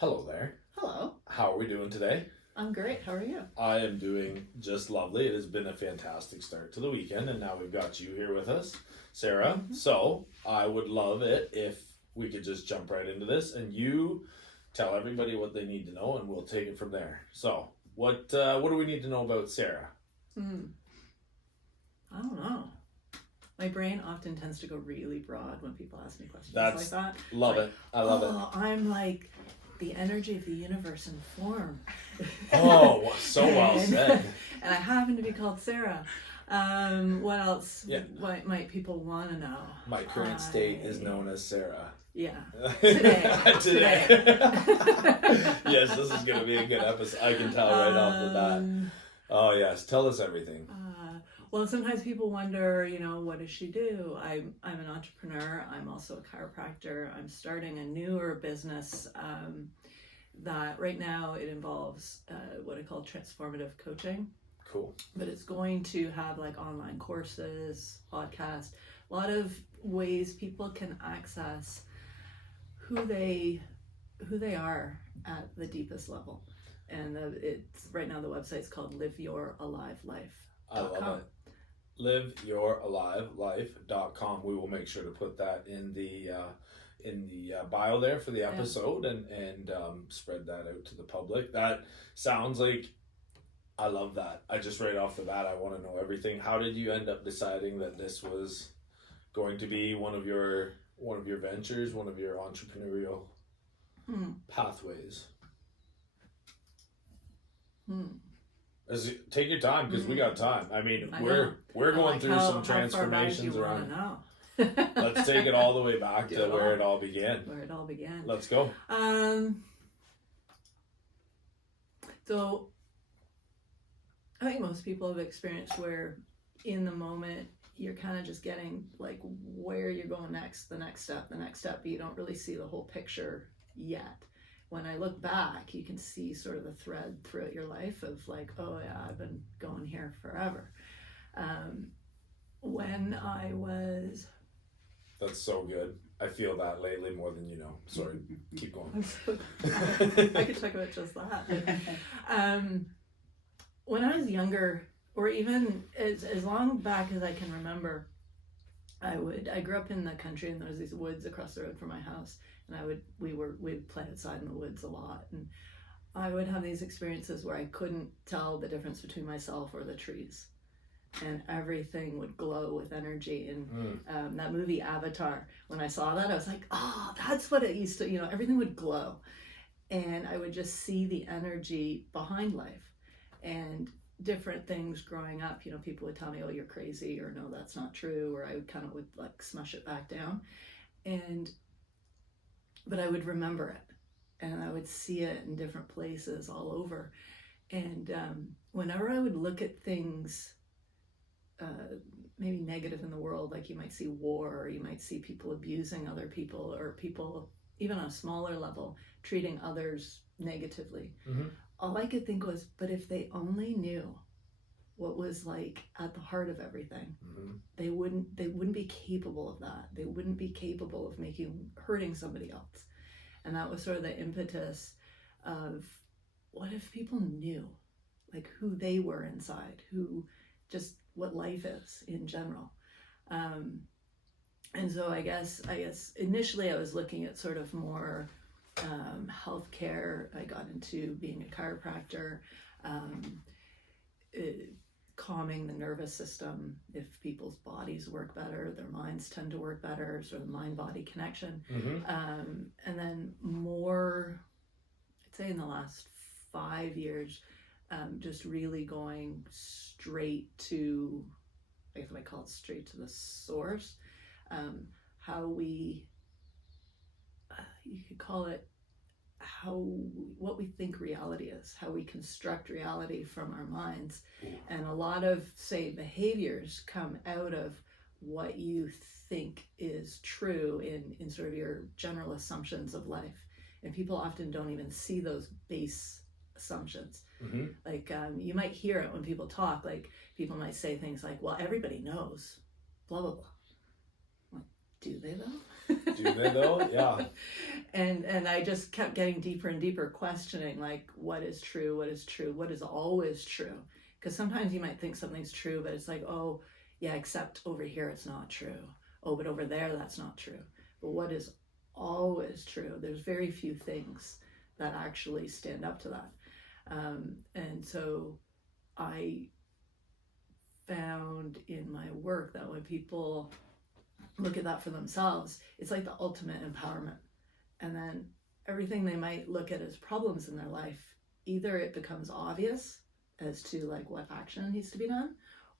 Hello there. Hello. How are we doing today? I'm great. How are you? I am doing just lovely. It has been a fantastic start to the weekend, and now we've got you here with us, Sarah. Mm-hmm. So I would love it if we could just jump right into this, and you tell everybody what they need to know, and we'll take it from there. So what do we need to know about Sarah? I don't know. My brain often tends to go really broad when people ask me questions That's like that. love Like, it. I love it. oh, I'm like the energy of the universe in form. Oh, so well said. And I happen to be called Sarah. What else Yeah. might people want to know? My current state is known as Sarah. Yeah. Today. Today. Yes, this is going to be a good episode. I can tell right off the bat. Oh, yes. Tell us everything. Well, sometimes people wonder, what does she do? I'm an entrepreneur. I'm also a chiropractor. I'm starting a newer business that right now it involves what I call transformative coaching. Cool. But it's going to have like online courses, podcasts, a lot of ways people can access who they are at the deepest level. And it's right now the website's called liveyouralivelife.com. I love it. liveyouralivelife.com. We will make sure to put that in the bio there for the episode and spread that out to the public. That sounds like I love that. I just right off the bat I want to know everything. How did you end up deciding that this was going to be one of your ventures, one of your entrepreneurial pathways? Take your time because we got time. I mean, we're going through some transformations around. Let's take it all the way back to where it all began. Where it all began. Let's go. So I think most people have experienced where in the moment you're kind of just getting like where you're going next, the next step, but you don't really see the whole picture yet. When I look back, you can see sort of the thread throughout your life of like, oh yeah, I've been going here forever. When I was... That's so good. I feel that lately more than you know. Sorry, keep going. I'm so I could talk about just that. When I was younger, or even as long back as I can remember, I grew up in the country and there was these woods across the road from my house, and we'd play outside in the woods a lot, and I would have these experiences where I couldn't tell the difference between myself or the trees, and everything would glow with energy. And that movie Avatar, when I saw that, I was like, oh, that's what it used to, everything would glow, and I would just see the energy behind life. And different things growing up, people would tell me, oh, you're crazy, or no, that's not true, or I would like smush it back down, but I would remember it, and I would see it in different places all over. And whenever I would look at things maybe negative in the world, like you might see war, or you might see people abusing other people, or people even on a smaller level treating others negatively, all I could think was, but if they only knew what was like at the heart of everything, they wouldn't be capable of that. They wouldn't be capable of hurting somebody else. And that was sort of the impetus of, what if people knew like who they were inside, who just what life is in general. And so I guess initially I was looking at sort of more healthcare. I got into being a chiropractor, calming the nervous system. If people's bodies work better, their minds tend to work better, sort of mind-body connection. And then more, I'd say in the last 5 years, just really going straight to, I guess I might call it straight to the source. You could call it what we think reality is, how we construct reality from our minds. And a lot of, say, behaviors come out of what you think is true in sort of your general assumptions of life. And people often don't even see those base assumptions. Like you might hear it when people talk, like people might say things like, well, everybody knows, blah, blah, blah. Like, do they though? Do they though? Yeah. And I just kept getting deeper and deeper, questioning like what is true, what is true, what is always true. Because sometimes you might think something's true, but it's like, oh yeah, except over here it's not true. Oh, but over there that's not true. But what is always true? There's very few things that actually stand up to that. And so I found in my work that when people look at that for themselves, it's like the ultimate empowerment. And then everything they might look at as problems in their life, either it becomes obvious as to like what action needs to be done,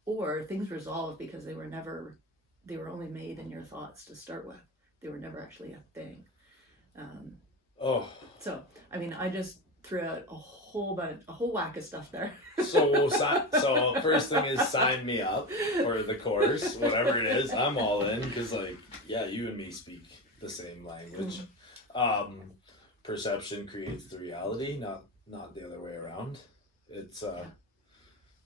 or things resolve because they were only made in your thoughts to start with. They were never actually a thing. So I mean, I just threw out a whole whack of stuff there. So first thing is sign me up for the course, whatever it is. I'm all in because like, yeah, you and me speak the same language. Perception creates the reality, not the other way around. It's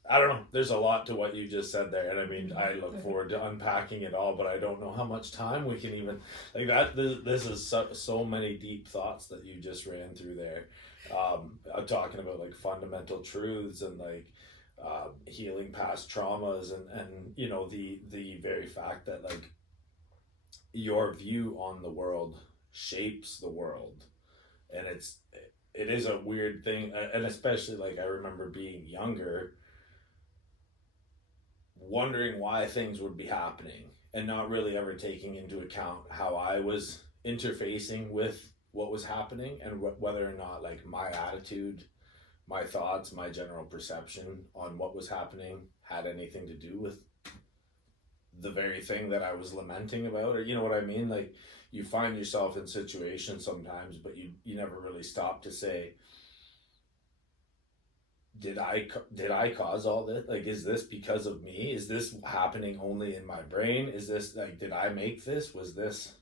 I don't know, there's a lot to what you just said there, and I mean I look forward to unpacking it all, but I don't know how much time we can even like that. This is so many deep thoughts that you just ran through there. I'm talking about like fundamental truths and like healing past traumas and you know the very fact that like your view on the world shapes the world. And it is a weird thing, and especially like I remember being younger wondering why things would be happening and not really ever taking into account how I was interfacing with what was happening and whether or not like my attitude, my thoughts, my general perception on what was happening had anything to do with the very thing that I was lamenting about, or you know what I mean? Like you find yourself in situations sometimes, but you never really stop to say, did I cause all this? Like, is this because of me? Is this happening only in my brain? Is this like, did I make this? Was this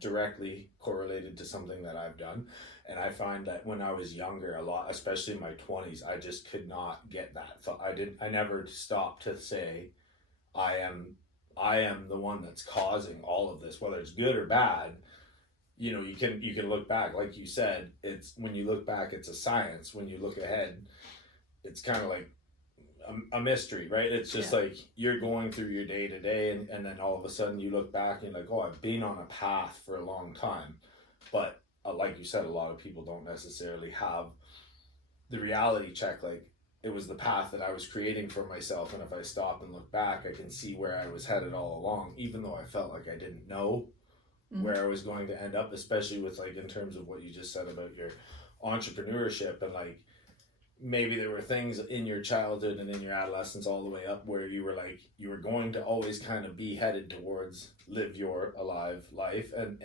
directly correlated to something that I've done? And I find that when I was younger, a lot, especially in my 20s, I just could not get that thought. I never stopped to say, I am the one that's causing all of this, whether it's good or bad. You know, you can look back, like you said, it's when you look back, it's a science. When you look ahead, it's kind of like a mystery, right? It's just like you're going through your day to day, and then all of a sudden you look back and you're like, oh, I've been on a path for a long time. But like you said, a lot of people don't necessarily have the reality check. Like it was the path that I was creating for myself, and if I stop and look back, I can see where I was headed all along, even though I felt like I didn't know where I was going to end up, especially with like in terms of what you just said about your entrepreneurship. And like maybe there were things in your childhood and in your adolescence all the way up where you were like, you were going to always kind of be headed towards live your alive life, and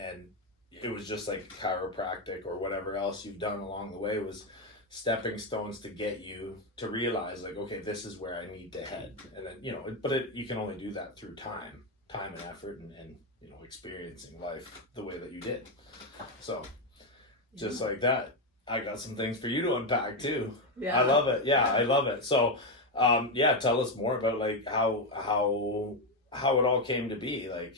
it was just like chiropractic or whatever else you've done along the way was stepping stones to get you to realize like, okay, this is where I need to head. And then, you know, you can only do that through time and effort and you know, experiencing life the way that you did. So just like that, I got some things for you to unpack too. Yeah. I love it. Yeah, I love it. So, tell us more about like how it all came to be. Like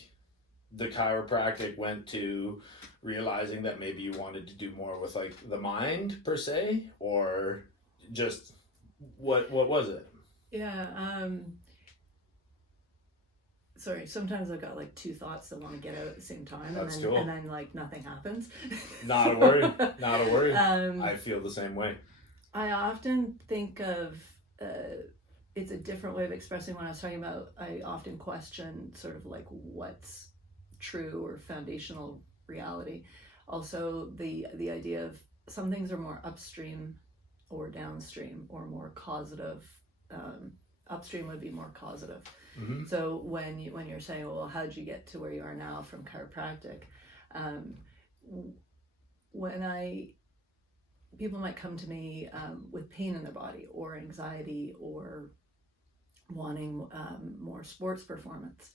the chiropractic went to realizing that maybe you wanted to do more with like the mind per se, or just what was it? Yeah. Sorry, sometimes I've got like two thoughts that want to get out at the same time. That's and cool. And then like nothing happens. Not a worry. Not a worry. I feel the same way. I often think of, it's a different way of expressing what I was talking about. I often question sort of like what's true or foundational reality. Also the idea of some things are more upstream or downstream or more causative. Upstream would be more causative. Mm-hmm. So when you're saying, well, how'd you get to where you are now from chiropractic? People might come to me with pain in their body or anxiety or wanting more sports performance.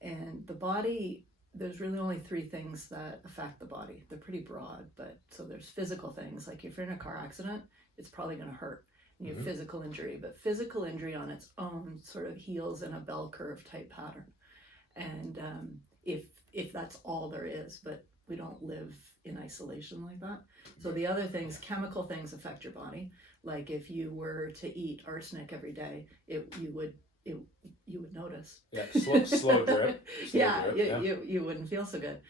And the body, there's really only three things that affect the body. They're pretty broad, but so there's physical things. Like if you're in a car accident, it's probably going to hurt. You have physical injury, but physical injury on its own sort of heals in a bell curve type pattern. And if if that's all there is, but we don't live in isolation like that. So the other things, chemical things affect your body. Like if you were to eat arsenic every day, you would notice. Yeah, slow drip. You wouldn't feel so good.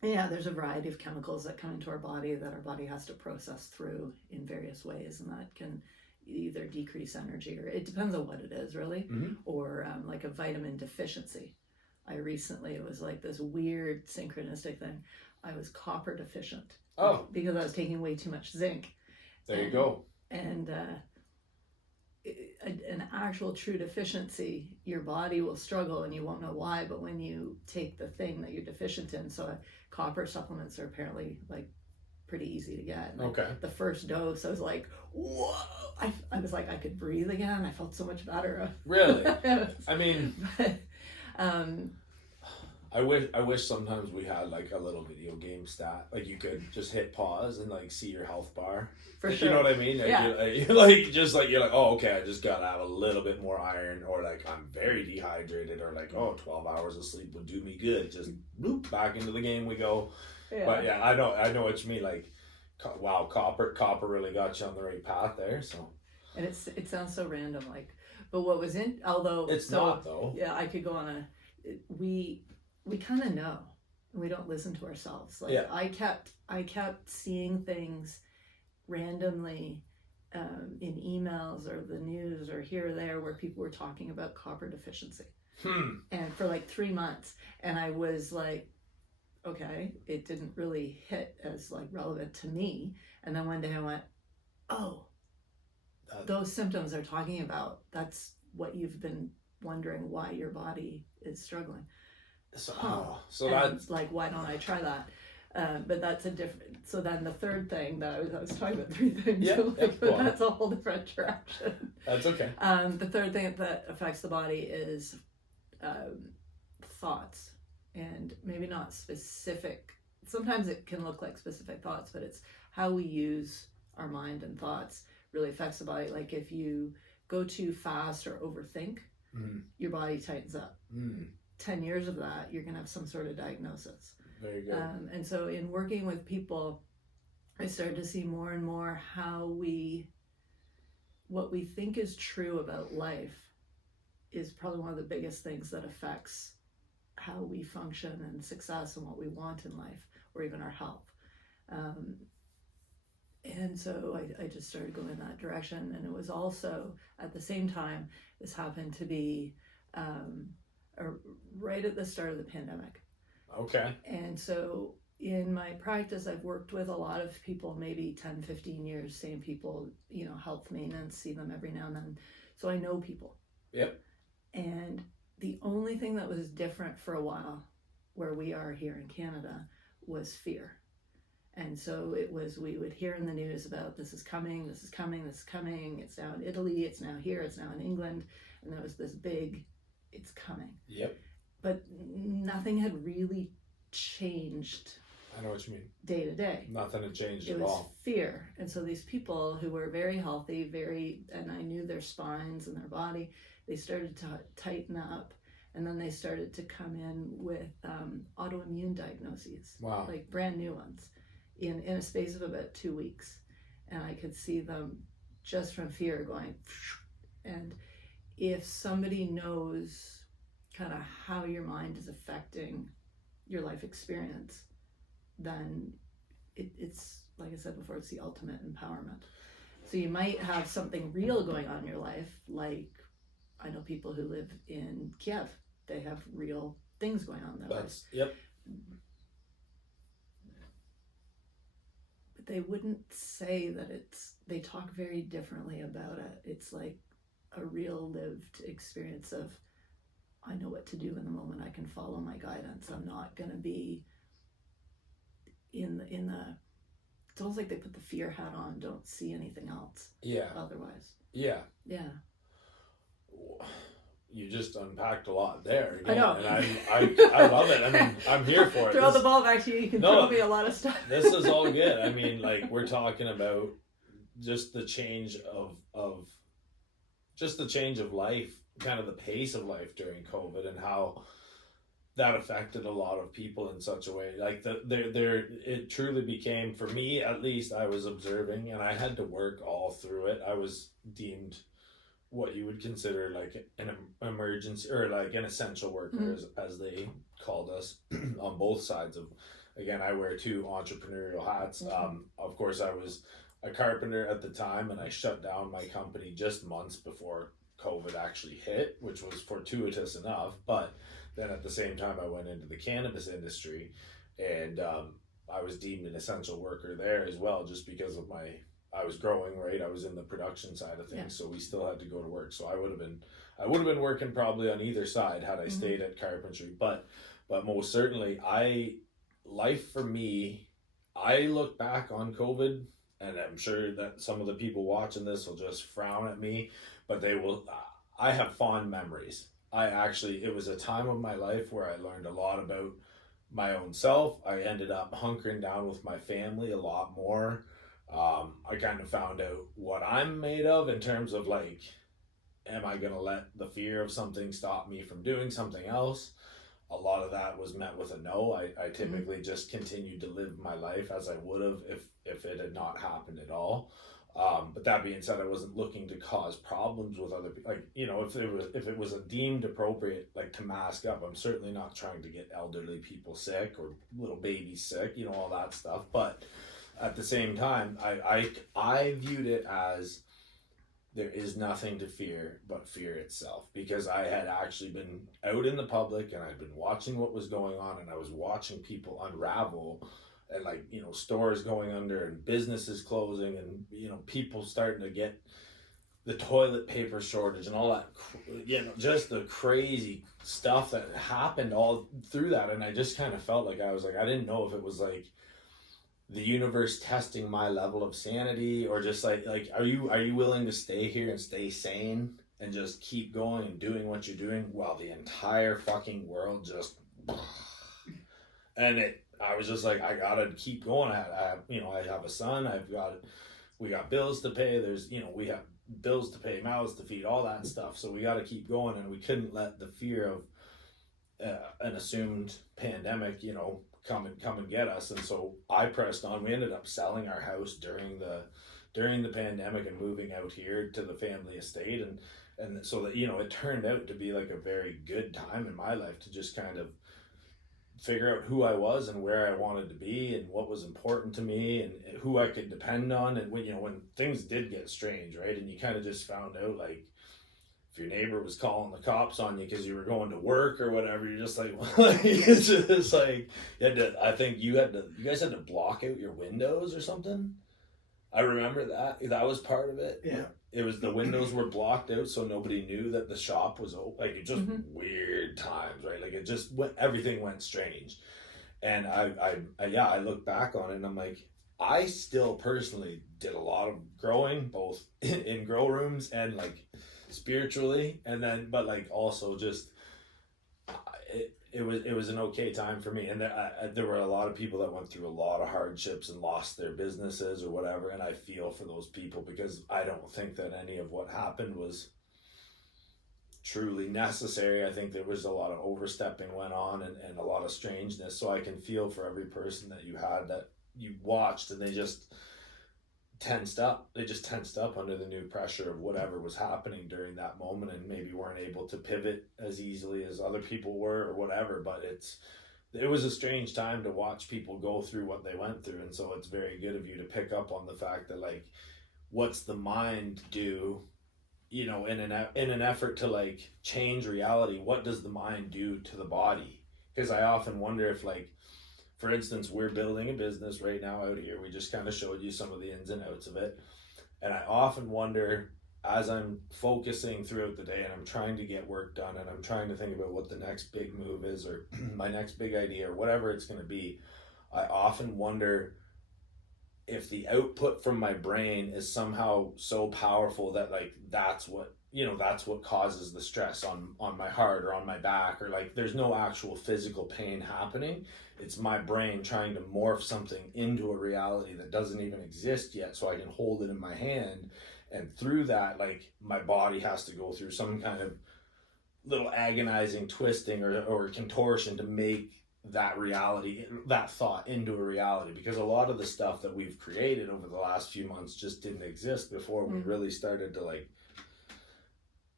There's a variety of chemicals that come into our body that our body has to process through in various ways, and that can either decrease energy, or it depends on what it is really, or like a vitamin deficiency. It was like this weird synchronistic thing. I was copper deficient. Oh. Because I was taking way too much zinc. There you go. And an actual true deficiency, your body will struggle and you won't know why, but when you take the thing that you're deficient in, so copper supplements are apparently like pretty easy to get. Like, okay. The first dose, I was like, whoa! I was like, I could breathe again. I felt so much better. Really? I mean, I wish sometimes we had like a little video game stat, like you could just hit pause and like see your health bar. For sure. You know what I mean? Like, yeah. You're like, oh, okay, I just gotta have a little bit more iron, or like I'm very dehydrated, or like, 12 hours of sleep would do me good. Just boop, back into the game we go. Yeah. But yeah, I know what you mean. Like, wow, copper really got you on the right path there. So. And it sounds so random, like, but what was in, although it's not though. Yeah, I could go on we kind of know, and we don't listen to ourselves. Like, yeah. I kept seeing things randomly in emails or the news or here or there where people were talking about copper deficiency, and for like 3 months, and I was like, okay, it didn't really hit as like relevant to me. And then one day I went, oh, those symptoms they're talking about, that's what you've been wondering why your body is struggling. So that's like, why don't I try that? But that's a different. So then the third thing that I was talking about 3 things. Yeah, but that's a whole different direction. That's okay. The third thing that affects the body is thoughts, and maybe not specific. Sometimes it can look like specific thoughts, but it's how we use our mind and thoughts really affects the body. Like if you go too fast or overthink, your body tightens up. 10 years of that, you're going to have some sort of diagnosis. Very good. And so in working with people, I started to see more and more what we think is true about life is probably one of the biggest things that affects how we function and success and what we want in life, or even our health. And so I just started going in that direction. And it was also, at the same time, this happened to be right at the start of the pandemic. Okay. And so in my practice, I've worked with a lot of people, maybe 10, 15 years, same people, health maintenance, see them every now and then. So I know people. Yep. And the only thing that was different for a while, where we are here in Canada, was fear. And so it was, we would hear in the news about this is coming, this is coming, this is coming. It's now in Italy, it's now here, it's now in England. And there was this big, it's coming. Yep. But nothing had really changed. I know what you mean. Day to day. Nothing had changed at all. It was fear. And so these people who were very healthy, and I knew their spines and their body, they started to tighten up. And then they started to come in with autoimmune diagnoses. Wow. Like brand new ones in a space of about 2 weeks. And I could see them just from fear going. And if somebody knows kind of how your mind is affecting your life experience, then it's, like I said before, it's the ultimate empowerment. So you might have something real going on in your life, like I know people who live in Kiev. They have real things going on in their lives. Yep. But they wouldn't say that they talk very differently about it. It's like a real lived experience of, I know what to do in the moment. I can follow my guidance. I'm not going to be in the, it's almost like they put the fear hat on, don't see anything else. Yeah. Otherwise. Yeah. Yeah. You just unpacked a lot there. Again, I know. And I love it. I mean, I'm here for it. Throw the ball back to you. You can throw me a lot of stuff. This is all good. I mean, like, we're talking about just the change of just the change of life, kind of the pace of life during COVID, and how that affected a lot of people in such a way. Like it truly became, for me at least, I was observing, and I had to work all through it. I was deemed what you would consider like an emergency, or like an essential worker, as they called us on both sides of. Again, I wear two entrepreneurial hats. Of course, I was a carpenter at the time, and I shut down my company just months before COVID actually hit, which was fortuitous enough. But then at the same time, I went into the cannabis industry, and I was deemed an essential worker there as well, just because of I was growing, right? I was in the production side of things, so we still had to go to work. So I would have been working probably on either side had I stayed at carpentry. But most certainly, life for me, I look back on COVID, and I'm sure that some of the people watching this will just frown at me, but they will. I have fond memories. It was a time of my life where I learned a lot about my own self. I ended up hunkering down with my family a lot more. I kind of found out what I'm made of in terms of like, am I going to let the fear of something stop me from doing something else? A lot of that was met with a no. I typically just continued to live my life as I would have if it had not happened at all. But that being said, I wasn't looking to cause problems with other people. Like, you know, if it was a deemed appropriate, like, to mask up, I'm certainly not trying to get elderly people sick or little babies sick, you know, all that stuff. But at the same time, I viewed it as there is nothing to fear but fear itself, because I had actually been out in the public and I'd been watching what was going on, and I was watching people unravel, and, like, you know, stores going under and businesses closing, and, you know, people starting to get the toilet paper shortage and all that, you know, just the crazy stuff that happened all through that. And I just kind of felt like I didn't know if it was like the universe testing my level of sanity, or just like are you willing to stay here and stay sane and just keep going and doing what you're doing while the entire fucking world just and I was just like, I gotta keep going. I have a son. We got bills to pay. We have bills to pay, mouths to feed, all that stuff. So we got to keep going, and we couldn't let the fear of an assumed pandemic, you know, come and get us. And so I pressed on. We ended up selling our house during the pandemic and moving out here to the family estate, and so that, you know, it turned out to be like a very good time in my life to just kind of figure out who I was and where I wanted to be and what was important to me and who I could depend on. And when, you know, when things did get strange, right, and you kind of just found out, like, if your neighbor was calling the cops on you because you were going to work or whatever, you're just like, it's just like, I think you guys had to block out your windows or something. I remember that was part of it. Yeah. It was, the windows were blocked out so nobody knew that the shop was open. Like, it just weird times, right? Like, it just everything went strange. And I look back on it and I'm like, I still personally did a lot of growing, both in grow rooms and, like, spiritually, and then, but, like, also just it was an okay time for me. And there were a lot of people that went through a lot of hardships and lost their businesses or whatever, and I feel for those people, because I don't think that any of what happened was truly necessary. I think there was a lot of overstepping went on, and a lot of strangeness. So I can feel for every person that you watched, and they just tensed up under the new pressure of whatever was happening during that moment, and maybe weren't able to pivot as easily as other people were or whatever. But it was a strange time to watch people go through what they went through. And so it's very good of you to pick up on the fact that, like, what's the mind do, you know, in an effort to, like, change reality? What does the mind do to the body? Because I often wonder if, like, for instance, we're building a business right now out here. We just kind of showed you some of the ins and outs of it. And I often wonder, as I'm focusing throughout the day and I'm trying to get work done and I'm trying to think about what the next big move is, or my next big idea, or whatever it's going to be, I often wonder if the output from my brain is somehow so powerful that, like, that's what causes the stress on my heart or on my back, or, like, there's no actual physical pain happening. It's my brain trying to morph something into a reality that doesn't even exist yet, so I can hold it in my hand. And through that, like, my body has to go through some kind of little agonizing twisting or contortion to make that reality, that thought into a reality, because a lot of the stuff that we've created over the last few months just didn't exist before we really started to like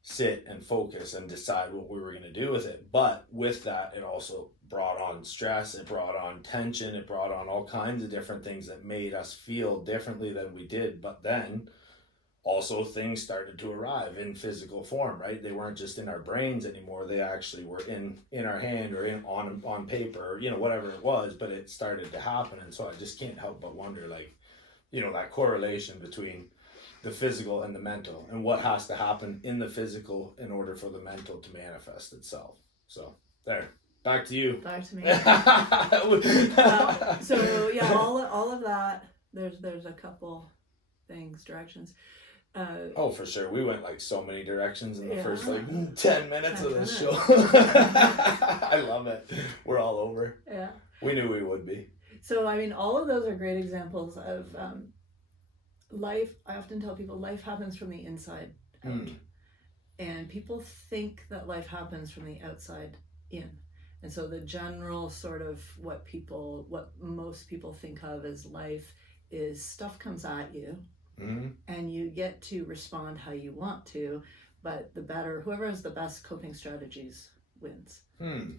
sit and focus and decide what we were going to do with it. But with that, it also brought on stress, it brought on tension, it brought on all kinds of different things that made us feel differently than we did. But then also things started to arrive in physical form, right? They weren't just in our brains anymore. They actually were in our hand or on paper, or, you know, whatever it was, but it started to happen. And so I just can't help but wonder, like, you know, that correlation between the physical and the mental, and what has to happen in the physical in order for the mental to manifest itself. So there, back to you. Back to me. So yeah, all of that, there's a couple things, directions. Oh, for sure. We went like so many directions in the Yeah. first like 10 minutes of this show. I love it. We're all over. Yeah. We knew we would be. So, I mean, all of those are great examples of life. I often tell people life happens from the inside out. And people think that life happens from the outside in. And so the general sort of what most people think of as life is stuff comes at you. And you get to respond how you want to, but whoever has the best coping strategies wins.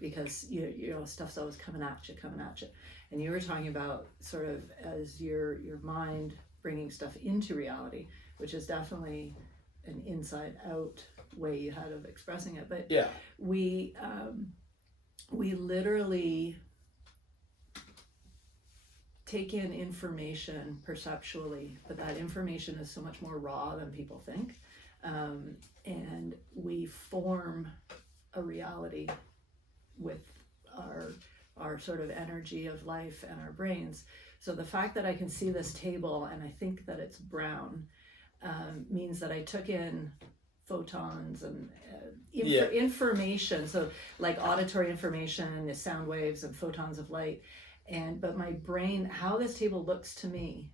Because you know stuff's always coming at you. And you were talking about sort of as your mind bringing stuff into reality, which is definitely an inside out way you had of expressing it. But yeah, we literally take in information perceptually, but that information is so much more raw than people think, and we form a reality with our sort of energy of life and our brains. So the fact that I can see this table and I think that it's brown means that I took in photons and information, so like auditory information, sound waves and photons of light. But my brain, how this table looks to me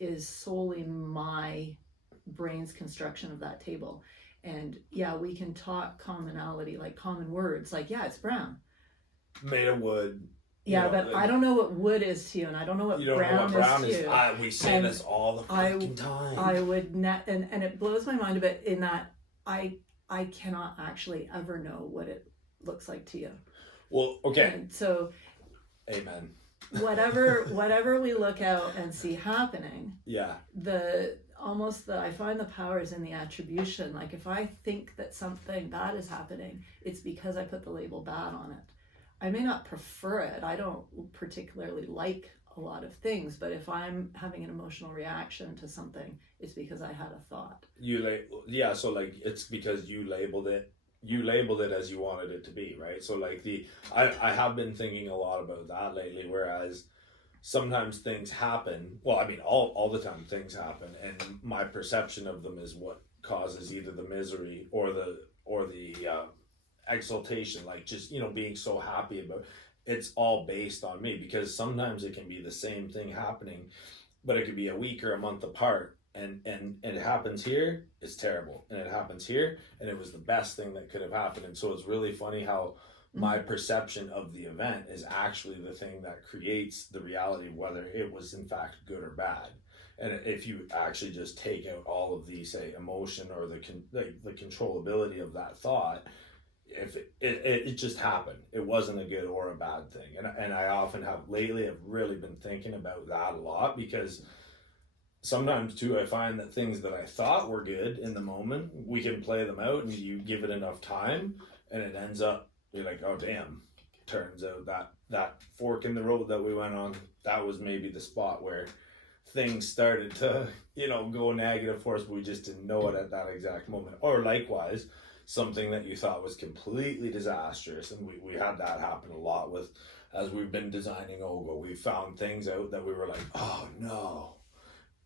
is solely my brain's construction of that table. And yeah, we can talk commonality, like common words, like, yeah, it's brown. Made of wood. Yeah, but I don't know what wood is to you, and I don't know what brown is to you. We say this all the fucking time. I would and it blows my mind a bit in that I cannot actually ever know what it looks like to you. Well, okay. And so, amen. whatever we look out and see happening, yeah, I find the power is in the attribution. Like if I think that something bad is happening, it's because I put the label bad on it. I may not prefer it. I don't particularly like a lot of things, but if I'm having an emotional reaction to something, it's because I had a thought. So like it's because you labeled it as you wanted it to be, right? So like I have been thinking a lot about that lately, whereas sometimes things happen, well, I mean all the time things happen, and my perception of them is what causes either the misery or the exaltation, like just, you know, being so happy about it's all based on me, because sometimes it can be the same thing happening, but it could be a week or a month apart. And it happens here, it's terrible. And it happens here, and it was the best thing that could have happened. And so it's really funny how my perception of the event is actually the thing that creates the reality, whether it was in fact good or bad. And if you actually just take out all of the, say, emotion or the controllability of that thought, if it just happened, it wasn't a good or a bad thing. And I often have really been thinking about that a lot, because sometimes too, I find that things that I thought were good in the moment, we can play them out, and you give it enough time, and it ends up, you're like, oh damn, turns out that fork in the road that we went on, that was maybe the spot where things started to, you know, go negative for us, but we just didn't know it at that exact moment. Or likewise, something that you thought was completely disastrous, and we had that happen a lot with, as we've been designing Ogo, we found things out that we were like, oh no.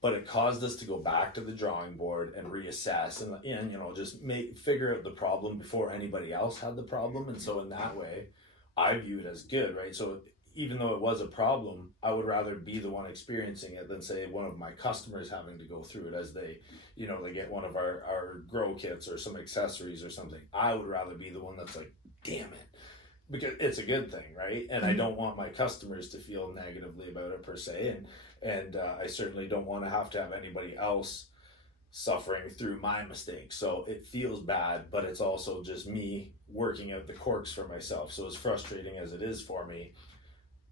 But it caused us to go back to the drawing board and reassess and you know, just figure out the problem before anybody else had the problem. And so in that way, I view it as good, right? So even though it was a problem, I would rather be the one experiencing it than say one of my customers having to go through it as they, they get one of our grow kits or some accessories or something. I would rather be the one that's like, damn it, because it's a good thing, right? And I don't want my customers to feel negatively about it per se, and I certainly don't want to have anybody else suffering through my mistakes. So it feels bad, but it's also just me working out the quirks for myself. So as frustrating as it is for me,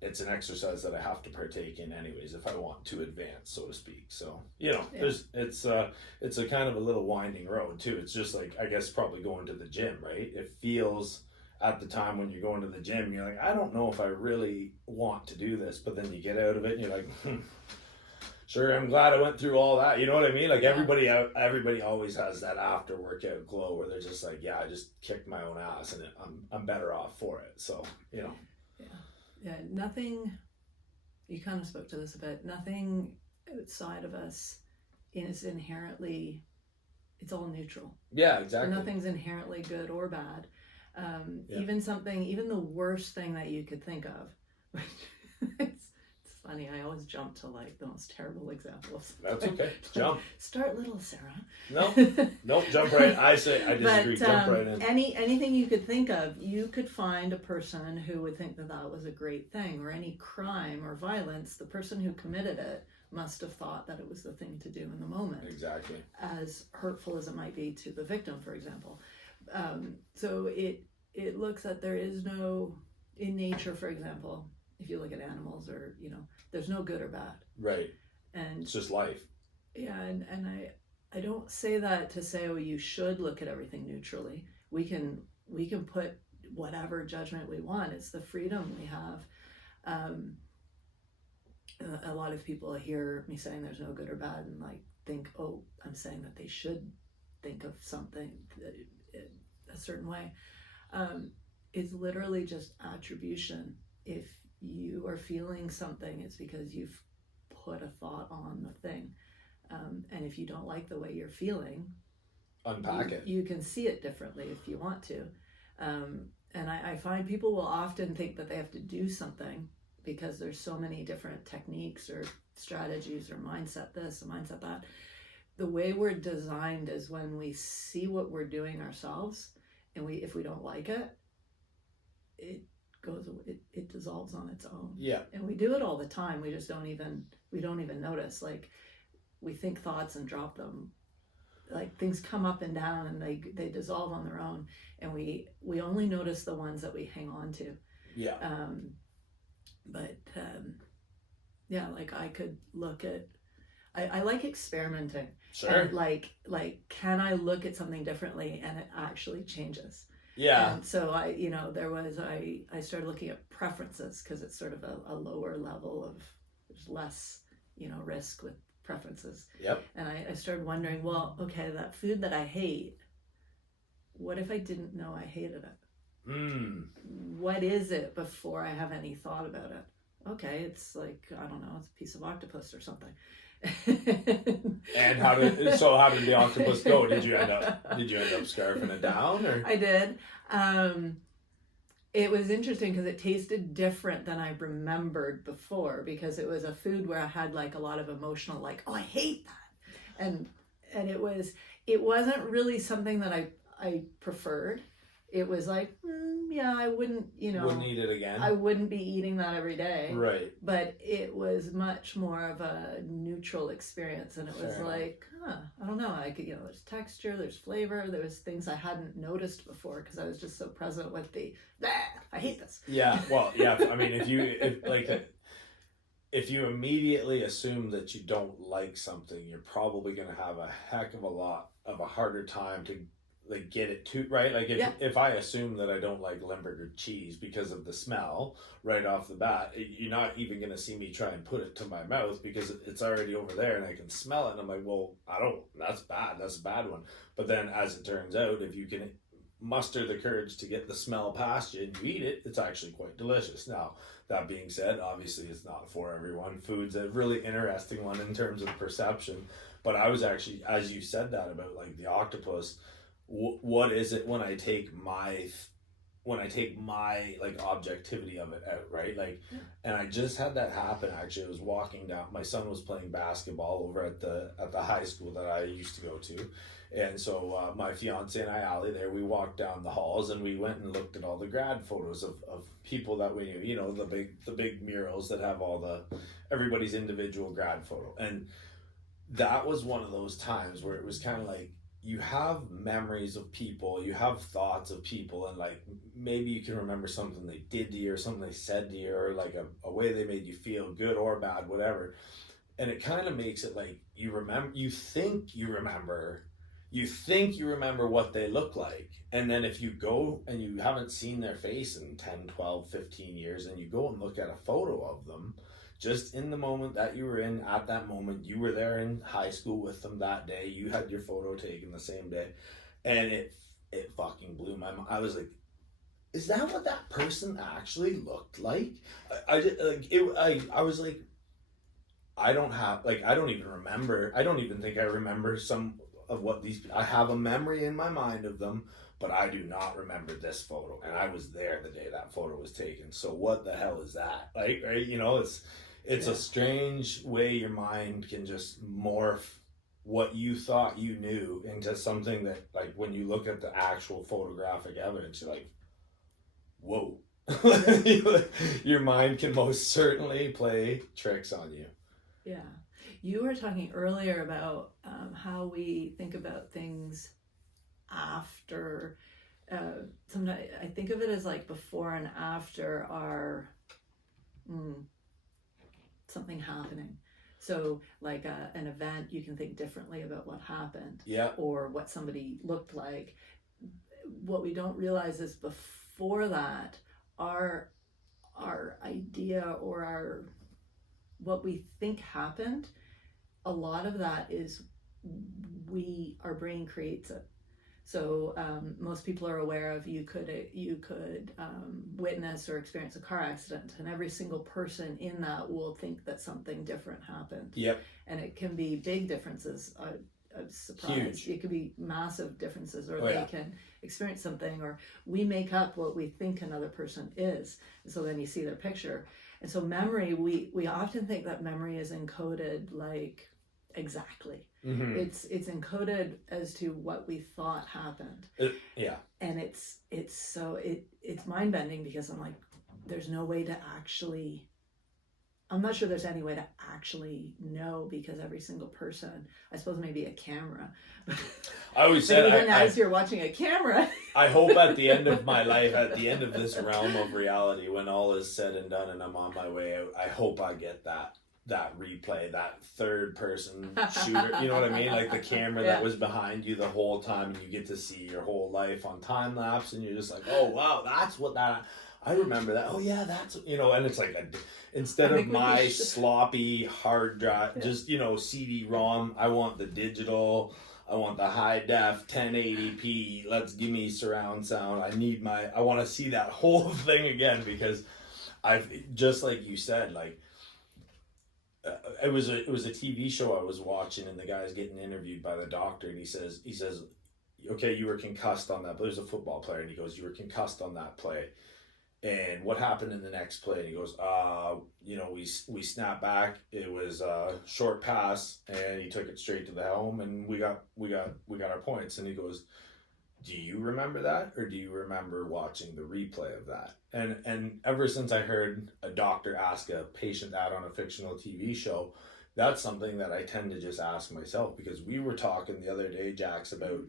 it's an exercise that I have to partake in anyways if I want to advance, so to speak. So it's a kind of a little winding road too. It's just like, I guess, probably going to the gym, right? It feels at the time when you're going to the gym, you're like, I don't know if I really want to do this, but then you get out of it and you're like, sure, I'm glad I went through all that. You know what I mean? Like everybody always has that after workout glow where they're just like, yeah, I just kicked my own ass and I'm better off for it. So, Yeah, nothing, you kind of spoke to this a bit, nothing outside of us is inherently, it's all neutral. Yeah, exactly. So nothing's inherently good or bad. Even the worst thing that you could think of. It's funny, I always jump to like the most terrible examples. That's okay. Jump. Start little, Sarah. Nope, jump right. I disagree. Jump right in. Anything you could think of, you could find a person who would think that was a great thing, or any crime or violence, the person who committed it must have thought that it was the thing to do in the moment. Exactly. As hurtful as it might be to the victim, for example. So it looks at there is no, in nature, for example, if you look at animals or, there's no good or bad. Right. And it's just life. Yeah. And I don't say that to say, oh, you should look at everything neutrally. We can put whatever judgment we want. It's the freedom we have. A lot of people hear me saying there's no good or bad and like think, oh, I'm saying that they should think of something a certain way. It's literally just attribution. If you are feeling something, it's because you've put a thought on the thing. And if you don't like the way you're feeling, unpack it. You can see it differently if you want to. And I find people will often think that they have to do something because there's so many different techniques or strategies or mindset this and mindset that. The way we're designed is when we see what we're doing ourselves, and if we don't like it, it dissolves on its own. Yeah. And we do it all the time. We just don't even notice. Like, we think thoughts and drop them. Like, things come up and down and they dissolve on their own, and we only notice the ones that we hang on to. Yeah. Like I could look at, I like experimenting. Sure. And like can I look at something differently and it actually changes? Yeah. And so I started looking at preferences because it's sort of a lower level of, there's less, risk with preferences. Yep. And I started wondering, well, okay, that food that I hate, what if I didn't know I hated it? What is it before I have any thought about it? Okay, it's like, I don't know, it's a piece of octopus or something. And how did the octopus go? Did you end up scarfing it down, or? I did. It was interesting because it tasted different than I remembered before, because it was a food where I had like a lot of emotional, like, oh, I hate that, and it wasn't really something that I preferred. It was like, yeah, I wouldn't eat it again. I wouldn't be eating that every day. Right. But it was much more of a neutral experience, and it was like, I don't know. I could, there's texture, there's flavor, there was things I hadn't noticed before because I was just so present with I hate this. Yeah. Well, yeah. I mean, if you immediately assume that you don't like something, you're probably going to have a heck of a lot of a harder time to like get it to right. Like if I assume that I don't like Limburger cheese because of the smell right off the bat, you're not even going to see me try and put it to my mouth because it's already over there and I can smell it, and I'm like, well, that's bad, that's a bad one. But then as it turns out, if you can muster the courage to get the smell past you and you eat it, it's actually quite delicious. Now, that being said, obviously it's not for everyone. Food's a really interesting one in terms of perception, but I was actually, as you said that about like the octopus, what is it when I take when I take my like objectivity of it out, right? Like, and I just had that happen. Actually, I was walking down. My son was playing basketball over at the high school that I used to go to, and so my fiance and I, Allie, there, we walked down the halls and we went and looked at all the grad photos of people that we knew. You know, the big murals that have all the everybody's individual grad photo, and that was one of those times where it was kind of like, you have memories of people, you have thoughts of people, and like maybe you can remember something they did to you or something they said to you, or like a way they made you feel, good or bad, whatever. And it kind of makes it like you think you remember what they look like. And then if you go and you haven't seen their face in 10, 12, 15 years, and you go and look at a photo of them, just in the moment that you were in, at that moment, you were there in high school with them that day, you had your photo taken the same day, and it fucking blew my mind. I was like, is that what that person actually looked like? I was like, I don't even remember. I don't even think I remember some of what these, I have a memory in my mind of them, but I do not remember this photo, and I was there the day that photo was taken. So what the hell is that? Like, right? You know, it's a strange way your mind can just morph what you thought you knew into something that, like, when you look at the actual photographic evidence, you're like, whoa. Your mind can most certainly play tricks on you. Yeah. You were talking earlier about how we think about things after. Sometimes I think of it as like before and after our something happening. So like an event, you can think differently about what happened, or what somebody looked like. What we don't realize is before that, our idea or what we think happened, a lot of that is our brain creates it. So most people are aware of, you could witness or experience a car accident, and every single person in that will think that something different happened. Yep. And it can be big differences. I'm surprised. Huge. It could be massive differences, or they can experience something, or we make up what we think another person is. And so then you see their picture. And so memory, we often think that memory is encoded like exactly. Mm-hmm. It's encoded as to what we thought happened. And it's mind bending, because I'm like, there's no way to actually, I'm not sure there's any way to actually know, because every single person, I suppose maybe a camera. I always said, even as you're watching a camera. I hope at the end of my life, at the end of this realm of reality, when all is said and done and I'm on my way out, I hope I get that replay, that third person shooter, you know what I mean? Like the camera that was behind you the whole time, and you get to see your whole life on time lapse, and you're just like, oh wow, that's what that, I remember that. Oh yeah, that's, you know, and it's like instead of my sloppy hard drive, just, CD-ROM, I want the digital, I want the high def 1080p, let's give me surround sound. I want to see that whole thing again, because I've, just like you said, like, it was a TV show I was watching, and the guy's getting interviewed by the doctor, and he says, okay, you were concussed on that, but there's a football player, and he goes, you were concussed on that play, and what happened in the next play? And he goes, we snapped back, it was a short pass, and he took it straight to the helm, and we got our points. And he goes, do you remember that, or do you remember watching the replay of that? And ever since I heard a doctor ask a patient that on a fictional TV show, that's something that I tend to just ask myself, because we were talking the other day, Jax, about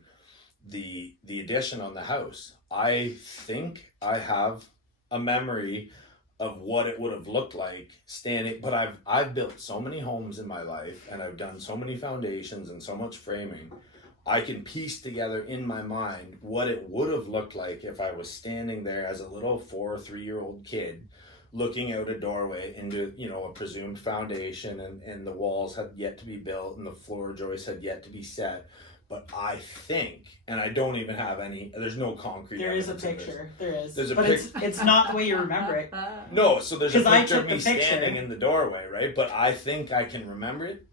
the addition on the house. I think I have a memory of what it would have looked like standing, but I've built so many homes in my life, and I've done so many foundations and so much framing. I can piece together in my mind what it would have looked like if I was standing there as a little 4 or 3-year-old kid, looking out a doorway into, a presumed foundation, and the walls had yet to be built and the floor joists had yet to be set. But I think, and I don't even have any, there's no concrete. There is a picture. There is. There's a but it's not the way you remember it. No, so there's a picture of me standing in the doorway, right? But I think I can remember it.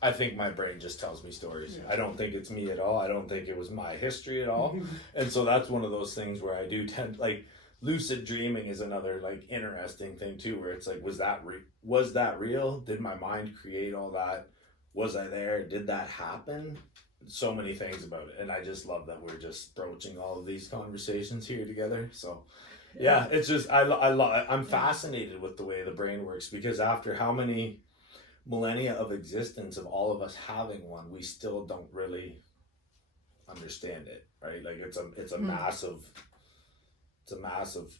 I think my brain just tells me stories. Yeah. I don't think it's me at all. I don't think it was my history at all. And so that's one of those things where I do tend, like, lucid dreaming is another like interesting thing too, where it's like, was that real? Did my mind create all that? Was I there? Did that happen? So many things about it, and I just love that we're just broaching all of these conversations here together. So yeah, it's just I'm fascinated with the way the brain works, because after how many millennia of existence of all of us having one, we still don't really understand it, right? Like it's a massive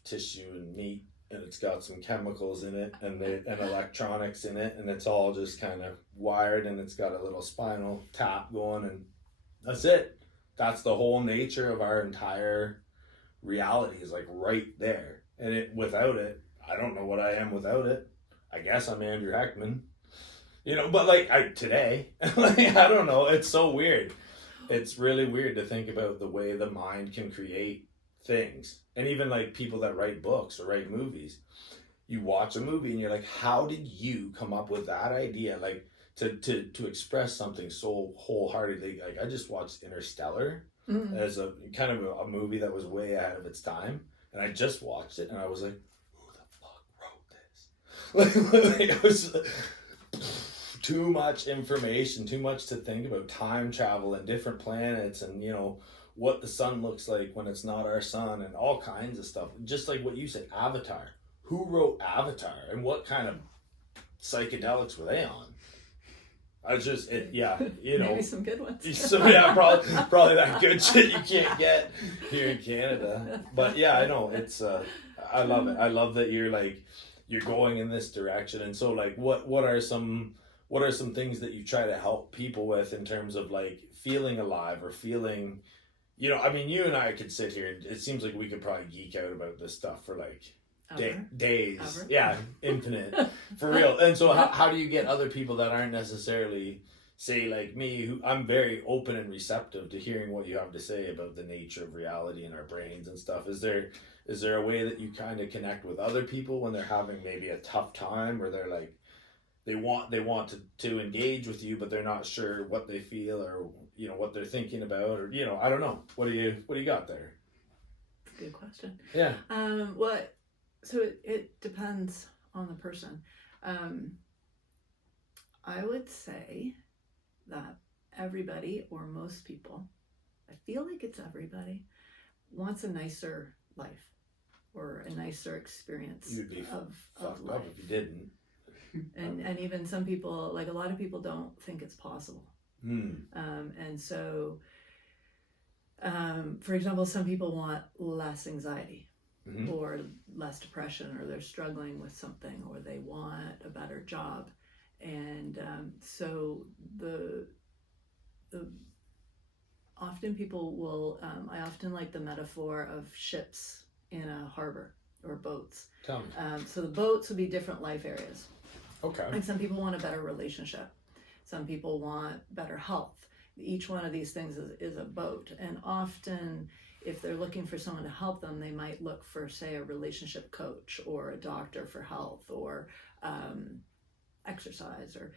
tissue and meat, and it's got some chemicals in it and electronics in it, and it's all just kind of wired, and it's got a little spinal tap going, and that's it. That's the whole nature of our entire reality, is like right there. And without it, I don't know what I am without it. I guess I'm Andrew Heckman, but like today, like, I don't know. It's so weird. It's really weird to think about the way the mind can create things. And even like people that write books or write movies, you watch a movie and you're like, how did you come up with that idea? Like to express something so wholeheartedly. Like, I just watched Interstellar as a kind of a movie that was way ahead of its time. And I just watched it and I was like, who the fuck wrote this? Like, it was too much information, too much to think about, time travel and different planets, and what the sun looks like when it's not our sun, and all kinds of stuff. Just like what you said, Avatar. Who wrote Avatar, and what kind of psychedelics were they on? I was just, maybe some good ones. So yeah, probably that good shit you can't get here in Canada. But yeah, I know it's. I love it. I love that you're going in this direction. And so, like, what are some things that you try to help people with in terms of like feeling alive or feeling. I mean, you and I could sit here, and it seems like we could probably geek out about this stuff for like days. Ever. Yeah, infinite. For real. And so how do you get other people that aren't necessarily, say, like me, who I'm very open and receptive to hearing what you have to say about the nature of reality in our brains and stuff. Is there a way that you kind of connect with other people when they're having maybe a tough time, or they're like, they want to engage with you, but they're not sure what they feel, or what they're thinking about, or I don't know. What do you got there? Good question. Yeah. So it depends on the person. I would say that everybody, or most people, I feel like it's everybody, wants a nicer life or a nicer experience. You'd be of fucked life. up if you didn't. And even some people, like a lot of people, don't think it's possible. And so, for example, some people want less anxiety, or less depression, or they're struggling with something, or they want a better job. And so the often people will, I often like the metaphor of ships in a harbor, or boats. Tell me. So the boats would be different life areas. Okay. Like some people want a better relationship. Some people want better health. Each one of these things is a boat. And often, if they're looking for someone to help them, they might look for, say, a relationship coach, or a doctor for health, or exercise, or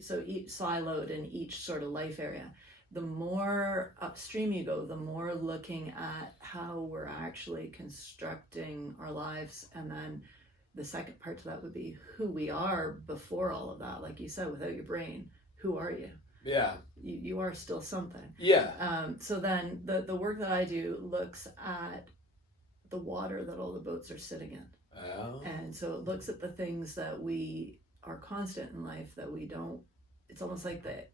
so each siloed in each sort of life area. The more upstream you go, the more looking at how we're actually constructing our lives. And then the second part to that would be who we are before all of that. Like you said, without your brain, who are you? Yeah. You are still something. Yeah. So then the work that I do looks at the water that all the boats are sitting in. Oh. And so it looks at the things that we are constant in life that we don't, it's almost like the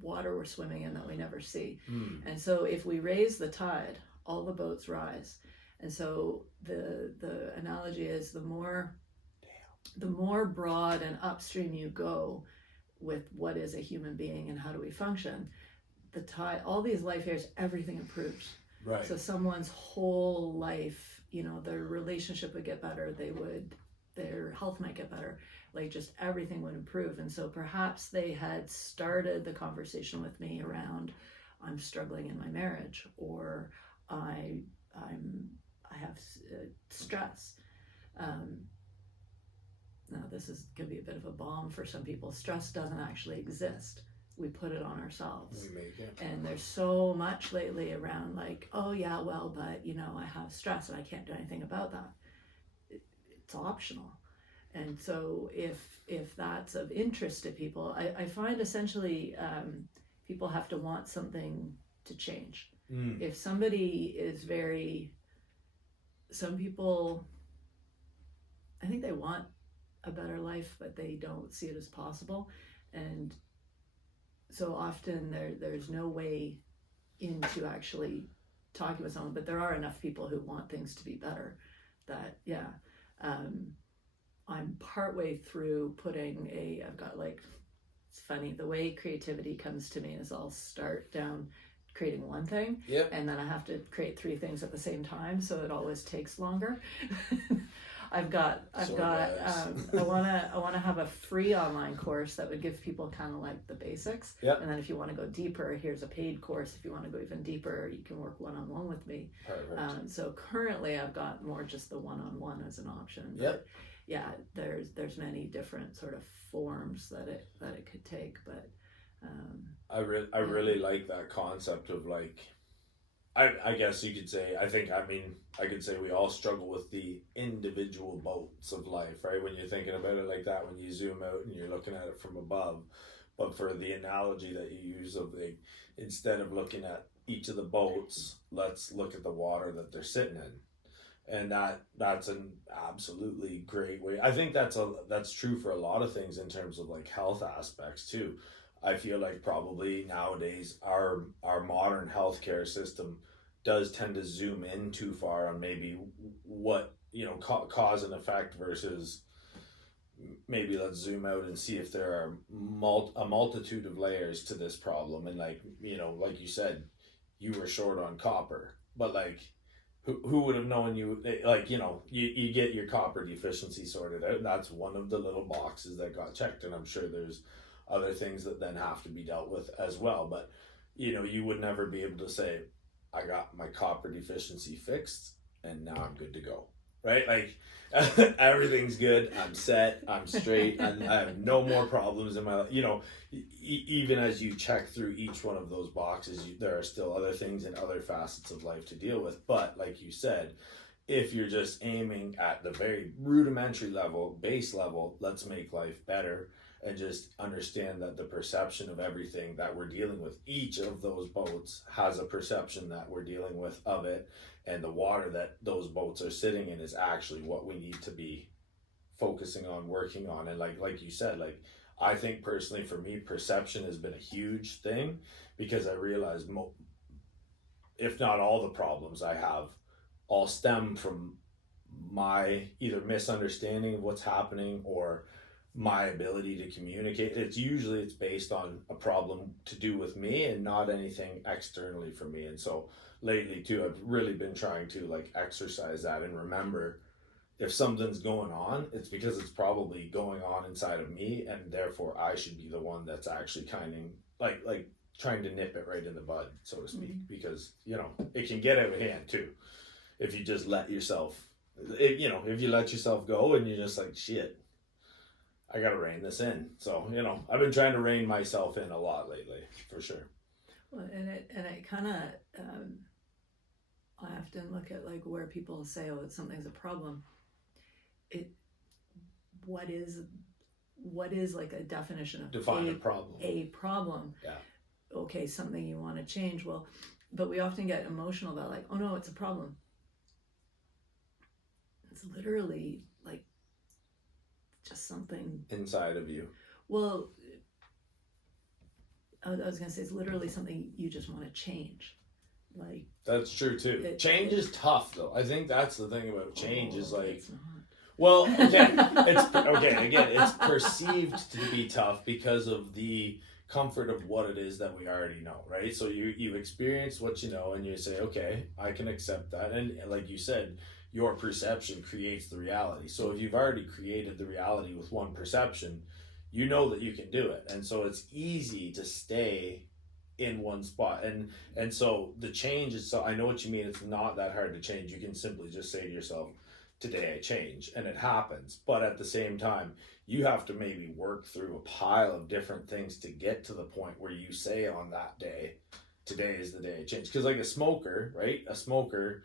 water we're swimming in that we never see. And so if we raise the tide, all the boats rise. And so the analogy is the more broad and upstream you go with what is a human being and how do we function, the tide, all these life areas, everything improves. Right. So someone's whole life, their relationship would get better, their health might get better, like just everything would improve. And so perhaps they had started the conversation with me around, I'm struggling in my marriage, or I have stress. Now this is going to be a bit of a bomb for some people. Stress doesn't actually exist. we put it on ourselves. We make it. And there's so much lately around like, oh yeah, well, but you know, I have stress and I can't do anything about that. It's optional. And so if that's of interest to people, I find essentially people have to want something to change. If somebody is some people, I think they want a better life, but they don't see it as possible. And so often there's no way into actually talking with someone, but there are enough people who want things to be better that, I'm partway through I've got like, it's funny, the way creativity comes to me is I'll start down creating one thing, and then I have to create 3 things at the same time, so it always takes longer. I want to have a free online course that would give people kind of like the basics, and then if you want to go deeper, here's a paid course. If you want to go even deeper, you can work one-on-one with me. Perfect. So currently I've got more just the one-on-one as an option. Yep. Yeah, there's many different sort of forms that it could take, but I really like that concept of like, I guess you could say, I could say we all struggle with the individual boats of life, right? When you're thinking about it like that, when you zoom out and you're looking at it from above. But for the analogy that you use of instead of looking at each of the boats, let's look at the water that they're sitting in. And that's an absolutely great way. I think that's true for a lot of things in terms of like health aspects too. I feel like probably nowadays our modern healthcare system does tend to zoom in too far on maybe what, cause and effect versus maybe let's zoom out and see if there are a multitude of layers to this problem. And like, like you said, you were short on copper, but like, who would have known you get your copper deficiency sorted out, and that's one of the little boxes that got checked, and I'm sure there's other things that then have to be dealt with as well. But you would never be able to say, I got my copper deficiency fixed and now I'm good to go, right? Like everything's good, I'm set, I'm straight, and I have no more problems in my life. Even as you check through each one of those boxes, there are still other things and other facets of life to deal with. But like you said, if you're just aiming at the very rudimentary level, base level, let's make life better, and just understand that the perception of everything that we're dealing with, each of those boats has a perception that we're dealing with of it, and the water that those boats are sitting in is actually what we need to be focusing on, working on. And like you said, like I think personally for me, perception has been a huge thing, because I realize if not all the problems I have all stem from my either misunderstanding of what's happening or my ability to communicate. It's based on a problem to do with me and not anything externally from me. And so lately too, I've really been trying to like exercise that and remember, if something's going on, it's because it's probably going on inside of me, and therefore I should be the one that's actually kind of like trying to nip it right in the bud, so to speak, because it can get out of hand too if you just let yourself, if you let yourself go and you're just like, shit, I gotta rein this in. So I've been trying to rein myself in a lot lately, for sure. Well, and it kind of I often look at like where people say, oh, something's a problem. What is like a definition of define a problem? A problem. Yeah. Okay, something you want to change. Well, but we often get emotional about like, oh no, it's a problem. It's literally like just something inside of you. Well, I was gonna say it's literally something you just want to change. Like that's true too. Change is tough though. I think that's the thing about change is like, it's not. Well, okay, it's perceived to be tough because of the comfort of what it is that we already know, right? So you experience what you know and you say, okay, I can accept that. And like you said, your perception creates the reality. So if you've already created the reality with one perception, you know that you can do it. And so it's easy to stay in one spot. And so the change is, so I know what you mean. It's not that hard to change. You can simply just say to yourself, today I change, and it happens. But at the same time, you have to maybe work through a pile of different things to get to the point where you say on that day, today is the day I change. Because like a smoker, right? A smoker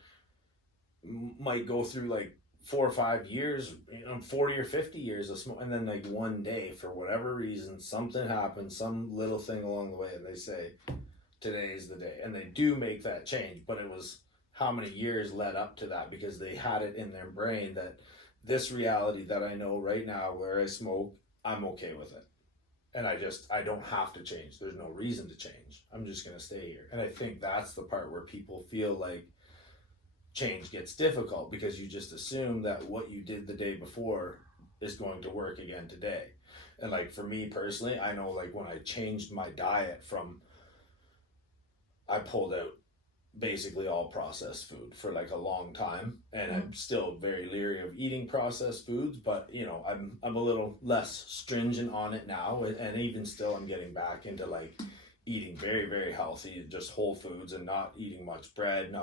might go through like 4 or 5 years, 40 or 50 years of smoke, and then like one day, for whatever reason, something happens, some little thing along the way, and they say, today is the day, and they do make that change. But it was how many years led up to that, because they had it in their brain that this reality that I know right now where I smoke, I'm okay with it, and I don't have to change. There's no reason to change. I'm just going to stay here. And I think that's the part where people feel like change gets difficult, because you just assume that what you did the day before is going to work again today. And like for me personally, I know like when I changed my diet from, I pulled out basically all processed food for like a long time, and I'm still very leery of eating processed foods, but I'm a little less stringent on it now, and even still I'm getting back into like eating very, very healthy, just whole foods, and not eating much bread,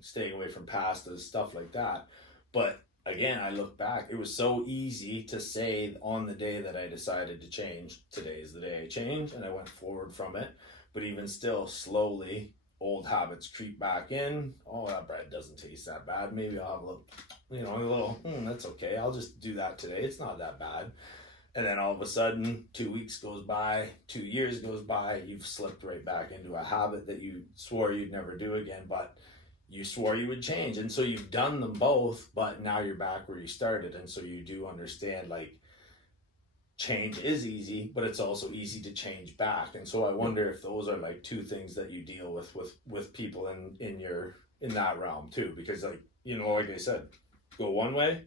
staying away from pastas, stuff like that. But again, I look back, it was so easy to say on the day that I decided to change, today is the day I change, and I went forward from it. But even still, slowly, old habits creep back in. Oh, that bread doesn't taste that bad. Maybe I'll have a little, that's okay. I'll just do that today. It's not that bad. And then all of a sudden, 2 weeks goes by, 2 years goes by, you've slipped right back into a habit that you swore you'd never do again, but you swore you would change. And so you've done them both, but now you're back where you started. And so you do understand, like, change is easy, but it's also easy to change back. And so I wonder if those are like two things that you deal with people in that realm too, because like I said, go one way,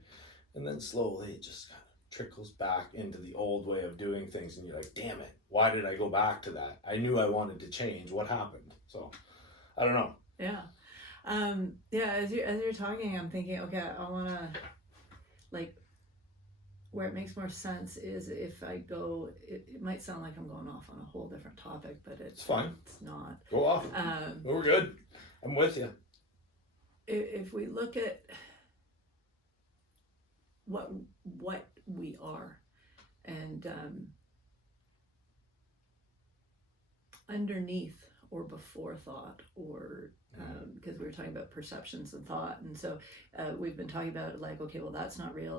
and then slowly it just kind of trickles back into the old way of doing things, and you're like, damn it, why did I go back to that? I knew I wanted to change. What happened? So I don't know. Yeah. As you're talking, I'm thinking, okay, I want to, like, where it makes more sense is if I go, it might sound like I'm going off on a whole different topic, but it's fine. It's not. Go off. We're good. I'm with you. If we look at what we are, and underneath or before thought, or because we were talking about perceptions and thought, and so we've been talking about like, okay, well, that's not real,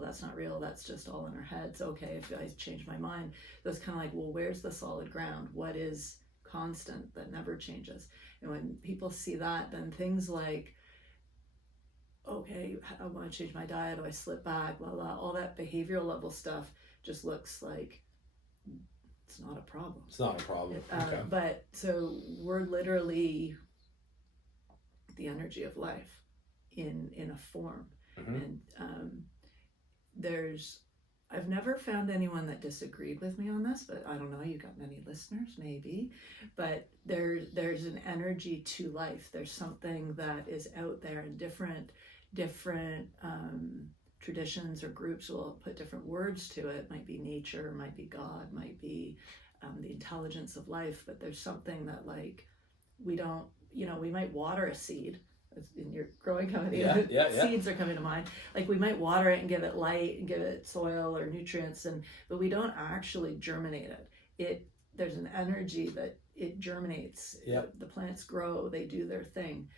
that's just all in our heads. Okay, if I change my mind, that's kind of like, well, where's the solid ground? What is constant that never changes? And when people see that, then things like, okay, I want to change my diet, do I slip back, blah blah, all that behavioral level stuff just looks like it's not a problem. It's not a problem. Okay. But so we're literally the energy of life in a form. And I've never found anyone that disagreed with me on this, but I don't know, you got many listeners maybe, but there's an energy to life. There's something that is out there, and different traditions or groups will put different words to it. Might be nature, might be God, might be the intelligence of life, but there's something that, like, we don't, we might water a seed. In your growing company, seeds are coming to mind. Like, we might water it and give it light and give it soil or nutrients, but we don't actually germinate it. There's an energy that it germinates. The plants grow, they do their thing,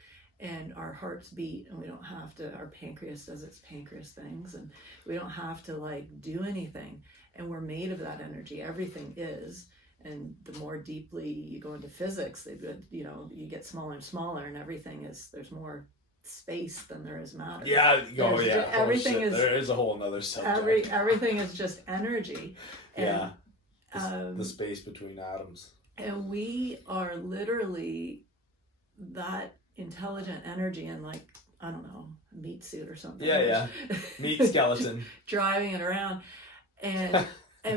and our hearts beat, and we don't have to. Our pancreas does its pancreas things, and we don't have to like do anything. And we're made of that energy. Everything is. And the more deeply you go into physics, you get smaller and smaller, and there's more space than there is matter. Everything is. There is a whole nother subject. Everything is just energy. And, the space between atoms. And we are literally that intelligent energy in, like, I don't know, a meat suit or something. Meat skeleton. Driving it around.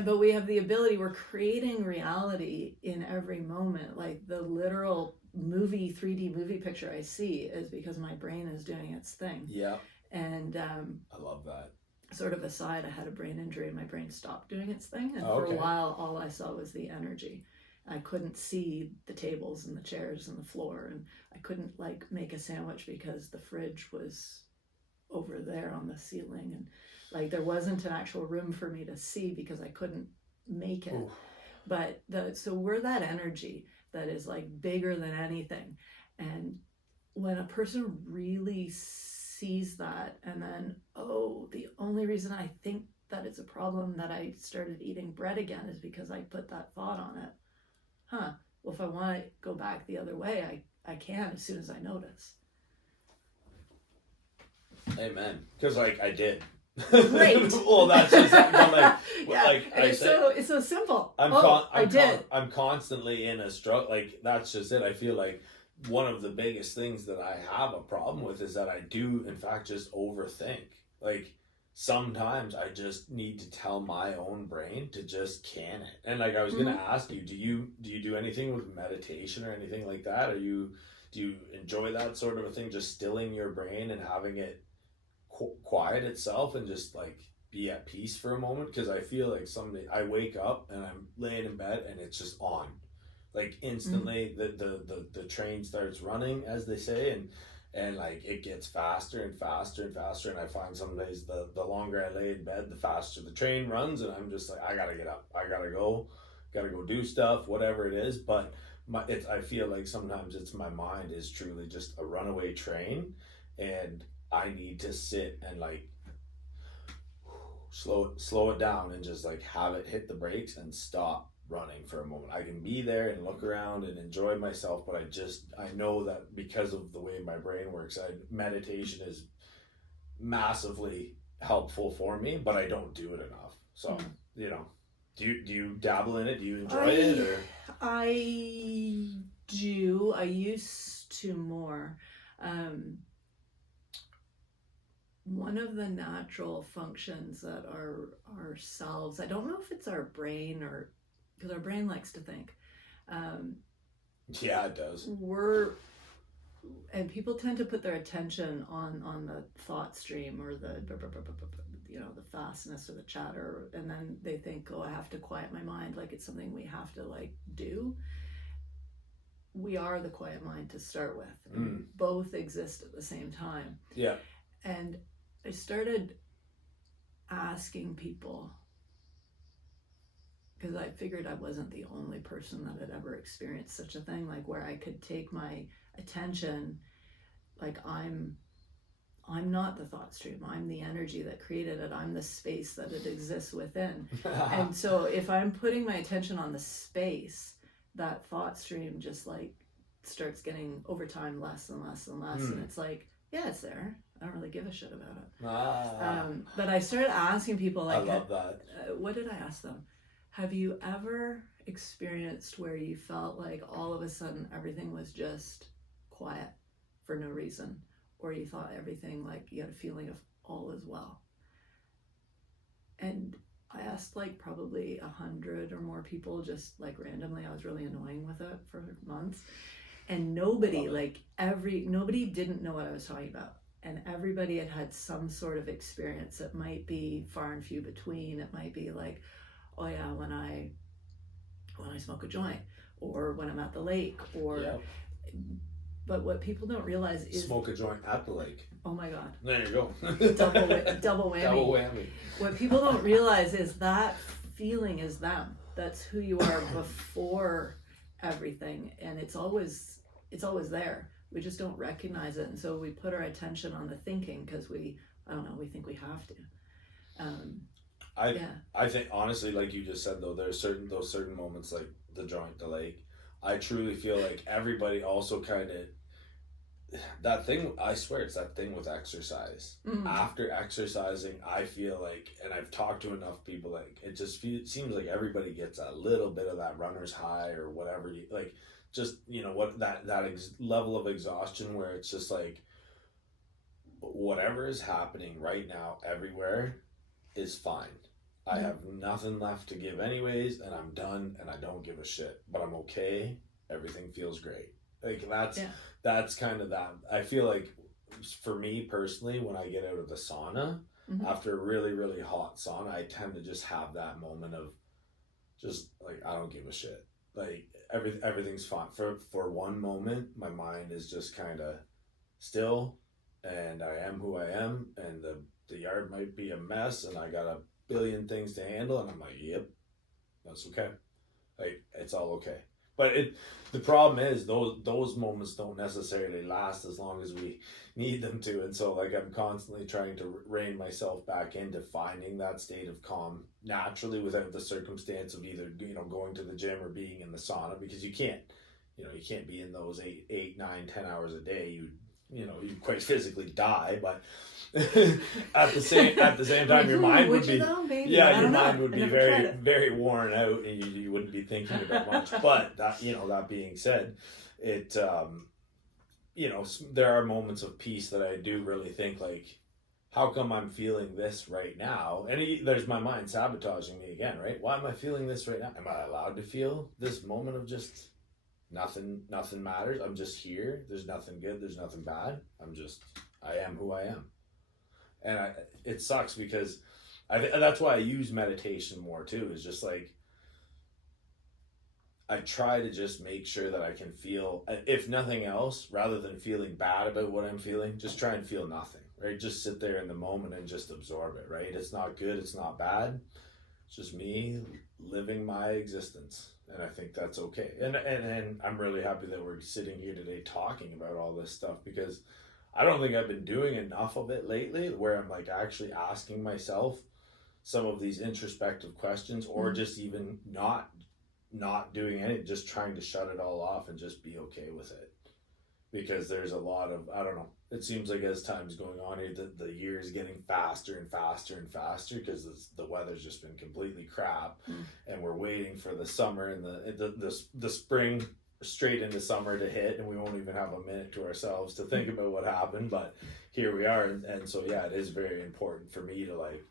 But we have the ability, we're creating reality in every moment. Like, the literal 3D movie picture I see is because my brain is doing its thing. Yeah. And I love that. Sort of aside, I had a brain injury and my brain stopped doing its thing. And for a while, all I saw was the energy. I couldn't see the tables and the chairs and the floor. And I couldn't, like, make a sandwich because the fridge was over there on the ceiling, and like there wasn't an actual room for me to see because I couldn't make it. Ooh. But so we're that energy that is like bigger than anything. And when a person really sees that, and then, oh, the only reason I think that it's a problem that I started eating bread again is because I put that thought on it. Huh. Well, if I want to go back the other way, I can as soon as I notice. Amen. Because like I did. Great. Well, that's just like, yeah. like and I it's said, it's so simple. I'm constantly in a struggle. Like that's just it. I feel like one of the biggest things that I have a problem with is that I do in fact just overthink. Like sometimes I just need to tell my own brain to just can it. And like I was gonna ask you, do you do anything with meditation or anything like that? Do you enjoy that sort of a thing, just stilling your brain and having it quiet itself and just like be at peace for a moment? Because I feel like someday I wake up and I'm laying in bed and it's just on, like instantly the train starts running, as they say, and like it gets faster and faster and faster, and I find some days the longer I lay in bed, the faster the train runs, and I'm just like, I gotta get up, I gotta go do stuff, whatever it is. But I feel like sometimes it's my mind is truly just a runaway train, and I need to sit and like slow it down and just like have it hit the brakes and stop running for a moment. I can be there and look around and enjoy myself, but I know that because of the way my brain works, meditation is massively helpful for me, but I don't do it enough. So you know, do you dabble in it? Do you enjoy it? Or I do. I used to more. One of the natural functions that our cells, I don't know if it's our brain, or because our brain likes to think. Yeah, it does. And people tend to put their attention on the thought stream, or the fastness or the chatter, and then they think, oh, I have to quiet my mind, like it's something we have to like do. We are the quiet mind to start with, and both exist at the same time. Yeah. And I started asking people, because I figured I wasn't the only person that had ever experienced such a thing, like where I could take my attention, like I'm not the thought stream, I'm the energy that created it, I'm the space that it exists within. And so if I'm putting my attention on the space, that thought stream just like starts getting over time less and less and less, and it's like, yeah, it's there, I don't really give a shit about it. But I started asking people, like, I love that. What did I ask them? Have you ever experienced where you felt like all of a sudden everything was just quiet for no reason, or you thought everything, like you had a feeling of all is well? And I asked like probably 100 or more people, just like randomly. I was really annoying with it for months, and nobody didn't know what I was talking about. And everybody had some sort of experience. It might be far and few between. It might be like, oh yeah, when I smoke a joint, or when I'm at the lake, or. Yeah. But what people don't realize is smoke a joint at the lake. Oh my God! There you go. Double whammy. Double whammy. What people don't realize is that feeling is them. That's who you are before everything, and it's always there. We just don't recognize it, and so we put our attention on the thinking because we think we have to. I think honestly, like you just said though, there's those certain moments, like the joint, the lake. I truly feel like everybody also kind of, that thing, I swear it's that thing with exercise. After exercising, I feel like, and I've talked to enough people, like it just seems like everybody gets a little bit of that runner's high or whatever, like just, what that level of exhaustion where it's just like whatever is happening right now everywhere is fine. I have nothing left to give anyways, and I'm done, and I don't give a shit, but I'm okay. Everything feels great. Like that's kind of that. I feel like for me personally, when I get out of the sauna, after a really, really hot sauna, I tend to just have that moment of just like, I don't give a shit. Like everything's fine. For one moment, my mind is just kind of still, and I am who I am, and the yard might be a mess, and I got a billion things to handle, and I'm like, yep, that's okay. Like, it's all okay. But the problem is those moments don't necessarily last as long as we need them to, and so like I'm constantly trying to rein myself back into finding that state of calm naturally without the circumstance of either going to the gym or being in the sauna, because you can't be in those 8, 9, 10 hours a day. You quite physically die, but at the same time, your mind would be your mind would be very very worn out, and you wouldn't be thinking about much. But that being said, it there are moments of peace that I do really think, like, how come I'm feeling this right now? And there's my mind sabotaging me again, right? Why am I feeling this right now? Am I allowed to feel this moment of just nothing matters? I'm just here. There's nothing good. There's nothing bad. I am who I am. And it sucks because that's why I use meditation more too, is just like, I try to just make sure that I can feel, if nothing else, rather than feeling bad about what I'm feeling, just try and feel nothing, right? Just sit there in the moment and just absorb it, right? It's not good. It's not bad. It's just me living my existence. And I think that's okay. And I'm really happy that we're sitting here today talking about all this stuff, because I don't think I've been doing enough of it lately, where I'm like actually asking myself some of these introspective questions, or just even not doing anything, just trying to shut it all off and just be okay with it. Because there's a lot of, I don't know, it seems like as time's going on here, the year is getting faster and faster and faster, because the weather's just been completely crap, and we're waiting for the summer and the spring straight into summer to hit, and we won't even have a minute to ourselves to think about what happened. But here we are, and so yeah, it is very important for me to like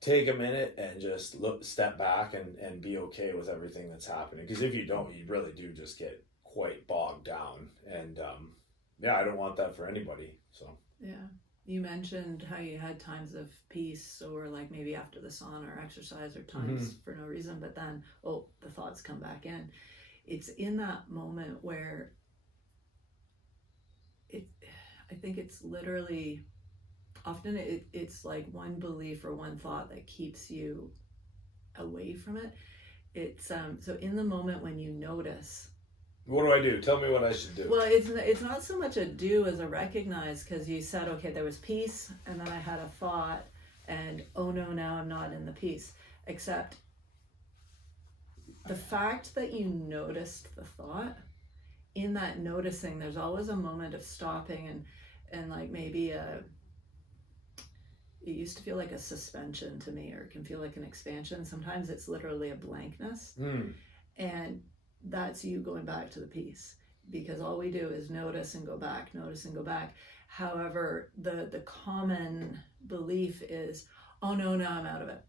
take a minute and just step back and be okay with everything that's happening, because if you don't, you really do just get quite bogged down, and I don't want that for anybody. So you mentioned how you had times of peace, or like maybe after the sauna or exercise, or times for no reason, but then the thoughts come back in. It's in that moment where I think it's literally, often it's like one belief or one thought that keeps you away from it. It's so in the moment when you notice, what do I do? Tell me what I should do. Well, it's not so much a do as a recognize, because you said, okay, there was peace, and then I had a thought, and oh no, now I'm not in the peace. Except the fact that you noticed the thought, in that noticing, there's always a moment of stopping and like maybe it used to feel like a suspension to me, or it can feel like an expansion. Sometimes it's literally a blankness. And that's you going back to the peace, because all we do is notice and go back, notice and go back. However, the common belief is, oh no, now I'm out of it.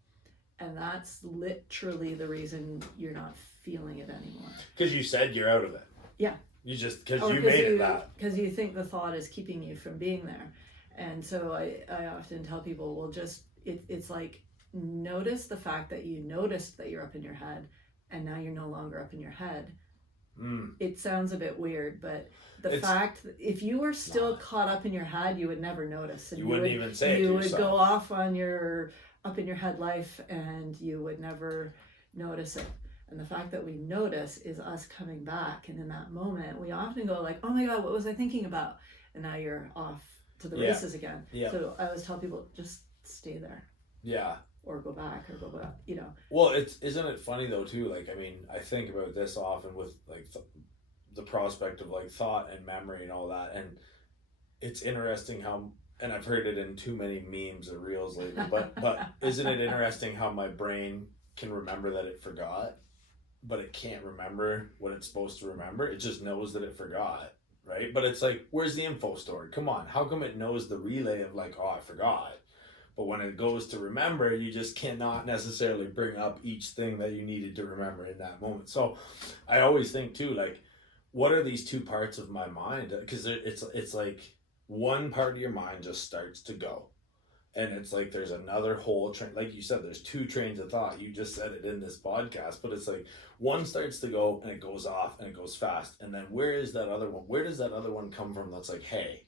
And that's literally the reason you're not feeling it anymore. Because you said you're out of it. Yeah. You just, because you made it that. Because you think the thought is keeping you from being there. And so I often tell people, well, just, it's like, notice the fact that you noticed that you're up in your head, and now you're no longer up in your head. It sounds a bit weird, but it's fact that if you were still caught up in your head, you would never notice. And you wouldn't even say it to yourself. You would go off on your up in your head life, and you would never notice it. And the fact that we notice is us coming back. And in that moment, we often go like, oh my God, what was I thinking about? And now you're off to the races again. So I always tell people, just stay there. Or go back, Well, isn't it funny though too? Like, I mean, I think about this often with like the prospect of like thought and memory and all that, and it's interesting how, and I've heard it in too many memes or reels lately, but isn't it interesting how my brain can remember that it forgot, but it can't remember what it's supposed to remember? It just knows that it forgot, right? But it's like, where's the info stored? Come on, how come it knows the relay of like, oh, I forgot? But when it goes to remember, you just cannot necessarily bring up each thing that you needed to remember in that moment. So I always think too, like, what are these two parts of my mind? Because it's like one part of your mind just starts to go. And it's like there's another whole train. Like you said, there's two trains of thought. You just said it in this podcast. But it's like one starts to go and it goes off and it goes fast. And then where is that other one? Where does that other one come from that's like, hey,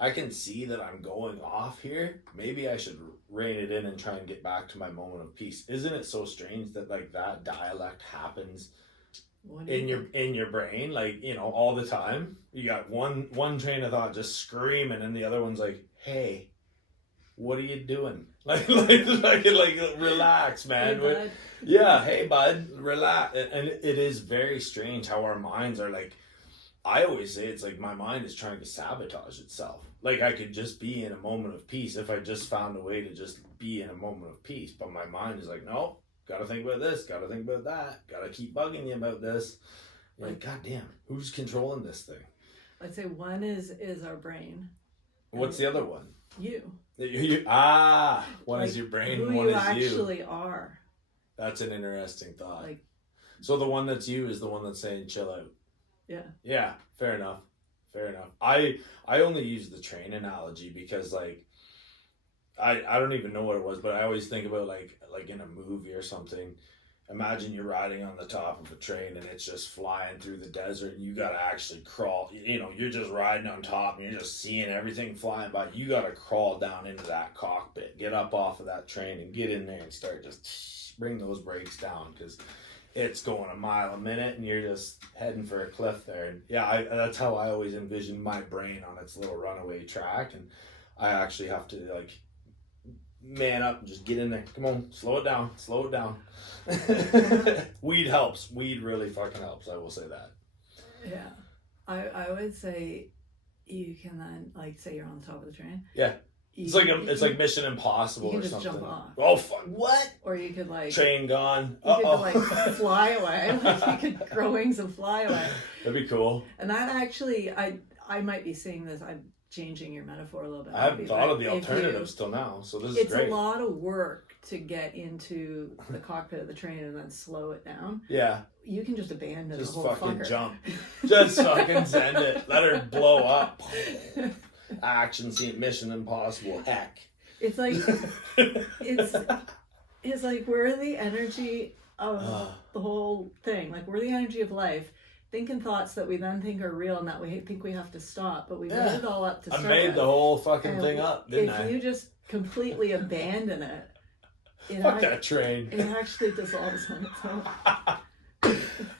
I can see that I'm going off here. Maybe I should rein it in and try and get back to my moment of peace. Isn't it so strange that like that dialect happens in your brain, like, you know, all the time? You got one train of thought just screaming, and the other one's like, "Hey, what are you doing?" Like relax, man. Hey, bud. Yeah, hey, bud, relax. And it is very strange how our minds are like. I always say it's like my mind is trying to sabotage itself. Like I could just be in a moment of peace if I just found a way to just be in a moment of peace. But my mind is like, no, gotta think about this, gotta think about that, gotta keep bugging you about this. Like, goddamn, who's controlling this thing? I'd say one is our brain. What's the other one? You. One is your brain, who one you is actually are. That's an interesting thought. Like, so the one that's you is the one that's saying chill out. Yeah. Yeah, fair enough. Fair enough. I only use the train analogy because like I don't even know what it was, but I always think about like in a movie or something. Imagine you're riding on the top of a train and it's just flying through the desert and you gotta actually crawl. You know, you're just riding on top and you're just seeing everything flying by. You gotta crawl down into that cockpit, get up off of that train and get in there and start just bring those brakes down because it's going a mile a minute and you're just heading for a cliff there. And yeah, that's how I always envision my brain on its little runaway track. And I actually have to like man up and just get in there. Come on, slow it down. Weed helps. Weed really fucking helps. I will say that. Yeah. I would say you can then, like, say you're on the top of the train. Yeah. It's like Mission Impossible you or can just something. jump off. Oh fuck! What? Or you could like train gone. You could like fly away. Like you could grow wings and fly away. That'd be cool. And that actually, I might be seeing this. I'm changing your metaphor a little bit. I haven't thought of the alternatives till now, so this is great. It's a lot of work to get into the cockpit of the train and then slow it down. Yeah. You can just abandon just the whole fucking fucker. Jump. Just fucking send it. Let her blow up. Action scene, Mission Impossible. Heck. It's like it's like we're the energy of the whole thing. Like we're the energy of life. Thinking thoughts that we then think are real and that we think we have to stop, but we made it all up to start. I made the whole fucking thing up, didn't I? If you just completely abandon it, fuck that train. It actually dissolves on its own.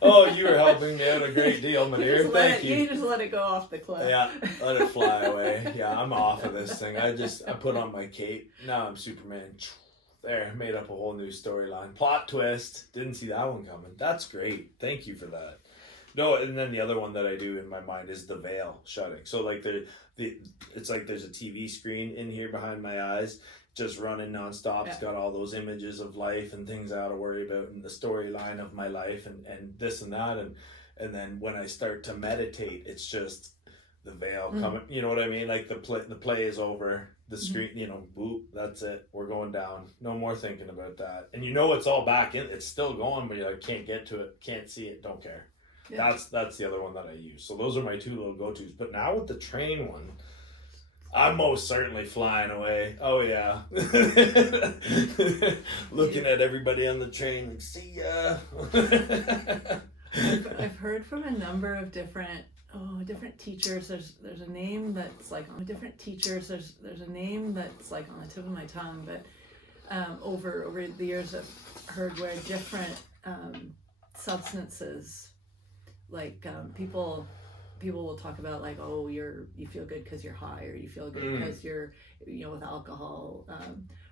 Oh, you were helping me out a great deal, my dear. Thank you. You just let it go off the cliff. Yeah, let it fly away. Yeah, I'm off of this thing. I put on my cape. Now I'm Superman. There, made up a whole new storyline. Plot twist. Didn't see that one coming. That's great. Thank you for that. No, and then the other one that I do in my mind is the veil shutting. So like it's like there's a TV screen in here behind my eyes, just running nonstop. Yeah. It's got all those images of life and things I gotta worry about and the storyline of my life and this and that and then when I start to meditate, it's just the veil coming. You know what I mean? Like the play is over. The screen, you know, boop, that's it. We're going down. No more thinking about that. And you know it's all back in. It's still going, but you like, can't get to it, can't see it, don't care. Yeah. That's the other one that I use. So those are my two little go-tos. But now with the train one, I'm most certainly flying away. Oh yeah. Looking at everybody on the train and see ya. I've heard from a number of different teachers. There's a name that's like on different teachers. There's a name that's like on the tip of my tongue, but over the years I've heard where different substances, like people will talk about like, oh, you feel good because you're high, or you feel good because you're, you know, with alcohol,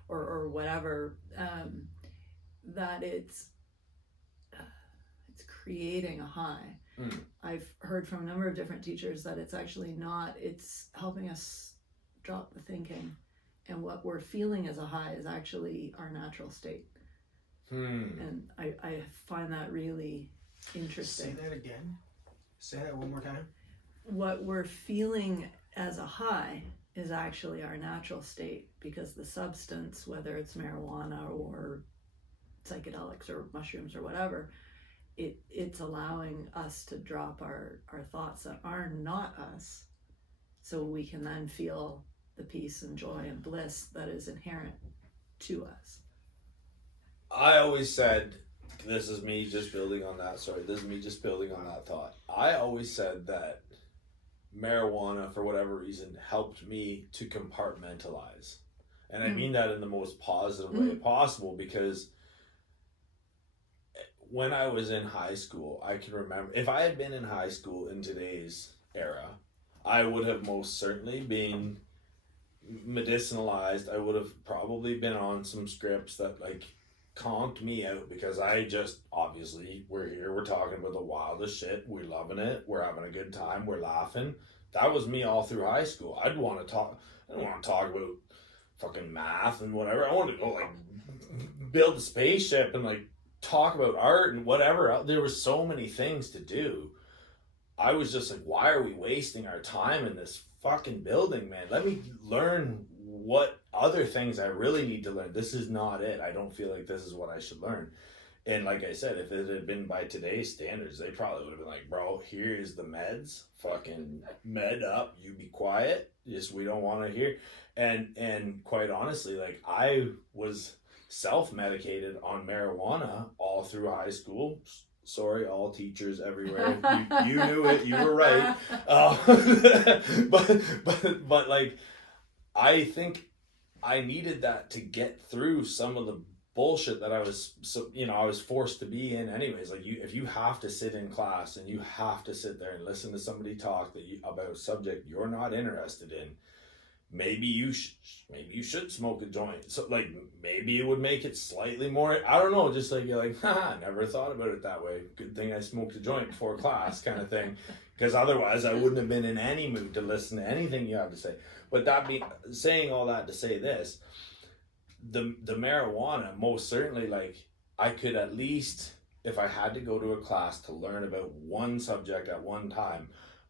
or whatever, that it's creating a high. I've heard from a number of different teachers that it's actually not. It's helping us drop the thinking, and what we're feeling as a high is actually our natural state. And I find that really interesting. Say that again. Say that one more time. What we're feeling as a high is actually our natural state, because the substance, whether it's marijuana or psychedelics or mushrooms or whatever, it's allowing us to drop our thoughts that are not us, so we can then feel the peace and joy and bliss that is inherent to us. I always said, this is me just building on that thought. I always said that marijuana, for whatever reason, helped me to compartmentalize. And I mean that in the most positive way possible, because when I was in high school, I can remember, if I had been in high school in today's era, I would have most certainly been medicinalized. I would have probably been on some scripts that like conked me out, because I just, obviously, we're here, we're talking about the wildest shit, we're loving it, we're having a good time, we're laughing. That was me all through high school. I didn't want to talk about fucking math and whatever. I wanted to go like build a spaceship and like talk about art and whatever. There were so many things to do. I was just like, why are we wasting our time in this fucking building, man? Let me learn what other things I really need to learn. This is not it. I don't feel like this is what I should learn. And like I said, if it had been by today's standards, they probably would have been like, bro, here's the meds, fucking med up, you be quiet, just we don't want to hear. And quite honestly, like, I was self-medicated on marijuana all through high school. Sorry, all teachers everywhere. You knew it. You were right. But like, I think I needed that to get through some of the bullshit that I was forced to be in anyways. Like, if you have to sit in class and you have to sit there and listen to somebody talk about a subject you're not interested in, maybe you should smoke a joint. So like, maybe it would make it slightly more, I don't know, just like, you're like, I never thought about it that way. Good thing I smoked a joint before class, kind of thing. Because otherwise I wouldn't have been in any mood to listen to anything you have to say. But saying all that to say this, the marijuana, most certainly, like, I could at least, if I had to go to a class to learn about one subject at one time,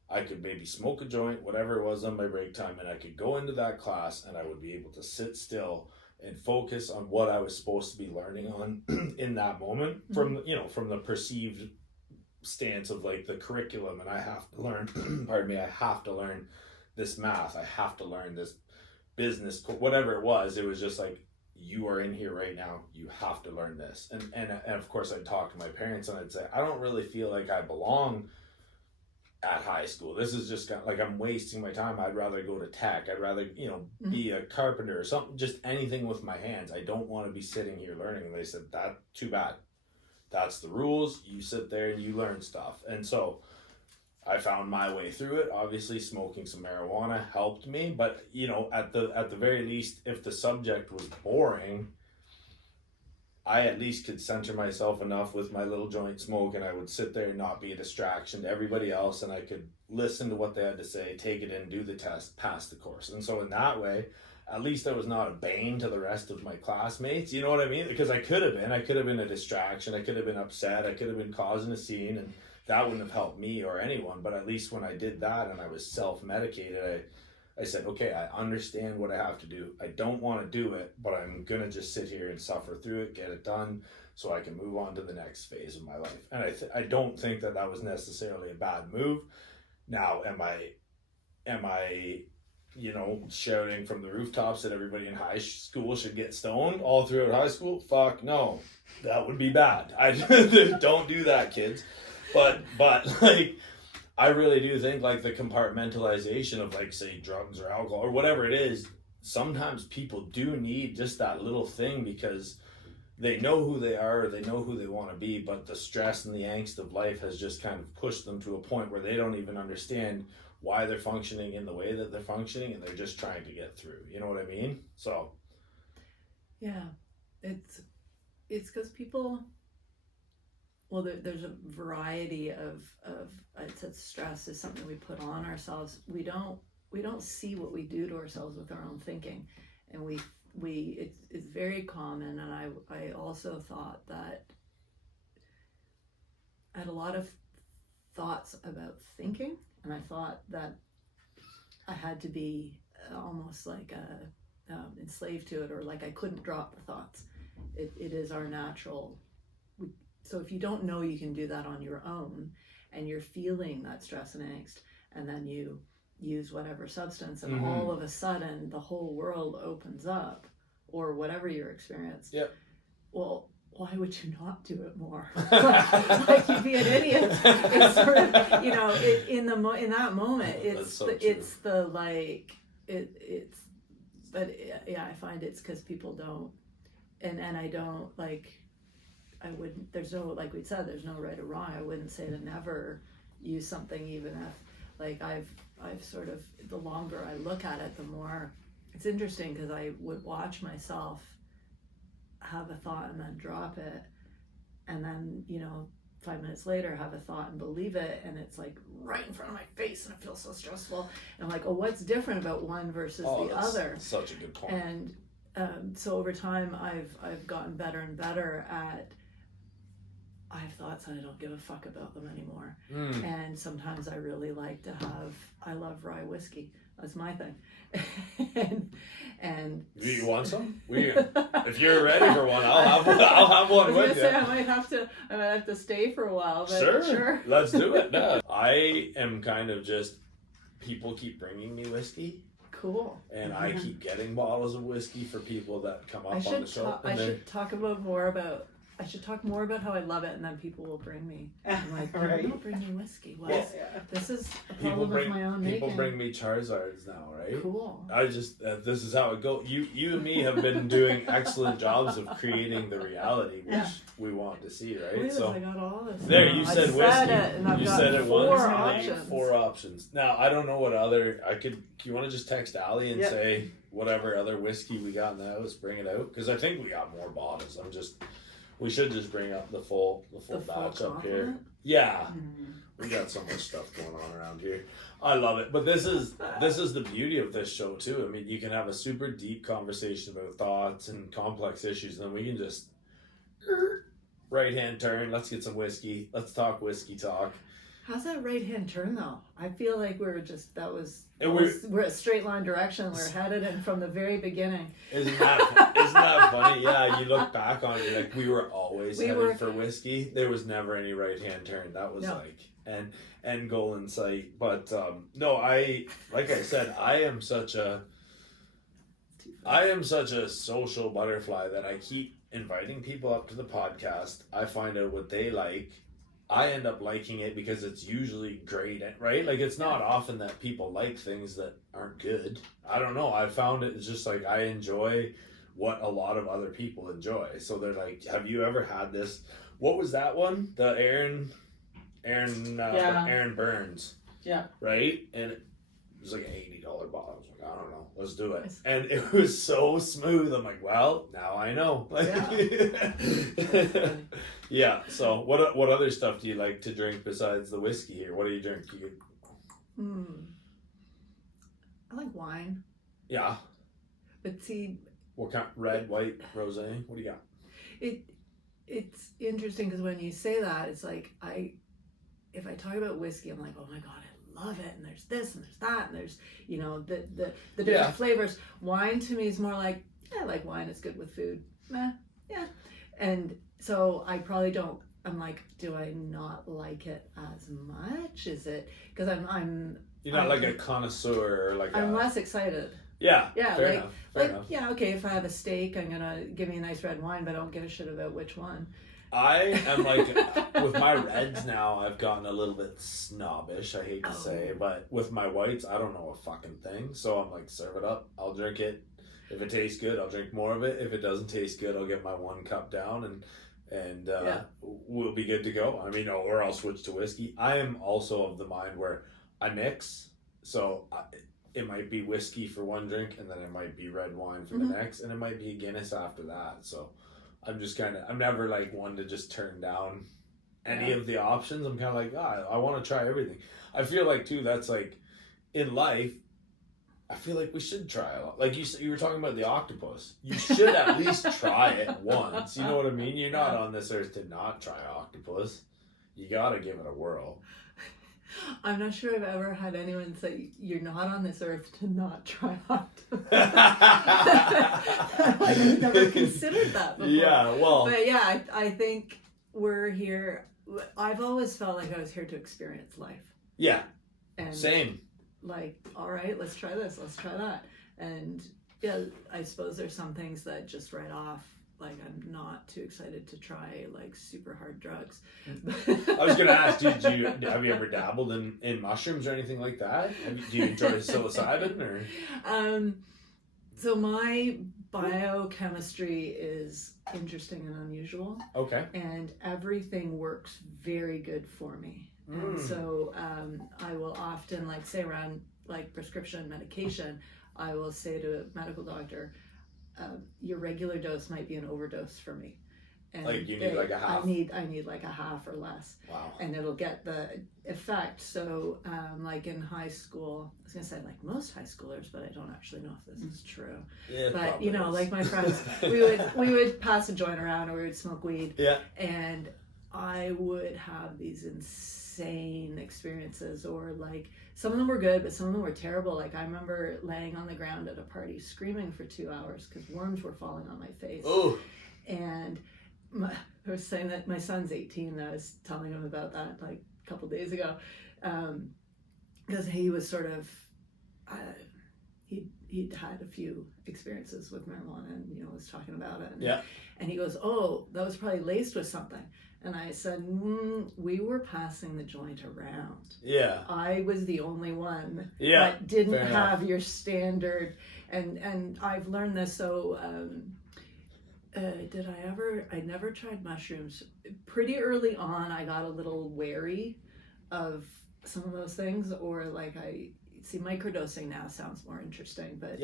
I could maybe smoke a joint, whatever it was, on my break time, and I could go into that class and I would be able to sit still and focus on what I was supposed to be learning on in that moment, from the perceived stance of like the curriculum, and I have to learn pardon me, I have to learn this math, I have to learn this business, whatever it was just like, you are in here right now, you have to learn this. And of course I'd talk to my parents and I'd say, I don't really feel like I belong at high school. This is just kind of like, I'm wasting my time. I'd rather go to tech. I'd rather, be a carpenter or something, just anything with my hands. I don't want to be sitting here learning. And they said, that too bad. That's the rules. You sit there and you learn stuff. And so I found my way through it. Obviously, smoking some marijuana helped me, but at the very least, if the subject was boring, I at least could center myself enough with my little joint smoke, and I would sit there and not be a distraction to everybody else, and I could listen to what they had to say, take it in, do the test, pass the course. And so in that way, at least I was not a bane to the rest of my classmates, you know what I mean? Because I could have been a distraction, I could have been upset, I could have been causing a scene, and that wouldn't have helped me or anyone. But at least when I did that and I was self-medicated, I said, okay, I understand what I have to do. I don't want to do it, but I'm going to just sit here and suffer through it, get it done, so I can move on to the next phase of my life. And I don't think that was necessarily a bad move. Now, am I shouting from the rooftops that everybody in high school should get stoned all throughout high school? Fuck no. That would be bad. I don't do that, kids. But like, I really do think like the compartmentalization of, like, say, drugs or alcohol or whatever it is, sometimes people do need just that little thing, because they know who they are, they know who they want to be, but the stress and the angst of life has just kind of pushed them to a point where they don't even understand why they're functioning in the way that they're functioning, and they're just trying to get through. You know what I mean? So yeah, it's because people, well, there's a variety of I said stress is something we put on ourselves. We don't see what we do to ourselves with our own thinking, and it's very common. And I also thought that I had a lot of thoughts about thinking, and I thought that I had to be almost like enslaved to it, or like I couldn't drop the thoughts. It is our natural. So if you don't know you can do that on your own, and you're feeling that stress and angst, and then you use whatever substance, and all of a sudden the whole world opens up, or whatever your experience. Yep. Well, why would you not do it more? Like you'd be an idiot. It's sort of, in that moment, it's so the, true. it's the like it's. But yeah, I find it's because people don't, and I don't like. I wouldn't. There's no, like we said, there's no right or wrong. I wouldn't say to never use something, even if like I've sort of, the longer I look at it, the more it's interesting, because I would watch myself have a thought and then drop it, and then 5 minutes later have a thought and believe it, and it's like right in front of my face and it feels so stressful, and I'm like, oh, what's different about one versus the other? Such a good point. And so over time I've gotten better and better at, I have thoughts and I don't give a fuck about them anymore. And sometimes I really like to I love rye whiskey. That's my thing. and Do you want some? If you're ready for one, I'll have one I was with gonna say, you. I might have to stay for a while, but Sure. Let's do it. No. I am kind of just, people keep bringing me whiskey. Cool. And I keep getting bottles of whiskey for people that come up I on the show. I should talk more about how I love it, and then people will bring me. I'm like, Right. don't bring me whiskey. Well, Yes, this is a People problem of my own people making. bring me Charizards now, right? Cool. I just this is how it goes. You and me have been doing excellent jobs of creating the reality which we want to see, right? Look at So this, I got all this. there, you I said said whiskey. it, and I've You got said it four once. and then options. 4 options. Now I don't know what other I could. You want to just text Allie and Yep. say whatever other whiskey we got in the house, bring it out, because I think we got more bottles. We should just bring up the full batch up here. compliment? Yeah, we got so much stuff going on around here. I love it, but this is the beauty of this show too. I mean, you can have a super deep conversation about thoughts and complex issues, and then we can just right hand turn. Let's get some whiskey. Let's talk whiskey talk. How's that right hand turn though? I feel like we're a straight line direction. We're headed in from the very beginning. Isn't that funny? Yeah, you look back on it, you're like, we were always headed for whiskey. There was never any right hand turn. That was like end goal in sight. But no, like I said, I am such a social butterfly that I keep inviting people up to the podcast. I find out what they like. I end up liking it because it's usually great, right? Like, it's not often that people like things that aren't good. I don't know. I found it's just like, I enjoy what a lot of other people enjoy. So they're like, have you ever had this? What was that one? The Aaron Burns. Yeah. Right? And it was like an $80 bottle. I was like, I don't know. Let's do it. And it was so smooth. I'm like, well, now I know. Yeah. So what other stuff do you like to drink besides the whiskey here? What do you drink? I like wine. Yeah. But see, What kind? Red, white, rosé? What do you got? it's interesting because when you say that, it's like if I talk about whiskey, I'm like, oh my god, I love it, and there's this and there's that, and there's the different flavors. Wine to me is more like, I like wine. It's good with food. Yeah. And so I probably don't. I'm like, do I not like it as much? Is it because I'm You're not like a connoisseur or like I'm less excited. Yeah. Fair enough. Yeah, okay, if I have a steak, I'm gonna give me a nice red wine, but I don't give a shit about which one. I am like, with my reds now, I've gotten a little bit snobbish, I hate to say, but with my whites, I don't know a fucking thing. So I'm like, serve it up, I'll drink it. If it tastes good, I'll drink more of it. If it doesn't taste good, I'll get my 1 cup down and we'll be good to go. I mean, or I'll switch to whiskey. I am also of the mind where I mix, so it might be whiskey for one drink, and then it might be red wine for the next, and it might be a Guinness after that. So I'm just I'm never like one to just turn down any of the options. I'm kind of like, I want to try everything. I feel like too, that's like in life, I feel like we should try a lot. Like you were talking about the octopus. You should at least try it once. You know what I mean? You're not on this earth to not try octopus. You gotta give it a whirl. I'm not sure I've ever had anyone say, you're not on this earth to not try octopus. Like, I've never considered that before. Yeah, well. But yeah, I think we're here. I've always felt like I was here to experience life. Yeah, and same. Like, all right, let's try this, let's try that. And yeah, I suppose there's some things that just right off, like I'm not too excited to try like super hard drugs. I was gonna ask, have you ever dabbled in mushrooms or anything like that? Do you enjoy psilocybin or? So my biochemistry is interesting and unusual, Okay. and everything works very good for me. And so I will often, like, say around like prescription medication, I will say to a medical doctor, your regular dose might be an overdose for me. And like you need like a half. I need like a half or less. Wow. And it'll get the effect. So like in high school, I was gonna say like most high schoolers, but I don't actually know if this is true. Yeah, but you know, is. like my friends, we would pass a joint around, or we would smoke weed. Yeah. And I would have these insane experiences, or like some of them were good, but some of them were terrible. Like I remember laying on the ground at a party screaming for 2 hours because worms were falling on my face. Oh. And I was saying that my son's 18, and I was telling him about that like a couple days ago, because he was sort of he'd had a few experiences with marijuana, and you know, was talking about it. And, and he goes, "Oh, that was probably laced with something." And I said, "We were passing the joint around. Yeah. I was the only one that didn't have your standard." And I've learned this. So I never tried mushrooms. Pretty early on, I got a little wary of some of those things, or like microdosing now sounds more interesting, but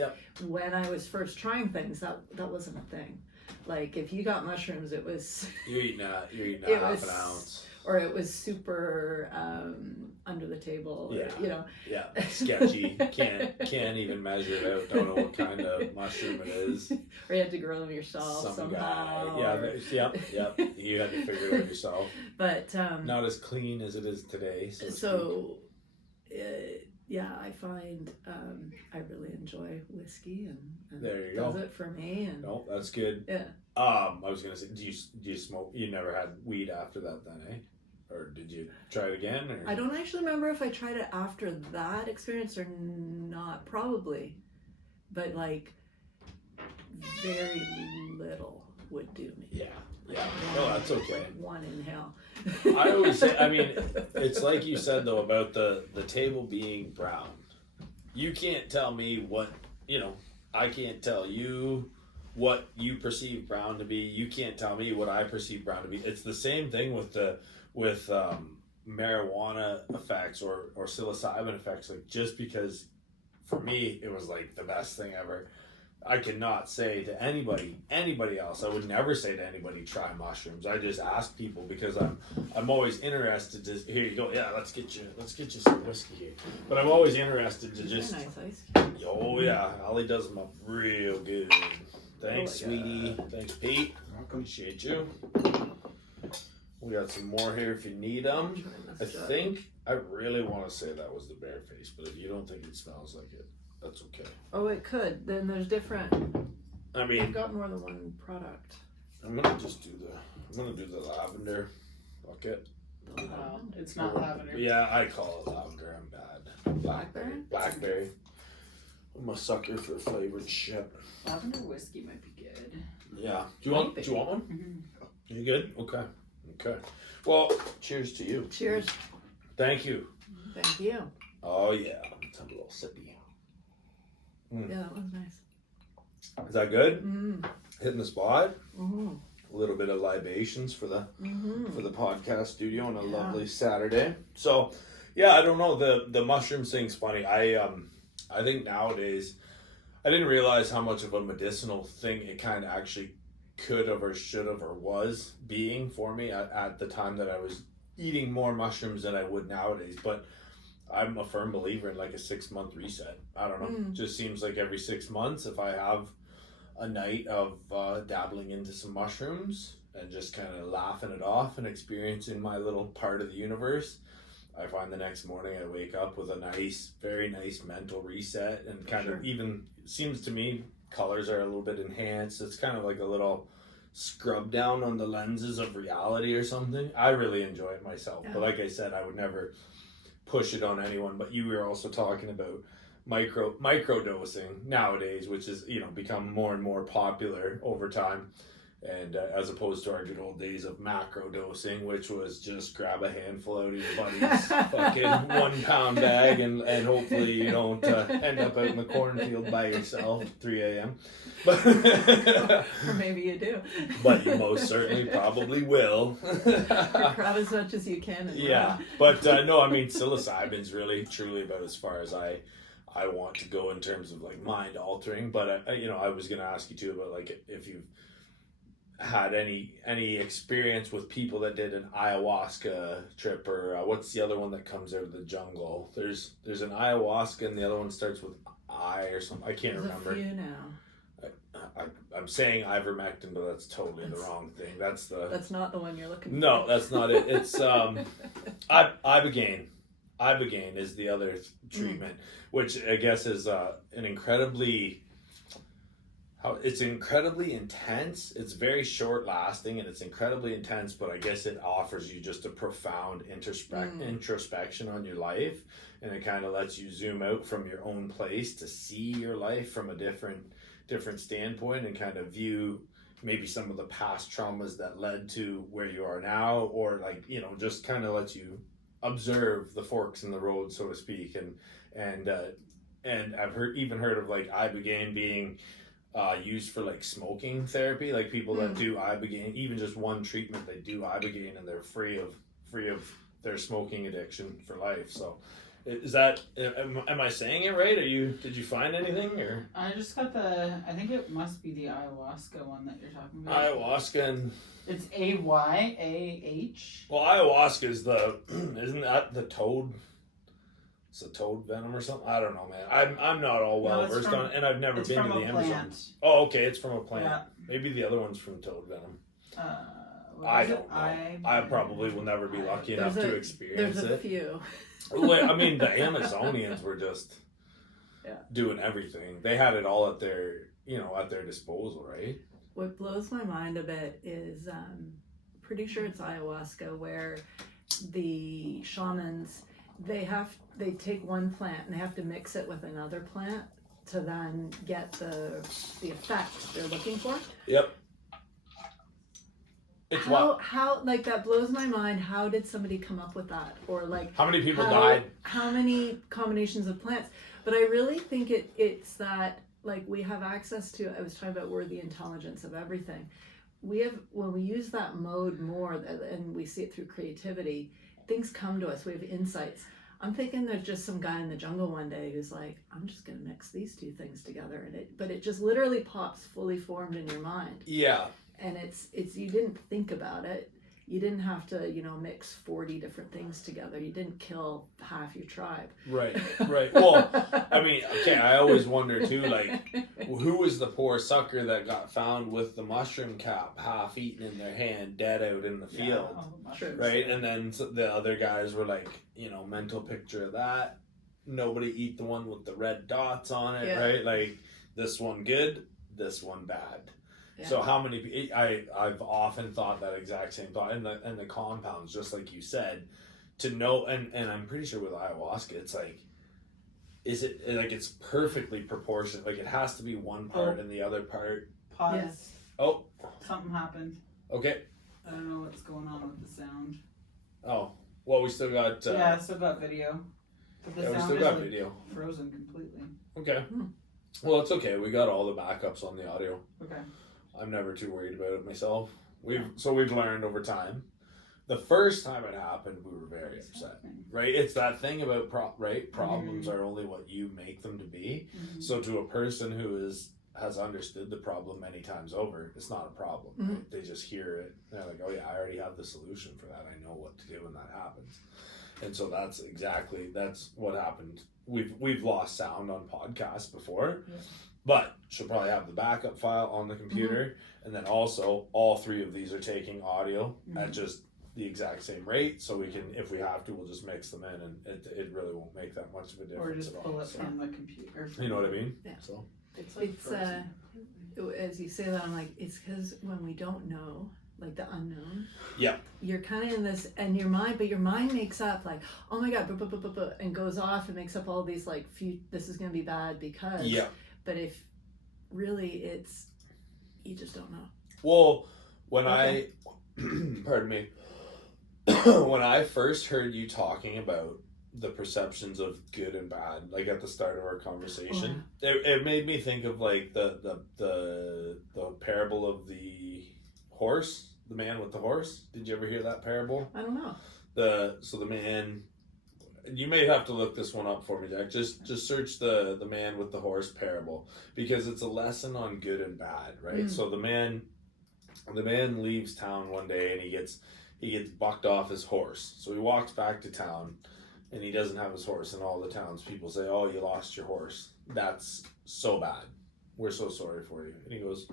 when I was first trying things, that wasn't a thing. Like if you got mushrooms, it was you're eating a half an ounce, or it was super under the table. Yeah. Or, you know. Yeah. Sketchy. Can't even measure it out. Don't know what kind of mushroom it is. Or you had to grow them yourself somehow. Guy. Yeah. You had to figure it out yourself. But not as clean as it is today. Yeah, I find I really enjoy whiskey, and there you does go. it for me. And no, that's good. Yeah. I was gonna say, do you smoke? You never had weed after that, then, eh? Or did you try it again? Or? I don't actually remember if I tried it after that experience or not. Probably, but like very little would do me. Yeah. Yeah. No, that's okay. One inhale. I always say, I mean, it's like you said though about the table being brown. You can't tell me what, you know, I can't tell you what you perceive brown to be. You can't tell me what I perceive brown to be. It's the same thing with marijuana effects or psilocybin effects. Like, just because for me it was like the best thing ever, I cannot say to anybody else. I would never say to anybody, try mushrooms. I just ask people because I'm always interested to, here you go, yeah, let's get you some whiskey here. But I'm always interested to just, nice ice cube. Oh yeah, Ollie does them up real good. Thanks, sweetie. Thanks, Pete. Welcome. Appreciate you. We got some more here if you need them. I think I really want to say that was the bear face, but if you don't think it smells like it, that's okay. Oh, it could. Then there's different. I mean, I've got more than one product. I'm gonna do the lavender bucket. It's not lavender. Yeah, I call it lavender. I'm bad. Blackberry? Blackberry. I'm a sucker for flavored shit. Lavender whiskey might be good. Yeah. Do you want one? Mm-hmm. You good? Okay. Well, cheers to you. Cheers. Thank you. Thank you. Oh yeah. Let's have a little sippy. Yeah, that was nice. Is that good? Mm. Hitting the spot. Mm-hmm. A little bit of libations for the podcast studio on a Yeah. lovely Saturday. So, yeah, I don't know, the mushrooms thing's funny. I think nowadays I didn't realize how much of a medicinal thing it kind of actually could have or should have or was being for me at the time that I was eating more mushrooms than I would nowadays. But I'm a firm believer in like a 6-month reset. I don't know. Just seems like every 6 months, if I have a night of dabbling into some mushrooms and just kind of laughing it off and experiencing my little part of the universe, I find the next morning I wake up with a nice, very nice mental reset, and kind of even seems to me colors are a little bit enhanced. It's kind of like a little scrub down on the lenses of reality or something. I really enjoy it myself. Yeah. But like I said, I would never push it on anyone. But you were also talking about micro dosing nowadays, which is, you know, become more and more popular over time. And as opposed to our good old days of macro dosing, which was just grab a handful out of your buddy's fucking 1 pound bag and hopefully you don't end up out in the cornfield by yourself at 3 a.m. But Or maybe you do. but you most certainly probably will. Grab as much as you can. And Yeah, run. but no, I mean psilocybin's really truly about as far as I want to go in terms of like mind altering. But I was gonna ask you too about like if you've had any experience with people that did an ayahuasca trip, or what's the other one that comes out of the jungle? There's an ayahuasca and the other one starts with I or something. I can't There's remember. a few now. I'm saying ivermectin, but that's totally the wrong thing. That's not the one you're looking for. no, that's not it. It's ibogaine. Ibogaine is the other treatment, which I guess is an incredibly intense. It's very short lasting and it's incredibly intense, but I guess it offers you just a profound introspection on your life, and it kind of lets you zoom out from your own place to see your life from a different standpoint and kind of view maybe some of the past traumas that led to where you are now, or like, just kind of lets you observe the forks in the road, so to speak. And I've heard of like ibogaine being used for like smoking therapy, like people that do ibogaine, even just one treatment, they do ibogaine and they're free of their smoking addiction for life. So is that, am I saying it right? Did you find anything, or? I just got I think it must be the ayahuasca one that you're talking about. Ayahuasca and... It's AYAH. Well, ayahuasca is isn't that the toad? It's a toad venom or something? I don't know, man. I'm not all well versed on it, and I've never been to the Amazon. Oh, okay, it's from a plant. Yeah. Maybe the other one's from toad venom. I don't know. I probably will never be lucky enough to experience There's it. a few. I mean, the Amazonians were just doing everything. They had it all at their disposal, right? What blows my mind a bit is, pretty sure it's ayahuasca, where the shamans, they take one plant and they have to mix it with another plant to then get the effect they're looking for. Yep. It's How like that blows my mind. How did somebody come up with that? Or like how many people died? How many combinations of plants? But I really think it's that, like, we have access to, I was talking about we're the intelligence of everything. When we use that mode more, and we see it through creativity, things come to us. We have insights. I'm thinking there's just some guy in the jungle one day who's like, I'm just gonna mix these two things together, but it just literally pops fully formed in your mind. Yeah. And it's you didn't think about it. You didn't have to, mix 40 different things together. You didn't kill half your tribe. Right. Well, I mean, okay, I always wonder too, like, who was the poor sucker that got found with the mushroom cap half eaten in their hand, dead out in the field, right? And then the other guys were like, mental picture of that. Nobody eat the one with the red dots on it, right? Like, this one good, this one bad. Yeah. So how many? I've often thought that exact same thought, and the compounds, just like you said, to know, and I'm pretty sure with ayahuasca, it's like, is it like it's perfectly proportionate? Like it has to be one part and the other part. Pause. Yes. Oh. Something happened. Okay. I don't know what's going on with the sound. Oh, well, we still got. I still got video. But the sound we still is got like video. frozen completely. Okay. Well, it's okay. We got all the backups on the audio. Okay. I'm never too worried about it myself. We've learned over time. The first time it happened, we were very upset. Right? It's that thing about problems are only what you make them to be. Mm-hmm. So to a person who has understood the problem many times over, it's not a problem. Mm-hmm. Right? They just hear it. They're like, oh yeah, I already have the solution for that. I know what to do when that happens. And so that's what happened. We've lost sound on podcasts before. Yeah. But she'll probably have the backup file on the computer, and then also all three of these are taking audio at just the exact same rate, so we can, if we have to, we'll just mix them in, and it really won't make that much of a difference. Or just at pull all. it from the computer. You know what I mean? Yeah. So it's like as you say that, I'm like, it's because when we don't know, like the unknown. Yeah. You're kind of in this, and your mind makes up like, oh my god, and goes off and makes up all these like, this is gonna be bad because. Yeah. But if really you just don't know. Well, when pardon me, when I first heard you talking about the perceptions of good and bad, like at the start of our conversation, it made me think of like the parable of the horse, the man with the horse. Did you ever hear that parable? I don't know. The man, you may have to look this one up for me, Jack. Just search the man with the horse parable, because it's a lesson on good and bad, right? So the man leaves town one day and he gets bucked off his horse. So he walks back to town and he doesn't have his horse, and all the townspeople say, "Oh, you lost your horse. That's so bad. We're so sorry for you." And he goes,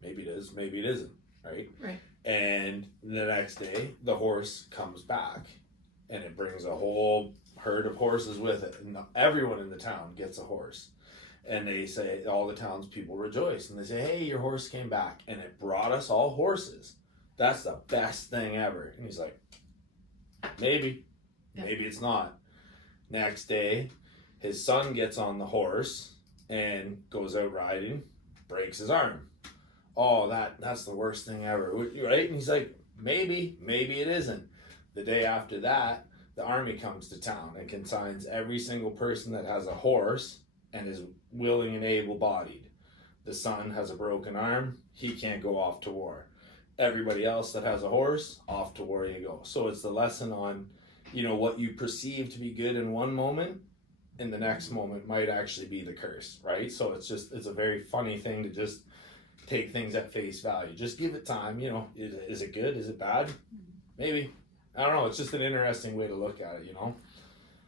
"Maybe it is, maybe it isn't," right? Right. And the next day, the horse comes back, and it brings a whole herd of horses with it, and everyone in the town gets a horse. And they say, all the townspeople rejoice, and they say, "Hey, your horse came back, and it brought us all horses. That's the best thing ever." And he's like, "Maybe, maybe it's not." Next day, his son gets on the horse and goes out riding, breaks his arm. "Oh, that's the worst thing ever," right? And he's like, maybe it isn't. The day after that, the army comes to town and consigns every single person that has a horse and is willing and able-bodied. The son has a broken arm, he can't go off to war. Everybody else that has a horse, off to war you go. So it's the lesson on, what you perceive to be good in one moment, in the next moment might actually be the curse, right? So it's a very funny thing to just take things at face value. Just give it time. Is it good? Is it bad? Maybe. I don't know. It's just an interesting way to look at it,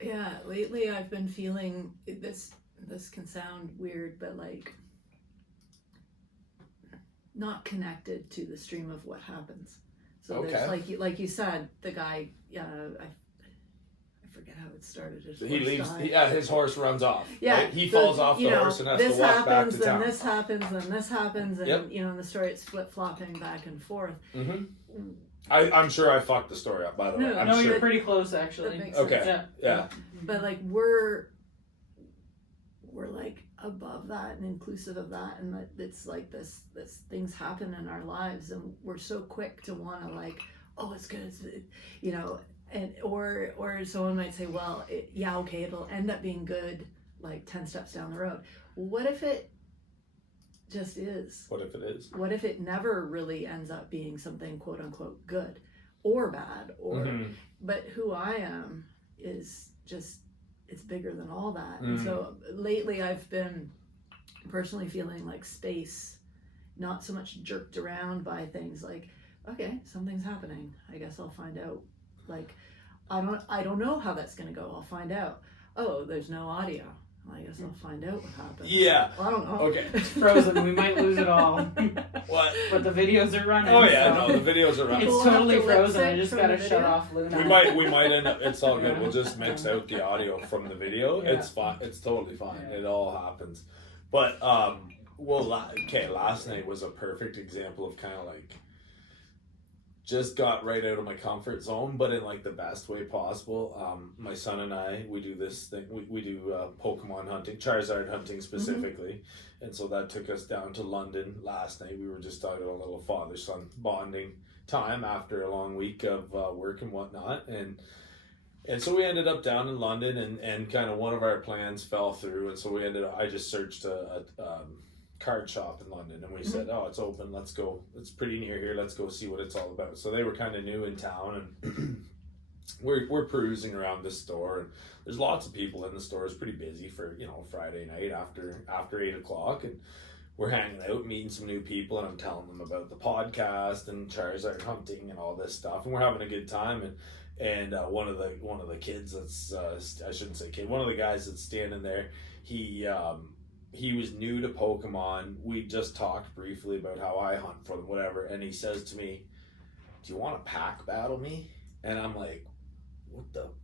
Yeah, lately I've been feeling this can sound weird, but like not connected to the stream of what happens. So there's like you said, the guy, I forget how it started. He leaves. His horse runs off. Yeah, right? He falls off the horse and has to walk back to town. This happens, then this happens, and in the story it's flip flopping back and forth. Mm-hmm. I'm sure I fucked the story up, by the way. No, you're pretty close actually. That makes okay. sense. Yeah. But like we're like above that and inclusive of that, and that it's like this things happen in our lives, and we're so quick to want to like, oh, it's good, and or someone might say, well, okay, it'll end up being good like 10 steps down the road. What if it just is? What if it is? What if it never really ends up being something quote unquote good or bad, or but who I am is just, it's bigger than all that. And so lately I've been personally feeling like space, not so much jerked around by things like, okay, something's happening, I guess I'll find out. Like, I don't know how that's gonna go, I'll find out. Oh, there's no audio, I guess I'll find out what happens. Yeah. Well, I don't know. Okay. It's frozen. We might lose it all. What? But the videos are running. Oh yeah, so. no, the videos are running. It's We'll have totally to lip frozen. I sync just from gotta the shut video. off Luna. We might end up. It's all good. Yeah. We'll just mix out the audio from the video. Yeah. It's fine. It's totally fine. Yeah. It all happens. But last night was a perfect example of kind of like just got right out of my comfort zone, but in like the best way possible. My son and I, we do this thing. We do Pokemon hunting, Charizard hunting specifically, and so that took us down to London last night. We were just talking a little father-son bonding time after a long week of work and whatnot, and so we ended up down in London, and kind of one of our plans fell through, and so I just searched a card shop in London, and we said, oh, it's open, let's go, it's pretty near here, let's go see what it's all about. So they were kind of new in town, and we're perusing around this store, and there's lots of people in the store. It's pretty busy for Friday night after 8:00, and we're hanging out, meeting some new people, and I'm telling them about the podcast and Charizard hunting and all this stuff, and we're having a good time. And one of the kids that's I shouldn't say kid, one of the guys that's standing there, he was new to Pokemon. We just talked briefly about how I hunt for them, whatever, and he says to me, "Do you want to pack battle me?" And I'm like,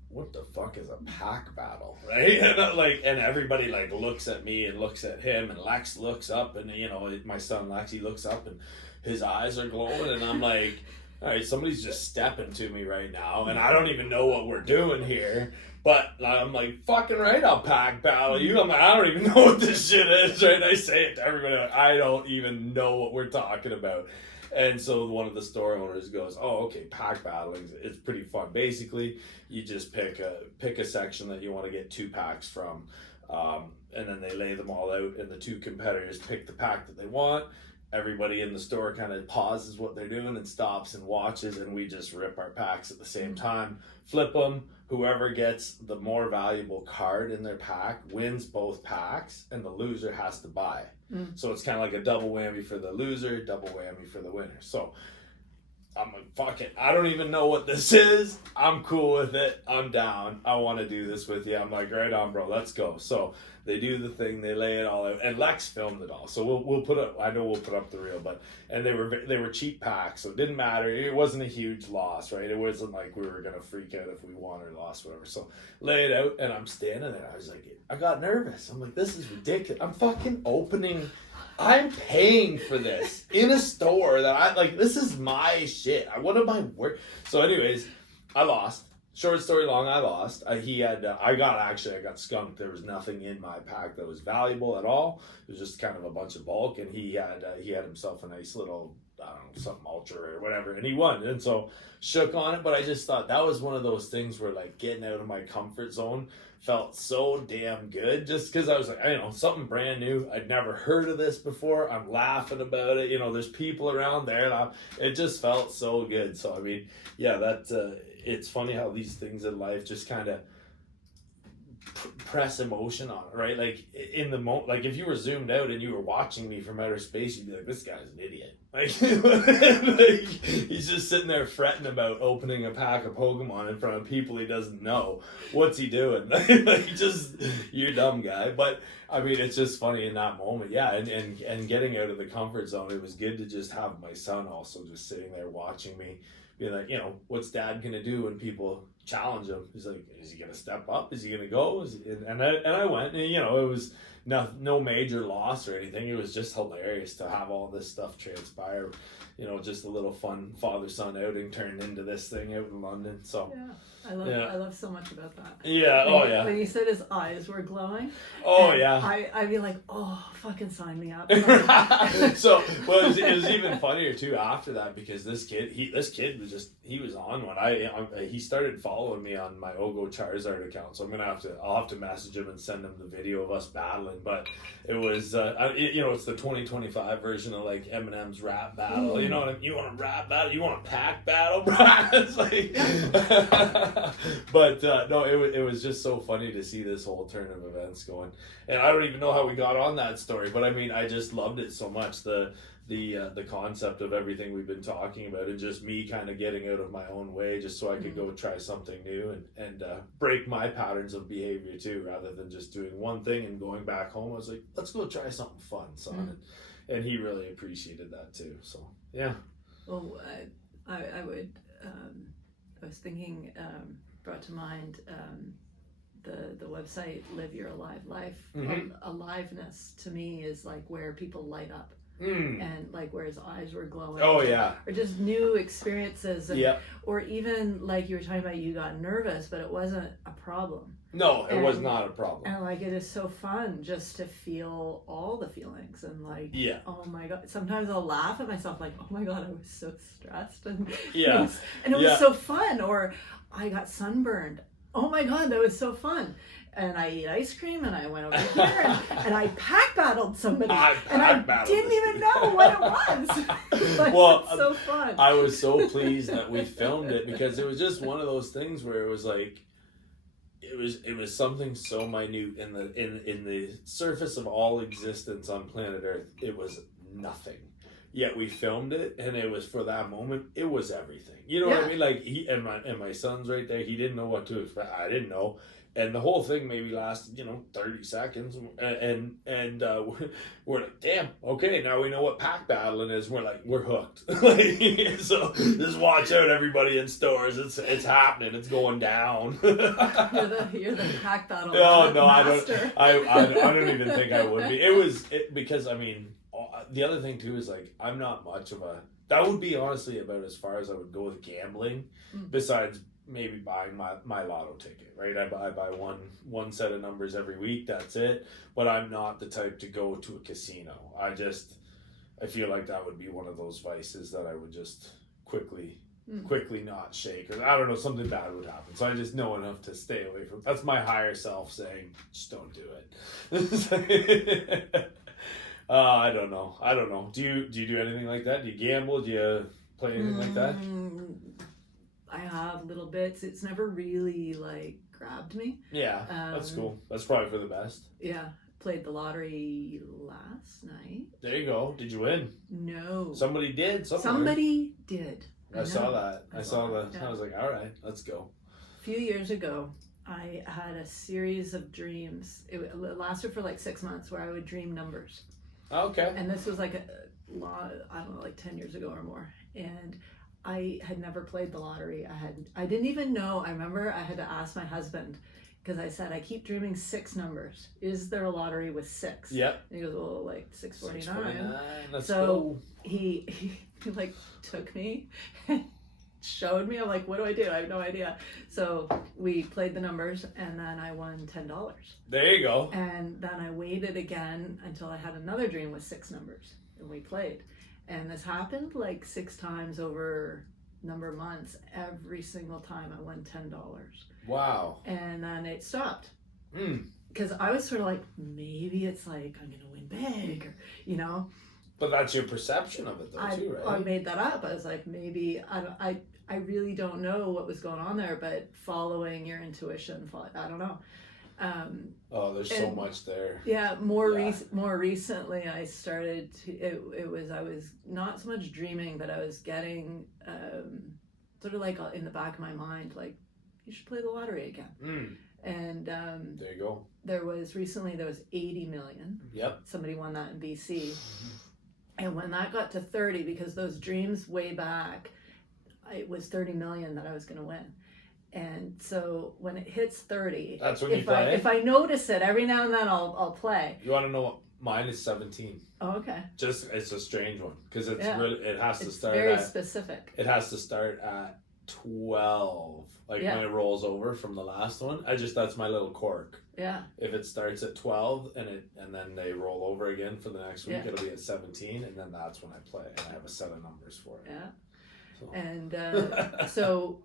what the fuck is a pack battle, right? And everybody like looks at me and looks at him, and Lex looks up, and my son Lex, he looks up and his eyes are glowing, and I'm like, all right, somebody's just stepping to me right now, and I don't even know what we're doing here. But I'm like, fucking right, I'll pack battle you. I'm like, I don't even know what this shit is, right? I say it to everybody, like, I don't even know what we're talking about. And so one of the store owners goes, oh, okay, pack battling, it's pretty fun. Basically, you just pick a section that you want to get 2 packs from, and then they lay them all out, and the 2 competitors pick the pack that they want. Everybody in the store kind of pauses what they're doing and stops and watches, and we just rip our packs at the same time, flip them. Whoever gets the more valuable card in their pack wins both packs, and the loser has to buy. So it's kind of like a double whammy for the loser, double whammy for the winner. So I'm like, fuck it, I don't even know what this is. I'm cool with it. I'm down. I want to do this with you. I'm like, right on, bro. Let's go. So they do the thing. They lay it all out, and Lex filmed it all. So we'll put up. I know we'll put up the reel, but and they were cheap packs, so it didn't matter. It wasn't a huge loss, right? It wasn't like we were gonna freak out if we won or lost, whatever. So lay it out, and I'm standing there. I was like, I got nervous. I'm like, this is ridiculous. I'm fucking opening. I'm paying for this in a store that I like. This is my shit. What am I worth? So, anyways, I lost. Short story long, I lost. I got skunked. There was nothing in my pack that was valuable at all. It was just kind of a bunch of bulk, and he had himself a nice little, I don't know, something ultra or whatever, and he won. And so shook on it, but I just thought that was one of those things where like getting out of my comfort zone felt so damn good, just because I was like, something brand new. I'd never heard of this before. I'm laughing about it. There's people around there. It just felt so good. So I mean, yeah, it's funny how these things in life just kind of press emotion on it, right? Like in the moment, like if you were zoomed out and you were watching me from outer space, you'd be like, this guy's an idiot. Like, he's just sitting there fretting about opening a pack of Pokemon in front of people he doesn't know. What's he doing? You're a dumb guy. But I mean, it's just funny in that moment. Yeah. And getting out of the comfort zone, it was good to just have my son also just sitting there watching me, being like, what's dad gonna do when people challenge him? He's like, is he gonna step up? Is he gonna go? And I went, and it was no major loss or anything. It was just hilarious to have all this stuff transpire. Just a little fun father-son outing turned into this thing out in London. So I love so much about that. Yeah. When you said his eyes were glowing. I'd be like, oh, fucking sign me up. So, well, it was even funnier too after that, because this kid he was on one. He started following me on my Ogo Charizard account, so I'll have to message him and send him the video of us battling. But it was, it's the 2025 version of like Eminem's rap battle. You want a rap battle? You want a pack battle, bro? It's like, but no, it was just so funny to see this whole turn of events going. And I don't even know how we got on that story, but I mean, I just loved it so much. The concept of everything we've been talking about, and just me kind of getting out of my own way just so I could go try something new and break my patterns of behavior too, rather than just doing one thing and going back home. I was like, let's go try something fun, son. And he really appreciated that too. So yeah. Well, I was thinking, brought to mind the website Live Your Alive Life. Aliveness to me is like where people light up. And like where his eyes were glowing. Oh yeah. Or just new experiences. Or even like you were talking about, you got nervous, but it wasn't a problem. No, it was not a problem. And like it is so fun just to feel all the feelings, and like, oh my god. Sometimes I'll laugh at myself like, oh my god, I was so stressed, and it was so fun. Or I got sunburned. Oh my god, that was so fun. And I ate ice cream, and I went over here, and I pack battled somebody, and I didn't even know what it was. Like, well, it's so fun. I was so pleased that we filmed it, because it was just one of those things where it was like, it was something so minute in the surface of all existence on planet Earth. It was nothing. Yet we filmed it, and it was, for that moment, it was everything. You know what I mean? Like, my son's right there. He didn't know what to expect. I didn't know. And the whole thing maybe lasted, 30 seconds. And we're like, damn, okay, now we know what pack battling is. We're like, we're hooked. So just watch out, everybody in stores. It's happening. It's going down. You're the pack battle. No, master. I don't even think I would be. Because, I mean, the other thing too is like, I'm not much of a That would be honestly about as far as I would go with gambling, besides maybe buying my lotto ticket, right? I buy one set of numbers every week, that's it. But I'm not the type to go to a casino. I feel like that would be one of those vices that I would just quickly not shake, or I don't know, something bad would happen. So I just know enough to stay away from. That's my higher self saying, just don't do it. I don't know. Do you do anything like that? Do you gamble? Do you play anything like that? I have little bits. It's never really like grabbed me. Yeah, that's cool. That's probably for the best. Yeah, played the lottery last night. There you go. Did you win? No. Somebody did. Somebody did. I saw that. I Yeah. was like, all right, let's go. A few years ago, I had a series of dreams. It lasted for like 6 months, where I would dream numbers. Okay. And this was like a lot, I don't know, like 10 years ago or more. And I had never played the lottery. I didn't even know. I remember I had to ask my husband, because I said, I keep dreaming 6 numbers. Is there a lottery with 6? Yep. And he goes, well, like 649. 649. Let's So go. he like took me and showed me. I'm like, what do? I have no idea. So we played the numbers, and then I won $10. There you go. And then I waited again until I had another dream with 6 numbers, and we played. And this happened like 6 times over a number of months. Every single time I won $10. Wow. And then it stopped. Because I was sort of like, maybe it's like I'm gonna win big, or But that's your perception of it, though, too, right? I made that up. I was like, maybe I really don't know what was going on there, but following your intuition, I don't know. There's so much there. Yeah, more recently, I started to. I was not so much dreaming, but I was getting sort of like in the back of my mind, like, you should play the lottery again. And there you go. there was 80 million. Yep. Somebody won that in BC. And when that got to 30, because those dreams way back, it was 30 million that I was going to win. And so when it hits 30, that's when you play. If I notice it, every now and then I'll play. You want to know what mine is? 17. Oh, okay. Just it's a strange one, because it's really, it has to start very at, specific. It has to start at 12, like when it rolls over from the last one. That's my little quirk. Yeah. If it starts at 12 and then they roll over again for the next week, it'll be at 17, and then that's when I play, and I have a set of numbers for it. Yeah. So. And so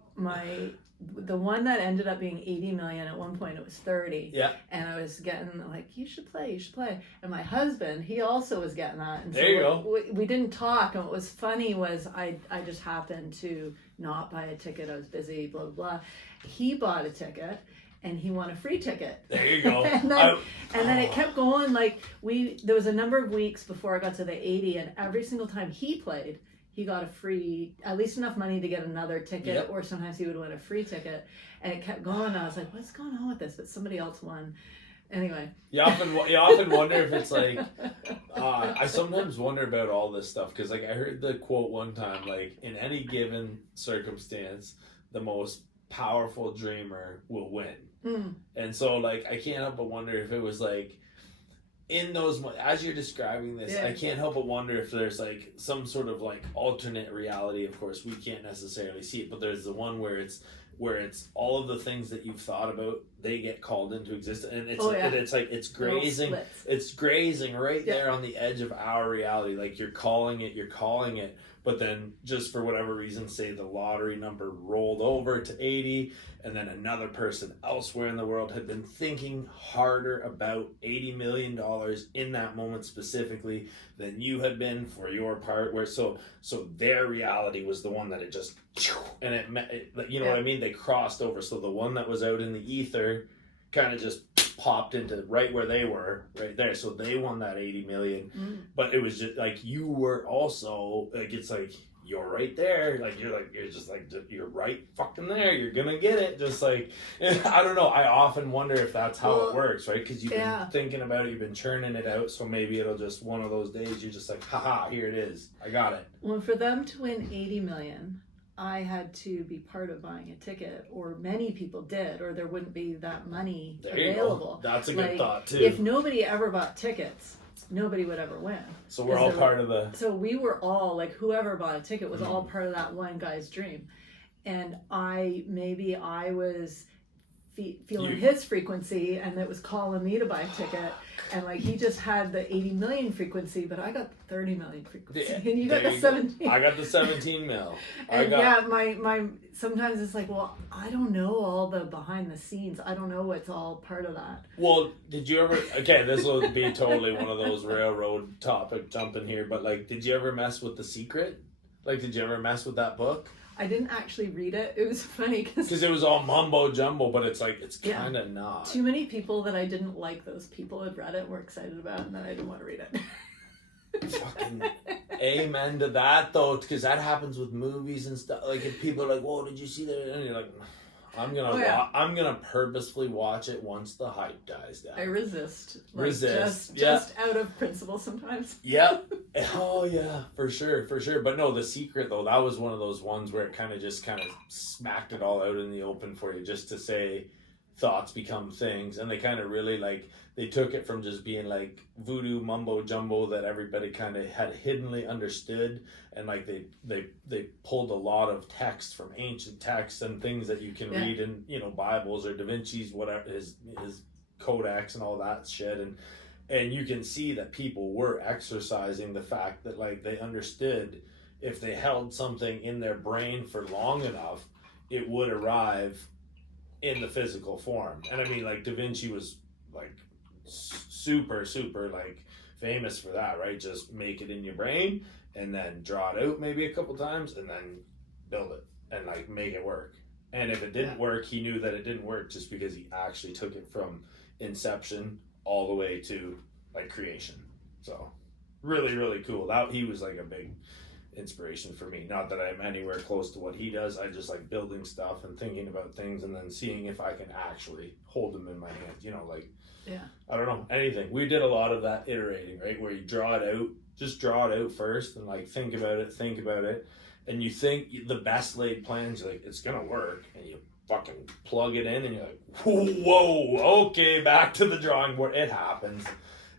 the one that ended up being 80 million, at one point it was 30. Yeah. And I was getting like, you should play. And my husband, he also was getting that. And there you go. We didn't talk. And what was funny was I just happened to not buy a ticket. I was busy, blah, blah, blah. He bought a ticket, and he won a free ticket. There you go. and then it kept going. Like there was a number of weeks before I got to the 80, and every single time he played, he got a free, at least enough money to get another ticket, or sometimes he would win a free ticket. And it kept going. I was like, what's going on with this? But somebody else won. Anyway. You often wonder if it's like, I sometimes wonder about all this stuff, because like I heard the quote one time, like, in any given circumstance, the most powerful dreamer will win. And so like I can't help but wonder if it was like, in those, as you're describing this, I can't help but wonder if there's like some sort of like alternate reality. Of course, we can't necessarily see it, but there's the one where it's all of the things that you've thought about, they get called into existence, and it's grazing right there on the edge of our reality. Like you're calling it, but then just for whatever reason, say the lottery number rolled over to 80, and then another person elsewhere in the world had been thinking harder about $80 million in that moment specifically than you had been for your part, where so their reality was the one that it just, and it what I mean? They crossed over. So the one that was out in the ether kind of just popped into right where they were, right there. So they won that 80 million. But it was just like, you were also like, it's like, you're right there, you're right fucking there, you're gonna get it. Just like, I don't know, I often wonder if that's how it works, right? Because you've been thinking about it, you've been churning it out, so maybe it'll just, one of those days you're just like, haha, here it is, I got it. Well, for them to win 80 million, I had to be part of buying a ticket, or many people did, or there wouldn't be that money There you available. go. That's a good Like, thought too. If nobody ever bought tickets, nobody would ever win. So we're all part of the. So we were all like, whoever bought a ticket was all part of that one guy's dream. And I was feeling his frequency, and it was calling me to buy a ticket, and like he just had the 80 million frequency, but I got the 30 million frequency, Yeah, and you got the 17. I got the 17 mil. And my sometimes it's like, well, I don't know all the behind the scenes. I don't know what's all part of that. Well, did you ever? Okay, this will be totally one of those railroad topic jumping here, but like, did you ever mess with The Secret? Like, did you ever mess with that book? I didn't actually read it. It was funny because it was all mumbo jumbo, but it's like it's kind of not. Too many people that I didn't like those people had read it, were excited about it, and then I didn't want to read it. Fucking amen to that though, because that happens with movies and stuff. Like if people are like, "Whoa, did you see that?" and you're like, I'm gonna purposefully watch it once the hype dies down. I resist. Resist. Just out of principle sometimes. Yep. Oh yeah, for sure. But no, The Secret though, that was one of those ones where it kind of smacked it all out in the open for you, just to say thoughts become things, and they kind of really they took it from just being like voodoo mumbo jumbo that everybody kind of had hiddenly understood, and like they pulled a lot of text from ancient texts and things that you can read in Bibles or Da Vinci's whatever his codex and all that shit, and you can see that people were exercising the fact that like they understood if they held something in their brain for long enough, it would arrive in the physical form. And I mean, like Da Vinci was like super like famous for that, right? Just make it in your brain and then draw it out maybe a couple times and then build it and like make it work. And if it didn't work, he knew that it didn't work just because he actually took it from inception all the way to like creation. So really cool. That he was like a big inspiration for me. Not that I'm anywhere close to what he does. I just like building stuff and thinking about things and then seeing if I can actually hold them in my hands. I don't know, anything. We did a lot of that iterating, right? Where you draw it out, just draw it out first and like think about it. And you think the best laid plans, you're like, it's gonna work. And you fucking plug it in and you're like, whoa, okay, back to the drawing board. It happens.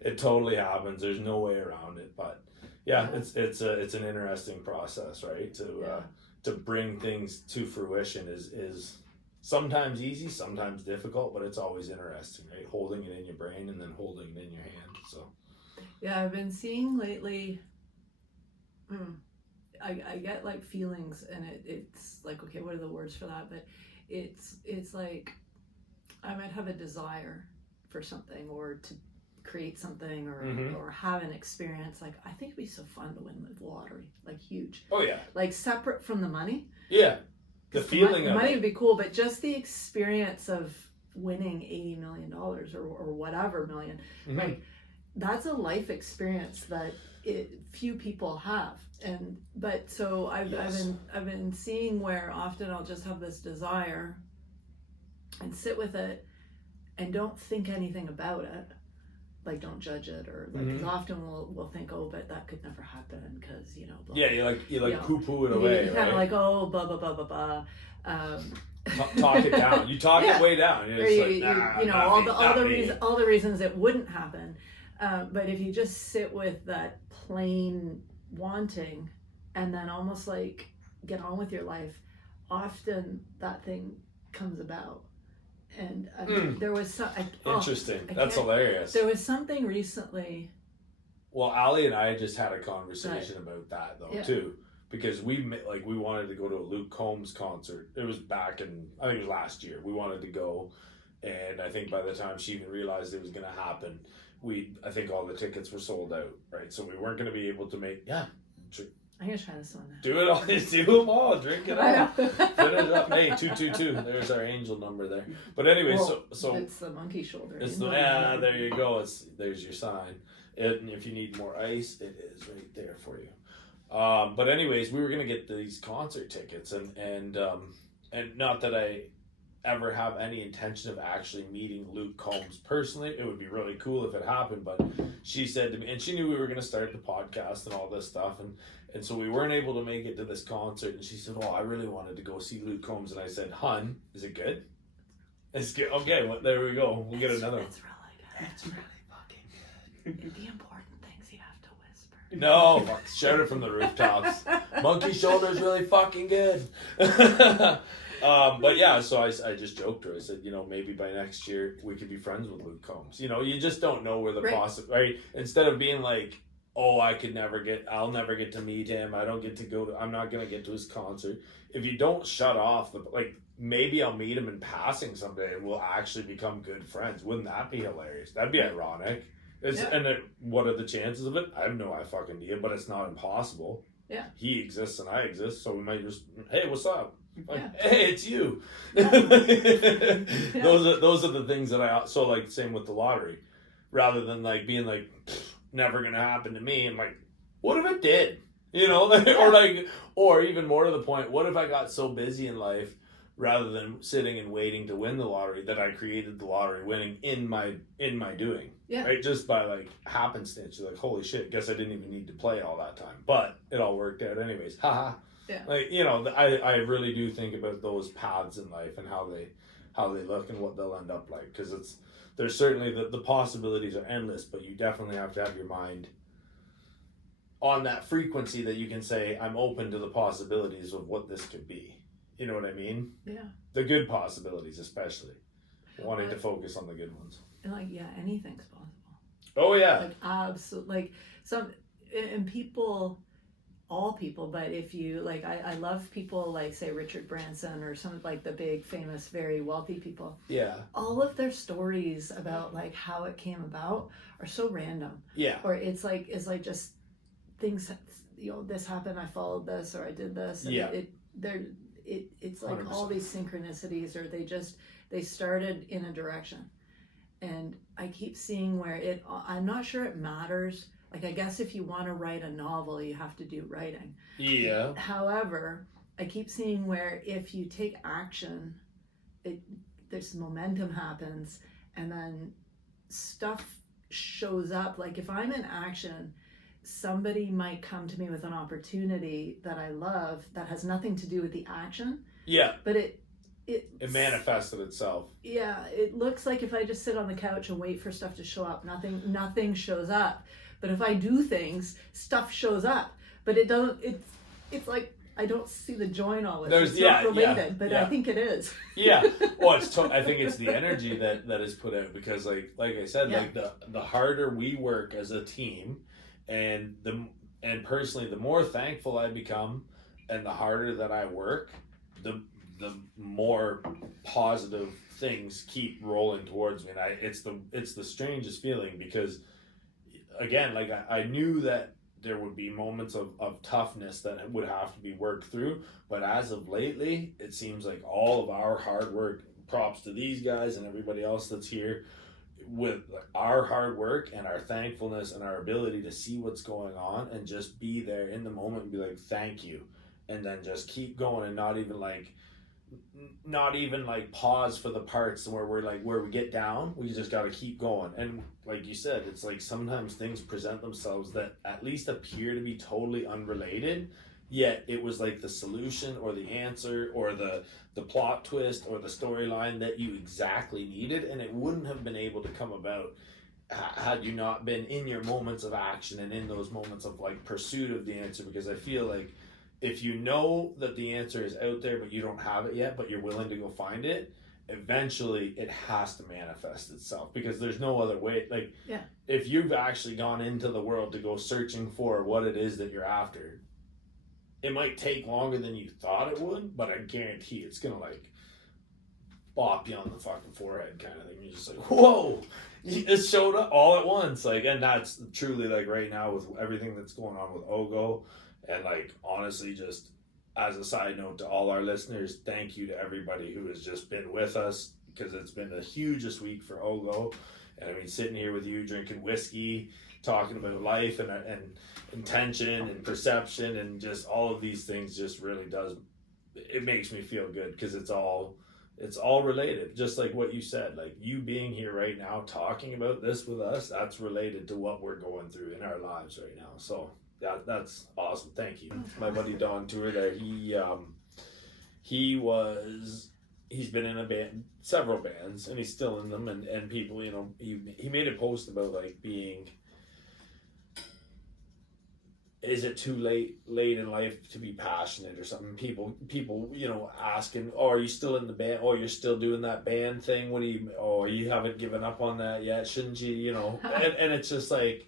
It totally happens. There's no way around it. But yeah, it's an interesting process, right? To bring things to fruition is sometimes easy, sometimes difficult, but it's always interesting, right? Holding it in your brain and then holding it in your hand. So yeah, I've been seeing lately. I get like feelings, and it's like, okay, what are the words for that? But it's like I might have a desire for something, or to create something, or have an experience. Like I think it'd be so fun to win the lottery, like huge. Oh yeah. Like separate from the money. Yeah. The feeling of money it would be cool, but just the experience of winning $80 million or whatever million, like that's a life experience that few people have. So I've been seeing where often I'll just have this desire and sit with it and don't think anything about it. Like don't judge it, or like, because often we'll think, oh, but that could never happen because blah, you poo-poo it away, kind of like, oh, blah blah blah blah blah. Talk it down. You talk it way down. All the reasons it wouldn't happen. But if you just sit with that plain wanting and then almost like get on with your life, often that thing comes about. And there was some interesting. That's hilarious. There was something recently. Well, Ali and I just had a conversation about that though too, because we wanted to go to a Luke Combs concert. It was back in, I think it was last year. We wanted to go, and I think by the time she even realized it was going to happen, I think all the tickets were sold out, right? So we weren't going to be able to make. I'm gonna try this one now. Do it all. Do them all. Drink it all. Finish up. Hey, 222. There's our angel number there. But anyway, so it's the monkey shoulder. There you go. There's your sign. And if you need more ice, it is right there for you. But anyways, we were gonna get these concert tickets, and not that ever have any intention of actually meeting Luke Combs personally. It would be really cool if it happened, but she said to me, and she knew we were going to start the podcast and all this stuff, and so we weren't able to make it to this concert, and she said, oh, I really wanted to go see Luke Combs, and I said, hun, is it good? It's good. Okay, well, there we go. We'll get another one. It's really good. It's really fucking good. The important things you have to whisper. No, fuck, shout it from the rooftops. Monkey shoulder is really fucking good. But yeah, so I just joked her. I said, maybe by next year we could be friends with Luke Combs. You just don't know where the right. Instead of being like, oh, I'll never get to meet him. I don't get to go. I'm not gonna get to his concert. If you don't shut off maybe I'll meet him in passing someday and we'll actually become good friends. Wouldn't that be hilarious? That'd be ironic. What are the chances of it? I have no fucking idea, but it's not impossible. Yeah. He exists and I exist, so we might just, hey, what's up? Yeah. Hey, it's you. Yeah. Those are the things that same with the lottery. Rather than being never gonna happen to me, and what if it did? Or even more to the point, what if I got so busy in life rather than sitting and waiting to win the lottery that I created the lottery winning in my doing. Yeah. Right? Just by happenstance. You're holy shit, guess I didn't even need to play all that time. But it all worked out anyways. Haha. Yeah. I really do think about those paths in life and how they look and what they'll end up like, because there's certainly the possibilities are endless, but you definitely have to have your mind on that frequency that you can say, I'm open to the possibilities of what this could be. You know what I mean? Yeah. The good possibilities, especially. Wanting to focus on the good ones. And anything's possible. Oh yeah. Absolutely. And people, all people, but if you I love people say Richard Branson or some of the big famous very wealthy people. Yeah. All of their stories about how it came about are so random. Yeah. Or it's just things, this happened, I followed this, or I did this. And yeah. It's 100%. All these synchronicities, or they started in a direction, and I keep seeing where I'm not sure it matters. I guess if you want to write a novel, you have to do writing. Yeah. However, I keep seeing where if you take action, this momentum happens, and then stuff shows up. If I'm in action, somebody might come to me with an opportunity that I love that has nothing to do with the action. Yeah. But it manifested itself. Yeah, it looks like if I just sit on the couch and wait for stuff to show up, nothing shows up. But if I do things, stuff shows up. But it doesn't. It's I don't see the joy in all of it. It's not related, but I think it is. Yeah. Well, I think it's the energy that is put out, because like I said, the harder we work as a team, and personally, the more thankful I become, and the harder that I work, the more positive things keep rolling towards me. And it's the strangest feeling, because again, I knew that there would be moments of toughness that would have to be worked through, but as of lately, it seems like all of our hard work, props to these guys and everybody else that's here, with our hard work and our thankfulness and our ability to see what's going on and just be there in the moment and be like, thank you, and then just keep going, and not even pause for the parts where we're where we get down. We just got to keep going. And like you said, it's sometimes things present themselves that at least appear to be totally unrelated, yet it was the solution or the answer or the plot twist or the storyline that you exactly needed, and it wouldn't have been able to come about had you not been in your moments of action and in those moments of pursuit of the answer. Because I feel if you know that the answer is out there but you don't have it yet, but you're willing to go find it, eventually it has to manifest itself, because there's no other way. If you've actually gone into the world to go searching for what it is that you're after, it might take longer than you thought it would, but I guarantee it's gonna bop you on the fucking forehead kind of thing. You're just whoa, it showed up all at once. And that's truly right now with everything that's going on with Ogo. And honestly, just as a side note to all our listeners, thank you to everybody who has just been with us, because it's been the hugest week for Ogo. And I mean, sitting here with you, drinking whiskey, talking about life and intention and perception and just all of these things just really does, it makes me feel good, because it's all it's all related, just like what you said. Like you being here right now talking about this with us, that's related to what we're going through in our lives right now. So yeah, that's awesome. Thank you. My buddy Don Tour there, he's been in a band, several bands, and he's still in them, and people, he made a post about like being, is it too late in life to be passionate or something? People, asking, oh, are you still in the band? Oh, you're still doing that band thing? You haven't given up on that yet? Shouldn't you, and it's just like,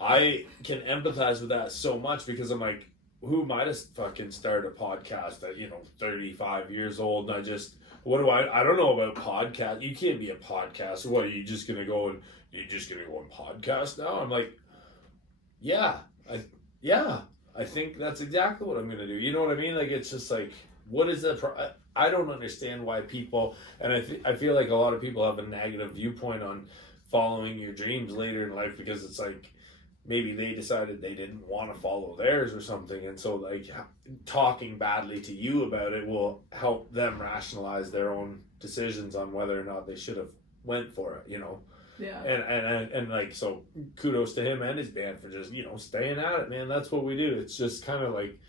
I can empathize with that so much, because I'm like, who might have fucking started a podcast at, 35 years old, and I don't know about podcast. You can't be a podcaster. What, are you just going to go and podcast now? I'm like, yeah, I think that's exactly what I'm going to do. You know what I mean? Like, it's just like, what is the, I don't understand why people, and I feel like a lot of people have a negative viewpoint on following your dreams later in life, because it's like, maybe they decided they didn't want to follow theirs or something, and so like talking badly to you about it will help them rationalize their own decisions on whether or not they should have went for it, Yeah. And like, so kudos to him and his band for just, staying at it, man. That's what we do. It's just kind of like,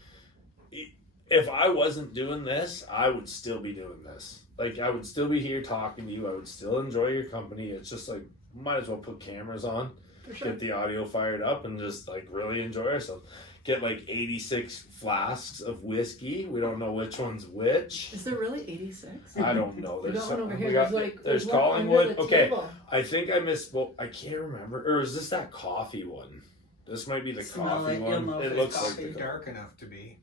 if I wasn't doing this, I would still be doing this. Like, I would still be here talking to you. I would still enjoy your company. It's just like, might as well put cameras on, For sure. get the audio fired up, and just like really enjoy ourselves. Get like 86 flasks of whiskey. We don't know which one's which. Is there really 86? I don't know. We There's got one over some, here. we got, There's there's one Collingwood. under the Okay, table. I think I misspoke. I can't remember. Or is this that coffee one? This might be the Smell coffee it, you'll one. know if It it's looks coffee. like the Dark enough to be.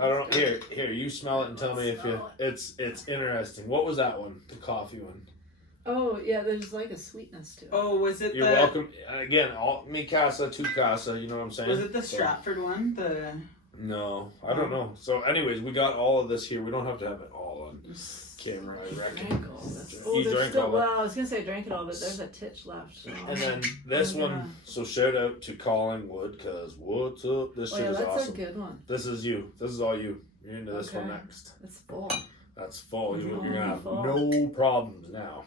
I don't. Here. You smell it and tell me if you. It's interesting. What was that one? The coffee one. Oh yeah, there's like a sweetness to it. Oh, was it You're the welcome. Again, all mi casa, tu casa. You know what I'm saying? was it the So- Stratford one? The No, I don't know. So, anyways, we got all of this here. We don't have to have it all on camera, I reckon. Drank all this. You Oh, there's drank still, all that. well, I was gonna say I drank it all, but there's a titch left. And then this I'm one. gonna- So shout out to Collingwood, cause what's up? This Oh shit yeah, is that's awesome. a good one. This is you. This is all you. You're into this one Okay. next. It's full. That's full. You're Oh, gonna have full. no problems now.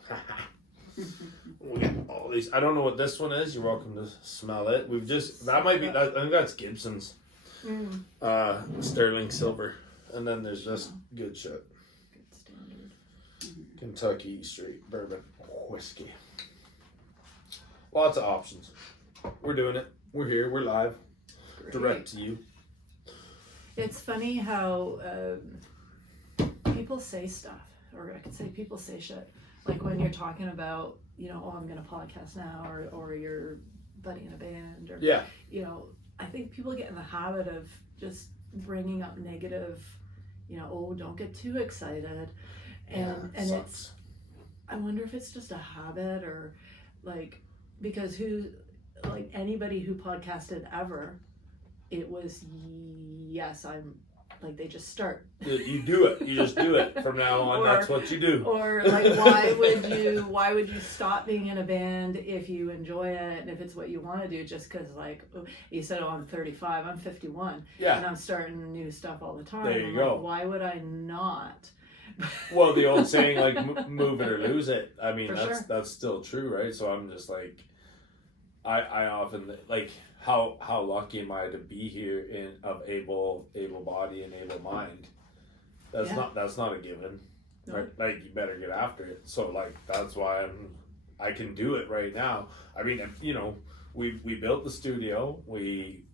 We got all these. I don't know what this one is. You're welcome to smell it. We've just that might be. I think that's Gibson's sterling silver, and then there's just good shit. Good standard. Kentucky straight bourbon whiskey. Lots of options. We're doing it. We're here. We're live. Great. Direct to you. It's funny how people say stuff, or I could say people say shit. Like when you're talking about, oh, I'm gonna podcast now, or you're buddy in a band, or Yeah. I think people get in the habit of just bringing up negative, oh, don't get too excited, and Sucks. I wonder if it's just a habit, or like, because anybody who podcasted ever, it was yes, I'm like, they just start. You do it. You just do it from now on. That's what you do. Or like, why would you stop being in a band if you enjoy it and if it's what you want to do, just because, like, you said, oh, I'm 35, I'm 51, Yeah. and I'm starting new stuff all the time. There you I'm go. Like, why would I not? Well, the old saying, like, move it or lose it. I mean, For that's sure. that's still true, right? So I'm just like, I often like, how lucky am I to be here of able body and able mind? That's Yeah. not a given, No. right? Like, you better get after it. So like, that's why I can do it right now. I mean, we built the studio, we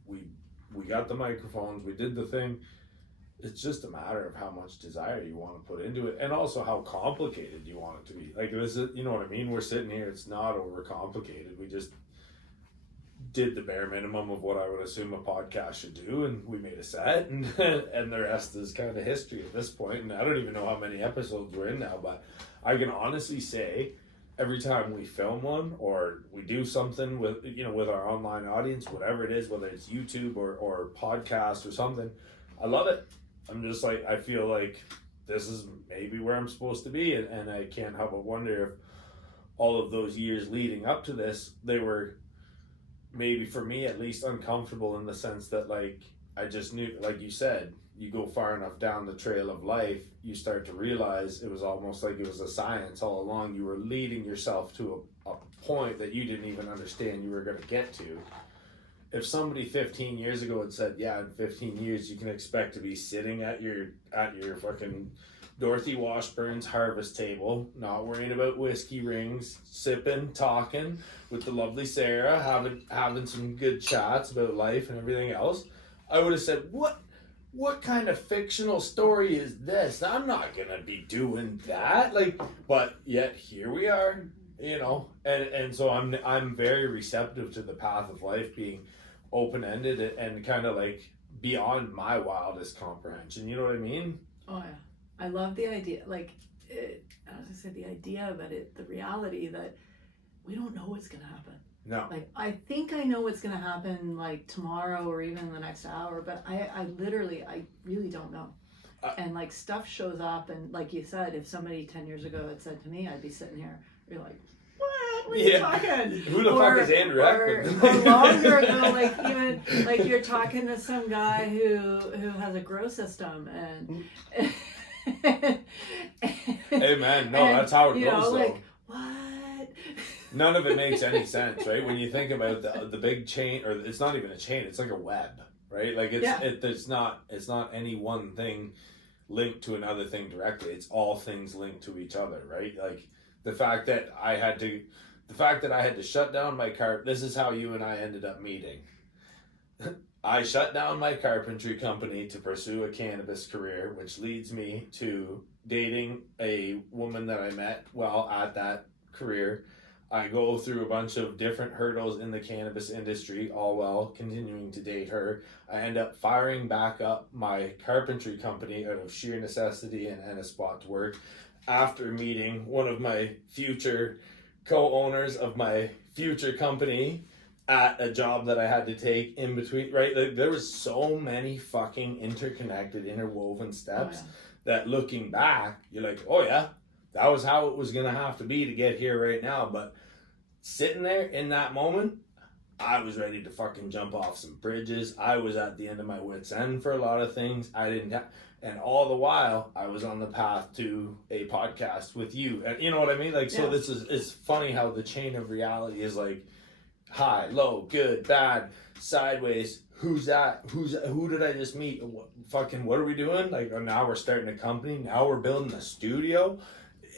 got the microphones, we did the thing. It's just a matter of how much desire you want to put into it, and also how complicated you want it to be. Like, this is, you know what I mean? We're sitting here, it's not overcomplicated. We just did the bare minimum of what I would assume a podcast should do, and we made a set, and and the rest is kind of history at this point. And I don't even know how many episodes we're in now, but I can honestly say, every time we film one or we do something with with our online audience, whatever it is, whether it's YouTube or podcast or something, I love it. I'm just like, I feel like this is maybe where I'm supposed to be, and I can't help but wonder if all of those years leading up to this, they were, maybe for me at least, uncomfortable in the sense that, like, I just knew, like you said, you go far enough down the trail of life, you start to realize it was almost like it was a science all along. You were leading yourself to a point that you didn't even understand you were going to get to. If somebody 15 years ago had said, yeah, in 15 years you can expect to be sitting at your fucking Dorothy Washburn's harvest table, not worrying about whiskey rings, sipping, talking with the lovely Sara, having some good chats about life and everything else, I would have said, what kind of fictional story is this? I'm not gonna be doing that. Like, but yet here we are, you know, and so I'm very receptive to the path of life being open-ended and kind of like beyond my wildest comprehension. You know what I mean? Oh yeah, I love the idea. Like, I was gonna say the idea, but the reality that we don't know what's gonna happen. No. Like, I think I know what's gonna happen like tomorrow or even in the next hour, but I really don't know. And like stuff shows up, and like you said, if somebody 10 years ago had said to me, I'd be sitting here, you're like, what are you talking? Who the fuck is Andrew Heckman? Or longer ago, like even like you're talking to some guy who has a grow system and hey man, no, that's how it goes though. Like, what? None of it makes any sense, right? When you think about the big chain, or it's not even a chain, it's like a web, right? Like it's not any one thing linked to another thing directly. It's all things linked to each other, right? Like the fact that I had to shut down my car. This is how you and I ended up meeting. I shut down my carpentry company to pursue a cannabis career, which leads me to dating a woman that I met while at that career. I go through a bunch of different hurdles in the cannabis industry, all while continuing to date her. I end up firing back up my carpentry company out of sheer necessity and a spot to work after meeting one of my future co-owners of my future company at a job that I had to take in between, right? Like there was so many fucking interconnected, interwoven steps that looking back, you're like, oh yeah, that was how it was gonna have to be to get here right now. But sitting there in that moment, I was ready to fucking jump off some bridges. I was at the end of my wit's end for a lot of things. And all the while, I was on the path to a podcast with you. And you know what I mean? Like, so this is, it's funny how the chain of reality is like high, low, good, bad, sideways. Who's that? Who did I just meet? What are we doing? Like, now we're starting a company. Now we're building a studio.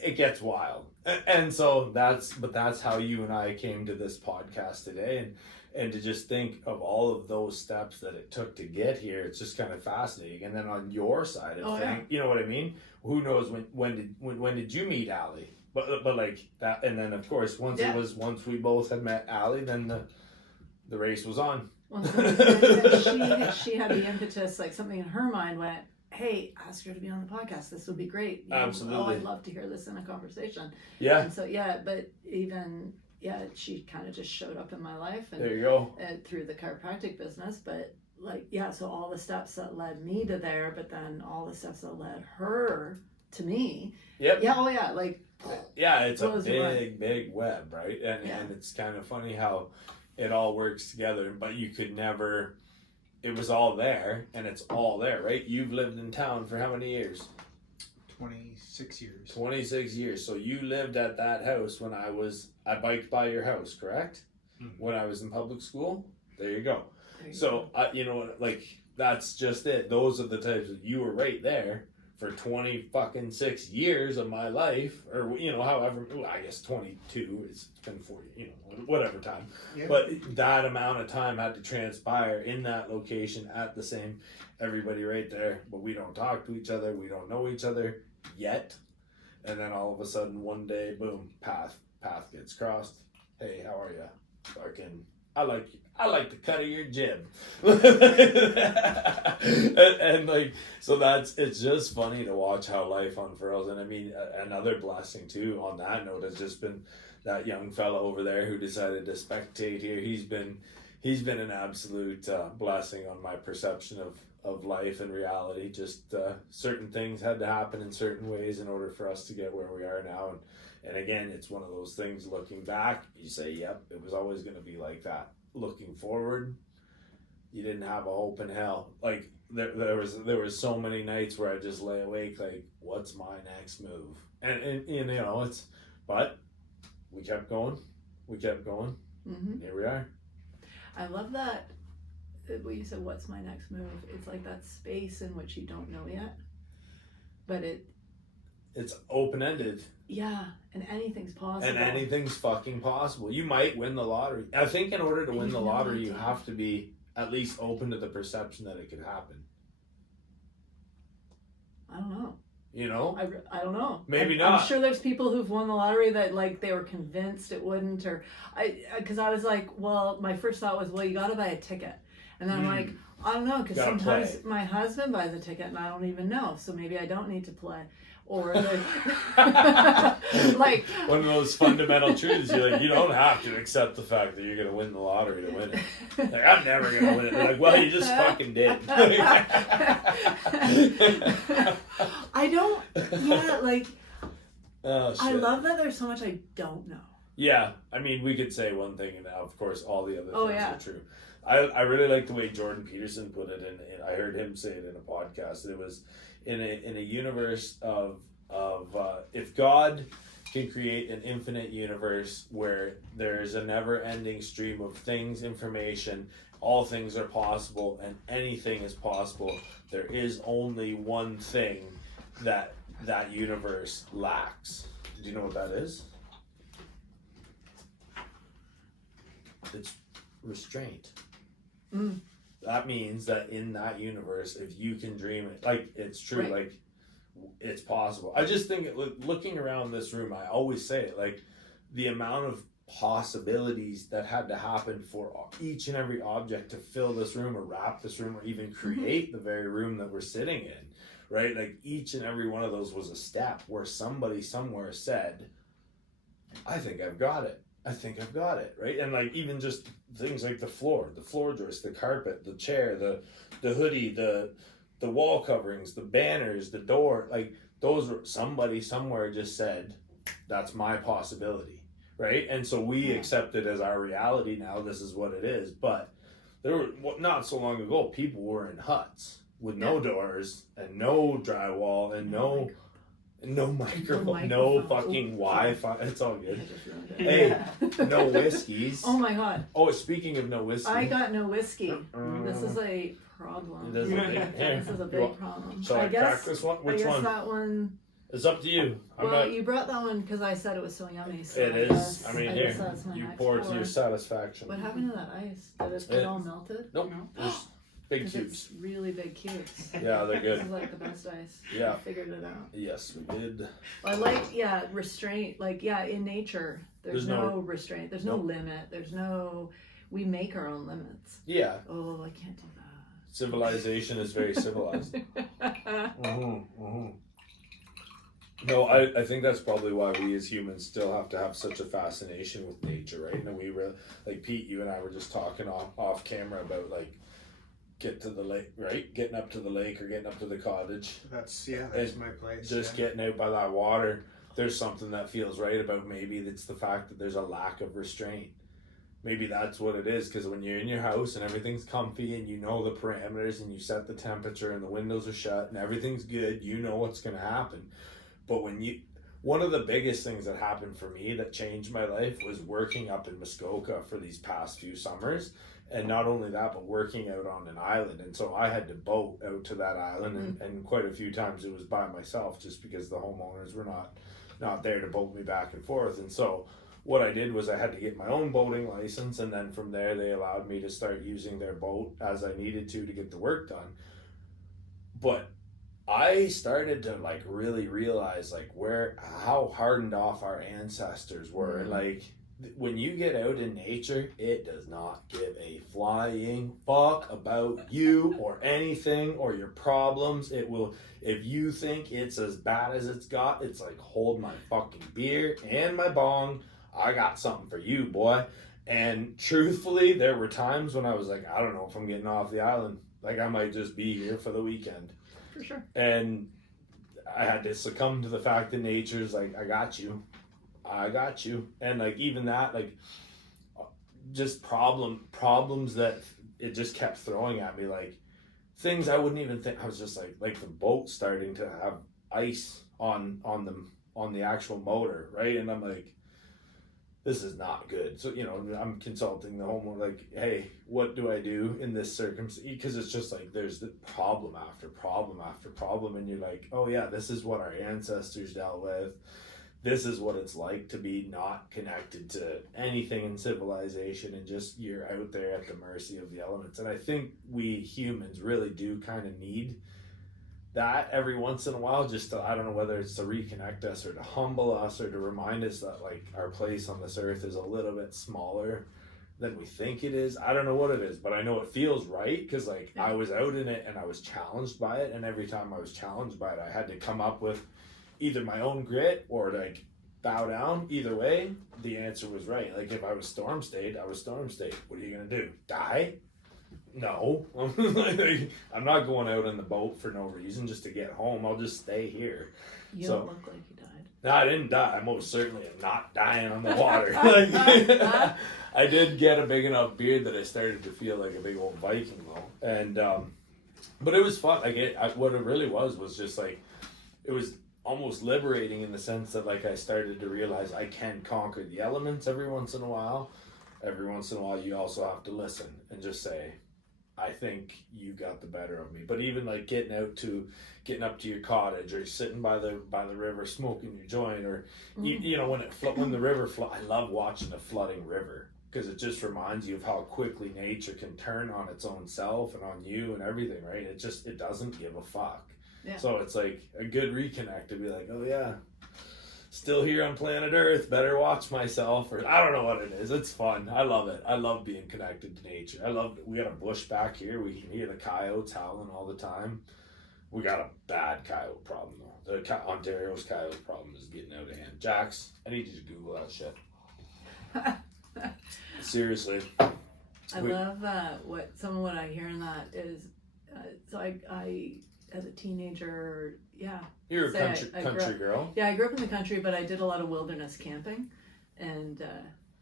It gets wild. And so that's how you and I came to this podcast today. And to just think of all of those steps that it took to get here, it's just kind of fascinating. And then on your side of things, you know what I mean? Who knows when did you meet Allie? But like that, and then of course once we both had met Allie, then the race was on. Well, she had the impetus, like something in her mind went, hey, ask her to be on the podcast. This would be great. Absolutely. Oh, I'd love to hear this in a conversation. Yeah. And so but even she kind of just showed up in my life, and there you go, through the chiropractic business. But like so all the steps that led me to there, but then all the steps that led her to me. Yep. Yeah. Oh yeah. Like. Yeah, it's a big web, right? And it's kind of funny how it all works together, but you could never. It was all there, and it's all there, right? You've lived in town for how many years? 26 years. 26 years. So you lived at that house when I biked by your house, correct? Mm-hmm. When I was in public school? There you go. You know, like, that's just it. Those are the types of, you were right there for 26 years of my life, or, you know, however, I guess 22, it's been 40, you know, whatever time. Yeah. But that amount of time had to transpire in that location at the same, everybody right there, but we don't talk to each other, we don't know each other yet. And then all of a sudden one day, boom, path gets crossed. Hey, how are you? Fucking, I like the cut of your jib. and like, so it's just funny to watch how life unfurls. And I mean, another blessing too on that note has just been that young fella over there who decided to spectate here. He's been an absolute blessing on my perception of life and reality. Just certain things had to happen in certain ways in order for us to get where we are now. And again, it's one of those things, looking back, you say, yep, it was always going to be like that. Looking forward, you didn't have a hope in hell. Like there was so many nights where I just lay awake like, what's my next move? And you know, but we kept going. Mm-hmm. Here we are. I love that. What you said, what's my next move? It's like that space in which you don't know yet, but it's open-ended. Yeah, and anything's possible. And anything's fucking possible. You might win the lottery. I think in order to win the lottery, you have to be at least open to the perception that it could happen. I don't know. You know? I don't know. Maybe not. I'm sure there's people who've won the lottery that like they were convinced it wouldn't, or because I was like, well, my first thought was, well, you got to buy a ticket, and then I'm like, I don't know, because sometimes my husband buys a ticket and I don't even know, so maybe I don't need to play. Or like one of those fundamental truths, you're like, you don't have to accept the fact that you're gonna win the lottery to win it. Like, I'm never gonna win it. They're like, well, you just fucking did. I don't. Yeah, like oh, shit. I love that there's so much I don't know. Yeah, I mean, we could say one thing, and of course, all the other things yeah. are true. I really like the way Jordan Peterson put it, and I heard him say it in a podcast. It was in a universe of if God can create an infinite universe where there's a never-ending stream of things, information, all things are possible, and anything is possible, there is only one thing that universe lacks. Do you know what that is? It's restraint. Mm. That means that in that universe, if you can dream it, like it's true, Right. like it's possible. I just think, looking around this room, I always say it, like the amount of possibilities that had to happen for each and every object to fill this room or wrap this room or even create the very room that we're sitting in, right? Like each and every one of those was a step where somebody somewhere said, I think I've got it. Right? And like even just things like the floor joist, the carpet, the chair, the hoodie, the wall coverings, the banners, the door, like those were somebody somewhere just said, that's my possibility, right? And so we accept it as our reality now. This is what it is. But there were not so long ago, people were in huts with no doors and no drywall and no microphone, no fucking Wi-Fi. It's all good. Hey, no whiskeys. Oh my god. Oh, speaking of no whiskey. I got no whiskey. This is a problem. This is a big problem. So I crack this one? Which one? That one. It's up to you. You brought that one because I said it was so yummy. So it is. I mean, here, you pour to your satisfaction. What happened to that ice? Did it get all melted? Nope. There's big cubes. It's really big cubes. Yeah, they're good. This is like the best ice. Yeah. I figured it out. Yes, we did. I like, restraint. Like, in nature, there's no restraint. There's no limit. We make our own limits. Yeah. Oh, I can't do that. Civilization is very civilized. No, I think that's probably why we as humans still have to have such a fascination with nature, right? And we were, like Pete, you and I were just talking off camera about like, get to the lake, right? Getting up to the lake or getting up to the cottage. That's my place. Just getting out by that water. There's something that feels right about, maybe it's the fact that there's a lack of restraint. Maybe that's what it is, because when you're in your house and everything's comfy and you know the parameters and you set the temperature and the windows are shut and everything's good, you know what's going to happen. But one of the biggest things that happened for me that changed my life was working up in Muskoka for these past few summers. And not only that, but working out on an island. And so I had to boat out to that island, and quite a few times it was by myself just because the homeowners were not there to boat me back and forth. And so what I did was I had to get my own boating license, and then from there they allowed me to start using their boat as I needed to get the work done. But I started to like really realize like how hardened off our ancestors were. And like, when you get out in nature, it does not give a flying fuck about you or anything or your problems. It will, if you think it's as bad as it's got, it's like, hold my fucking beer and my bong. I got something for you, boy. And truthfully, there were times when I was like, I don't know if I'm getting off the island. Like, I might just be here for the weekend. For sure. And I had to succumb to the fact that nature's like, I got you. And like, even that, like, just problems that it just kept throwing at me, like things I wouldn't even think. I was just like the boat starting to have ice on the actual motor, right? And I'm like, this is not good. So, I'm consulting the homeowner, like, hey, what do I do in this circumstance? Because it's just like there's the problem after problem after problem, and you're like, oh yeah, this is what our ancestors dealt with. This is what it's like to be not connected to anything in civilization, and just you're out there at the mercy of the elements. And I think we humans really do kind of need that every once in a while, just to, I don't know whether it's to reconnect us or to humble us or to remind us that like our place on this earth is a little bit smaller than we think it is. I don't know what it is, but I know it feels right because like I was out in it and I was challenged by it, and every time I was challenged by it, I had to come up with either my own grit or like bow down. Either way, the answer was right. Like if I was storm stayed, I was storm stayed. What are you gonna do? Die? No. I'm not going out in the boat for no reason just to get home. I'll just stay here. You don't look like you died. No, I didn't die. I most certainly am not dying on the water. I did get a big enough beard that I started to feel like a big old Viking though. And but it was fun. Like what it really was just like it was almost liberating in the sense that like I started to realize I can conquer the elements every once in a while. Every once in a while you also have to listen and just say, I think you got the better of me. But even like getting up to your cottage or sitting by the river smoking your joint, or when the river I love watching a flooding river because it just reminds you of how quickly nature can turn on its own self and on you and everything, right? It doesn't give a fuck. Yeah. So it's like a good reconnect to be like, oh yeah, still here on planet Earth, better watch myself, or I don't know what it is. It's fun. I love it. I love being connected to nature. We got a bush back here. We can hear the coyotes howling all the time. We got a bad coyote problem though. Ontario's coyote problem is getting out of hand. Jax, I need you to Google that shit. Seriously. I love what I hear in that is, so I as a teenager, You're a country girl. Yeah, I grew up in the country, but I did a lot of wilderness camping, and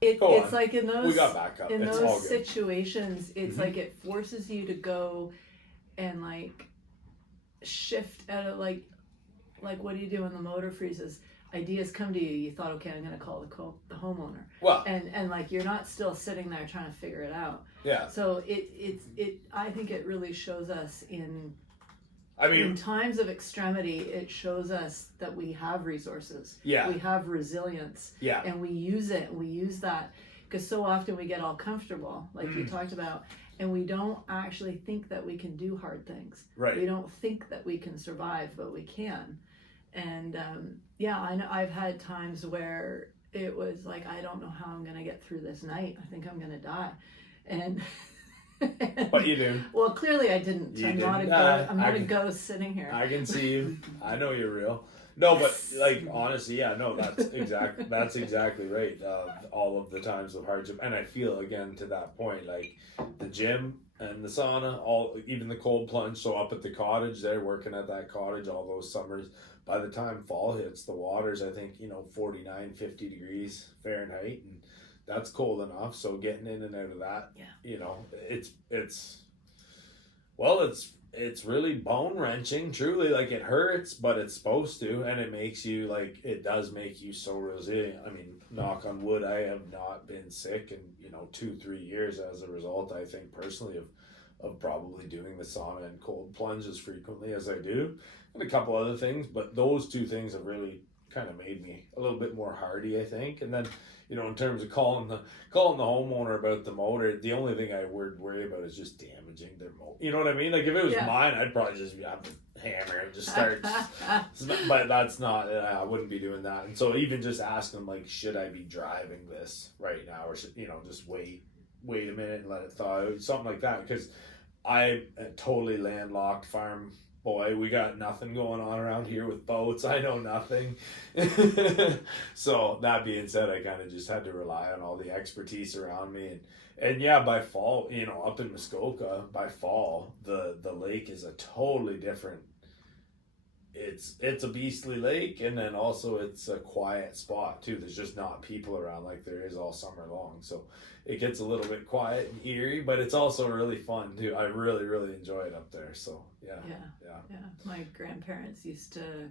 it's like in those we got back up. In it's those all good. situations, it's like it forces you to go and like shift out of like what do you do when the motor freezes? Ideas come to you. You thought, okay, I'm going to call the homeowner. Well, and like you're not still sitting there trying to figure it out. Yeah. So I think it really shows us in times of extremity, it shows us that we have resources. Yeah. We have resilience. Yeah. And we use it. We use that because so often we get all comfortable, like you talked about, and we don't actually think that we can do hard things. Right. We don't think that we can survive, but we can. And I know I've had times where it was like, I don't know how I'm going to get through this night. I think I'm going to die. And but you do. Well, clearly I didn't. I'm not a ghost sitting here. I can see you. I know you're real. No, but like honestly, that's exactly right. All of the times of hardship, and I feel again to that point, like the gym and the sauna, even the cold plunge. So up at the cottage, they're working at that cottage all those summers. By the time fall hits, the water's, I think, 49, 50 degrees Fahrenheit, and that's cold enough. So getting in and out of that, it's really bone wrenching, truly. Like it hurts, but it's supposed to, and it makes you it does make you so resilient. I mean, knock on wood, I have not been sick in 2-3 years as a result. I think personally of probably doing the sauna and cold plunge as frequently as I do, and a couple other things, but those two things have really kind of made me a little bit more hardy, I think. And then in terms of calling the homeowner about the motor, the only thing I would worry about is just damaging their motor. You know what I mean? Like if it was mine, I'd probably just have to hammer and just start. But that's not. I wouldn't be doing that. And so even just asking them, like, should I be driving this right now, or should just wait a minute and let it thaw out, something like that, because I'm a totally landlocked farm boy. We got nothing going on around here with boats. I know nothing. So that being said, I kind of just had to rely on all the expertise around me. And by fall, up in Muskoka, by fall, the lake is a totally different. it's a beastly lake, and then also it's a quiet spot too. There's just not people around like there is all summer long, so it gets a little bit quiet and eerie, but it's also really fun too. I really enjoy it up there. So yeah. My grandparents used to.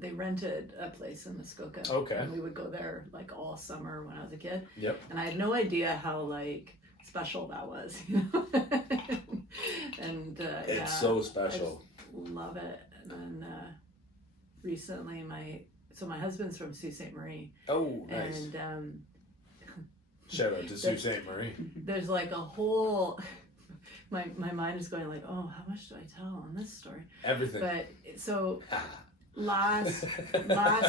They rented a place in Muskoka. Okay. And we would go there like all summer when I was a kid. Yep. And I had no idea how like special that was, and it's so special. I just love it. And then recently, my husband's from Sault Ste. Marie. Oh, nice. And shout out to Sault Ste. Marie. There's like a whole. My mind is going like, oh, how much do I tell on this story? Everything. But so. Last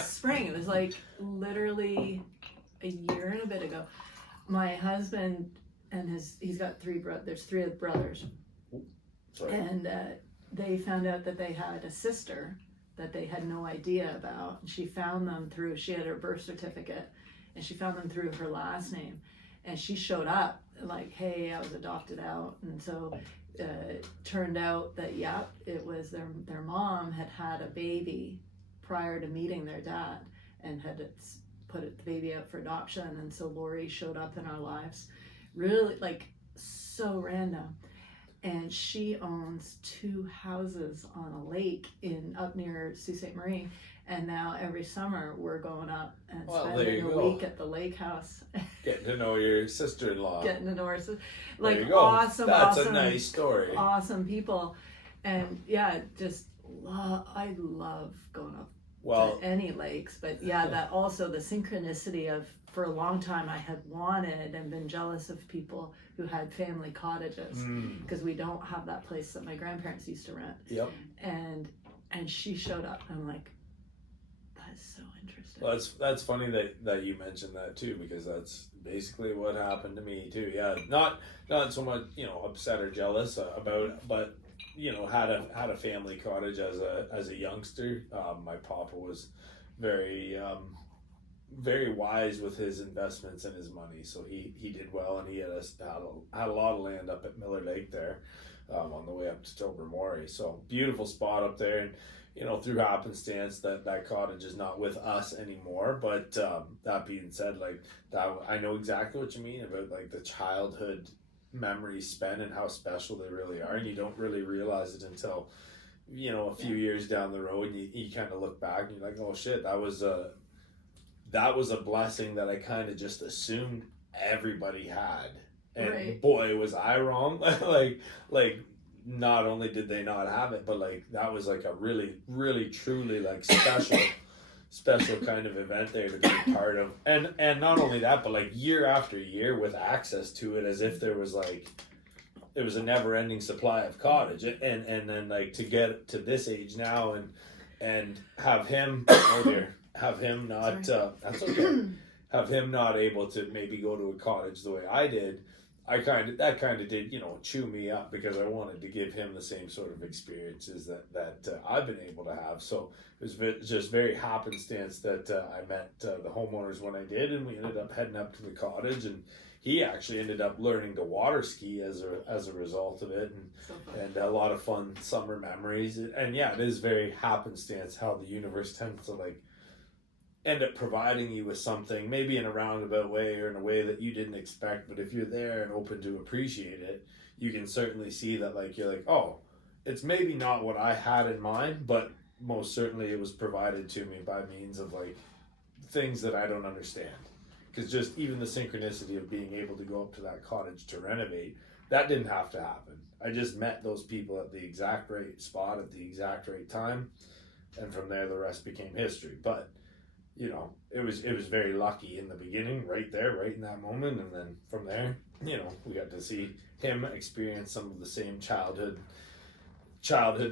spring, it was like literally a year and a bit ago, my husband and he's got there's three brothers. Sorry. And they found out that they had a sister that they had no idea about. She found them she had her birth certificate, and she found them through her last name, and she showed up like, hey, I was adopted out. And so turned out that it was their mom had a baby prior to meeting their dad, and had put the baby out for adoption. And so Lori showed up in our lives, really like so random. And she owns 2 houses on a lake up near Sault Ste. Marie. And now every summer we're going up and spending a week at the lake house. Getting to know your sister-in-law. Getting to know her sister. Like, there you go. Awesome. That's a nice story. Awesome people. And I love going up to any lakes. But that also the synchronicity of, for a long time I had wanted and been jealous of people who had family cottages, because we don't have that place that my grandparents used to rent. Yep. And she showed up, and I'm like, that's so interesting. Well, that's funny that you mentioned that too, because that's basically what happened to me too. Yeah, not so much upset or jealous about, but had a family cottage as a youngster. My papa was very very wise with his investments and his money, so he did well, and he had a lot of land up at Miller Lake there, on the way up to Tobermory. So beautiful spot up there, and through happenstance that cottage is not with us anymore. But that being said, like that, I know exactly what you mean about like the childhood memories spent and how special they really are, and you don't really realize it until a few years down the road, and you kind of look back and you're like, oh shit, that was a blessing that I kind of just assumed everybody had. And boy, was I wrong. like not only did they not have it, but like that was like a really truly like special kind of event there to be part of. And not only that, but like year after year with access to it, as if there was like it was a never ending supply of cottage. And then like to get to this age now and have him have him not that's okay. Have him not able to maybe go to a cottage the way I did. That kind of did chew me up, because I wanted to give him the same sort of experiences that I've been able to have. So it was just very happenstance that I met the homeowners when I did, and we ended up heading up to the cottage, and he actually ended up learning to water ski as a result of it, and a lot of fun summer memories. And it is very happenstance how the universe tends to like end up providing you with something, maybe in a roundabout way or in a way that you didn't expect. But if you're there and open to appreciate it, you can certainly see that like you're like, oh, it's maybe not what I had in mind, but most certainly it was provided to me by means of like things that I don't understand. Because just even the synchronicity of being able to go up to that cottage to renovate, that didn't have to happen. I just met those people at the exact right spot at the exact right time, and from there the rest became history. But it was very lucky in the beginning, right there, right in that moment, and then from there, we got to see him experience some of the same childhood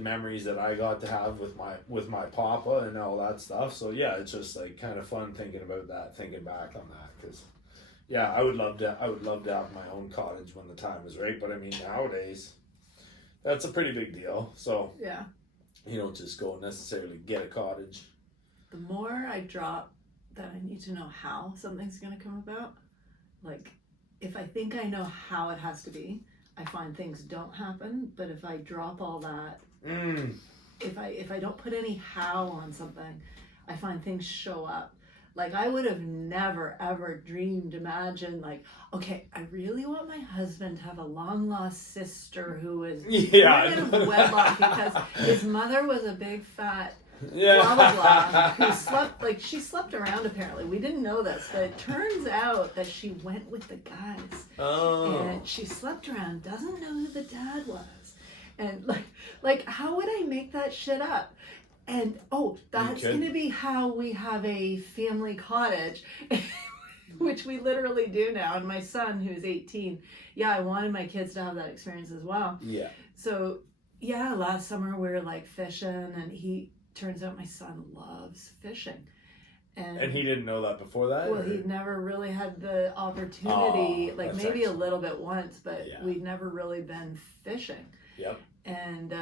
memories that I got to have with my papa and all that stuff. So it's just like kind of fun thinking about that, thinking back on that, because I would love to have my own cottage when the time is right. But I mean, nowadays, that's a pretty big deal. So you don't just go and necessarily get a cottage. The more I drop that I need to know how something's going to come about, like if I think I know how it has to be, I find things don't happen. But if I drop all that, if I don't put any how on something, I find things show up. Like I would have never ever imagined like, okay, I really want my husband to have a long lost sister who is born out of wedlock because his mother was a big fat blah blah blah who slept, like she slept around apparently. We didn't know this, but it turns out that she went with the guys. And she slept around, doesn't know who the dad was. And like how would I make that shit up? And that's going to be how we have a family cottage, which we literally do now. And my son, who's 18, I wanted my kids to have that experience as well. Yeah. So, last summer we were like fishing, and turns out my son loves fishing. And he didn't know that before that? Well, he'd never really had the opportunity, like maybe excellent. A little bit once, but we'd never really been fishing. Yep. And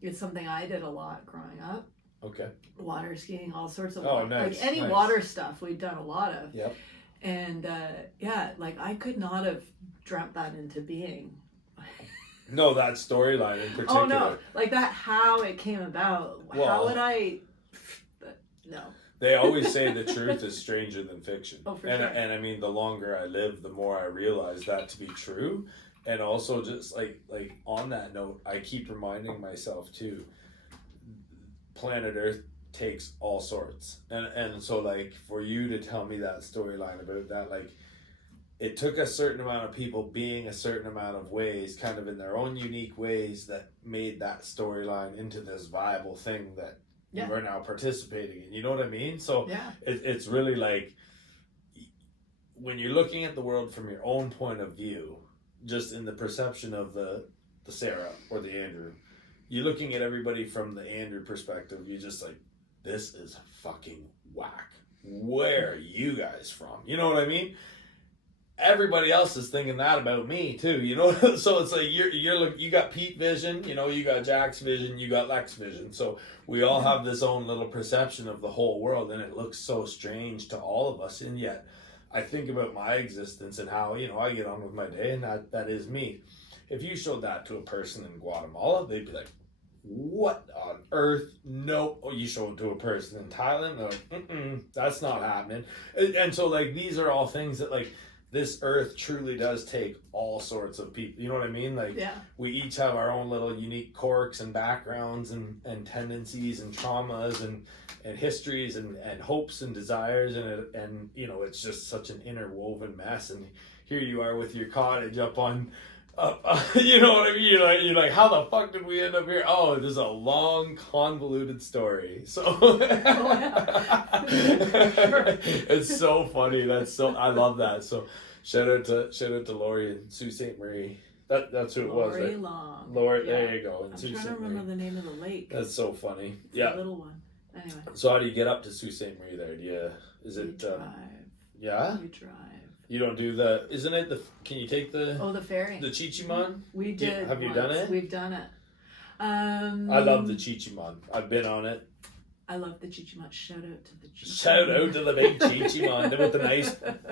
it's something I did a lot growing up. Okay. Water skiing, all sorts of nice. Like any water stuff we've done a lot of. Yep. And like I could not have dreamt that into being. No, that storyline in particular. Oh no, like that, how it came about. Well, how would I? No. They always say the truth is stranger than fiction. Oh, for sure. And I mean, the longer I live, the more I realize that to be true. And also, just like on that note, I keep reminding myself too. Planet Earth takes all sorts, and so like for you to tell me that storyline about that, like it took a certain amount of people being a certain amount of ways, kind of in their own unique ways, that made that storyline into this viable thing that you are now participating in. You know what I mean? So it's really like when you're looking at the world from your own point of view, just in the perception of the Sara or the Andrew. You're looking at everybody from the Andrew perspective. You're just like, this is fucking whack. Where are you guys from? You know what I mean? Everybody else is thinking that about me too. You know, so it's like you got Pete vision. You know, you got Jack's vision. You got Lex vision. So we all have this own little perception of the whole world, and it looks so strange to all of us. And yet, I think about my existence and how I get on with my day, and that is me. If you showed that to a person in Guatemala, they'd be like, what on earth? No. Oh, you show it to a person in Thailand, they're like, that's not happening. And so, like, these are all things that, like, this earth truly does take all sorts of people. You know what I mean? Like, we each have our own little unique quirks and backgrounds and tendencies and traumas and histories and hopes and desires. And it's just such an interwoven mess. And here you are with your cottage up on... you know what I mean? You're like, how the fuck did we end up here? Oh, there's a long, convoluted story. So it's so funny. I love that. So shout out to Lori and Sault Ste. Marie. That's who it was. Lori Long. Lori, there you go. And I'm Sault trying Ste. to remember Marie. the name of the lake. That's so funny. It's a little one. Anyway. So how do you get up to Sault Ste. Marie there? You drive. Yeah? You drive. You don't do can you take the ferry. The Chichiman? We did. Have you done it? We've done it. I love the Chichiman. I've been on it. I love the Chichiman. Shout out to the Chichiman. Shout out to the big Chichiman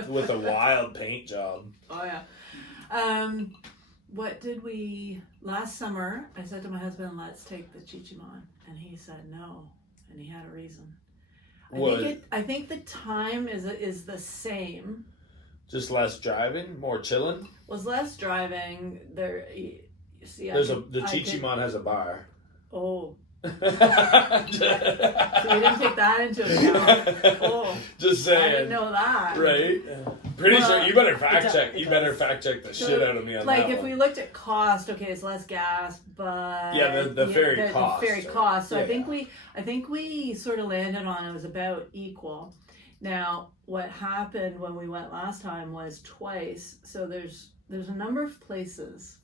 with the wild paint job. Oh yeah. What did we last summer? I said to my husband, "Let's take the Chichiman," and he said no, and he had a reason. I think the time is the same. Just less driving, more chilling. Was less driving. There, you see. The Chichiman has a bar. Oh. So we didn't take that into account. Oh. Just saying. I didn't know that. Right. Pretty sure you better fact check. You better fact check the shit out of me on that. Like if we looked at cost, okay, it's less gas, but the ferry cost. The ferry cost. So I think we sort of landed on it was about equal. Now, what happened when we went last time was twice. So there's a number of places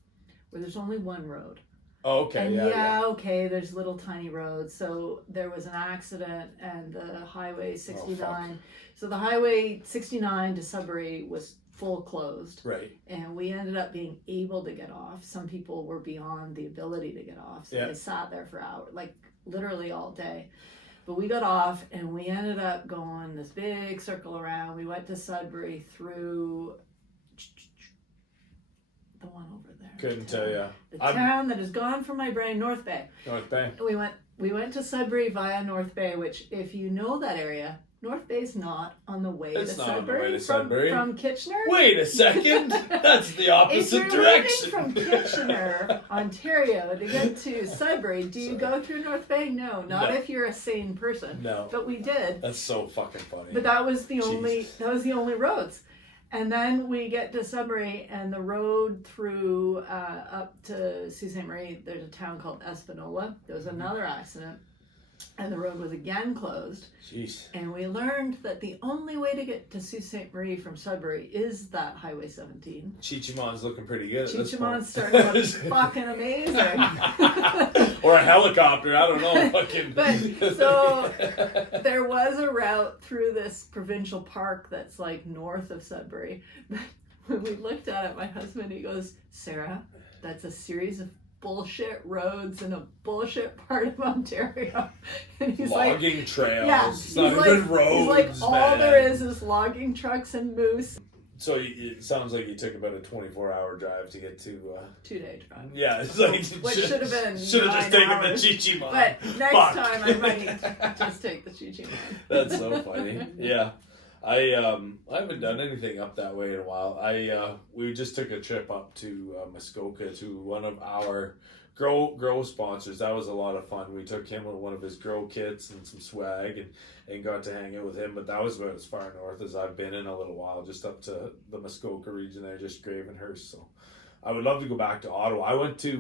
where there's only one road. Oh, okay. And okay, there's little tiny roads. So there was an accident and the Highway 69. So the Highway 69 to Sudbury was full closed. Right. And we ended up being able to get off. Some people were beyond the ability to get off. So they sat there for hours, like literally all day. But we got off and we ended up going this big circle around. We went to Sudbury through the one over there. Couldn't tell you. The town that is gone from my brain, North Bay. North Bay. We went we went to Sudbury via North Bay, which, if you know that area, North Bay's not on the way It's to not on the Sudbury, way to Sudbury. From Kitchener. Wait a second. That's the If opposite you're direction. leaving from Kitchener, Ontario, to get to Sudbury, do you go through North Bay? No, not No. if you're a sane person. No. But we did. That's so fucking funny. But that was the only Jesus. roads. And then we get to Sudbury, and the road through up to Sault Ste. Marie, there's a town called Espanola. There was another accident, and the road was again closed. Jeez. And we learned that the only way to get to Sault Ste. Marie from Sudbury is that Highway 17. Chichimon's looking pretty good at this point. Chichimon's starting to look fucking amazing. Or a helicopter, I don't know. Fucking. But so there was a route through this provincial park that's like north of Sudbury. But when we looked at it, my husband, he goes, Sarah, that's a series of bullshit roads in a bullshit part of Ontario. And he's logging trails. yeah, It's not he's even roads. he's like, all man. there is logging trucks and moose. So it sounds like you took about a 24-hour drive to get to. 2-day drive. Yeah, it's like Which should have been should have just 9 taken hours. the Chichimon. But next Fuck. time I might just take the Chichimon. That's so funny. Yeah. I haven't done anything up that way in a while. We just took a trip up to Muskoka to one of our grow sponsors. That was a lot of fun. We took him on one of his grow kits and some swag and got to hang out with him. But that was about as far north as I've been in a little while, just up to the Muskoka region there, just Gravenhurst. So I would love to go back to Ottawa. I went to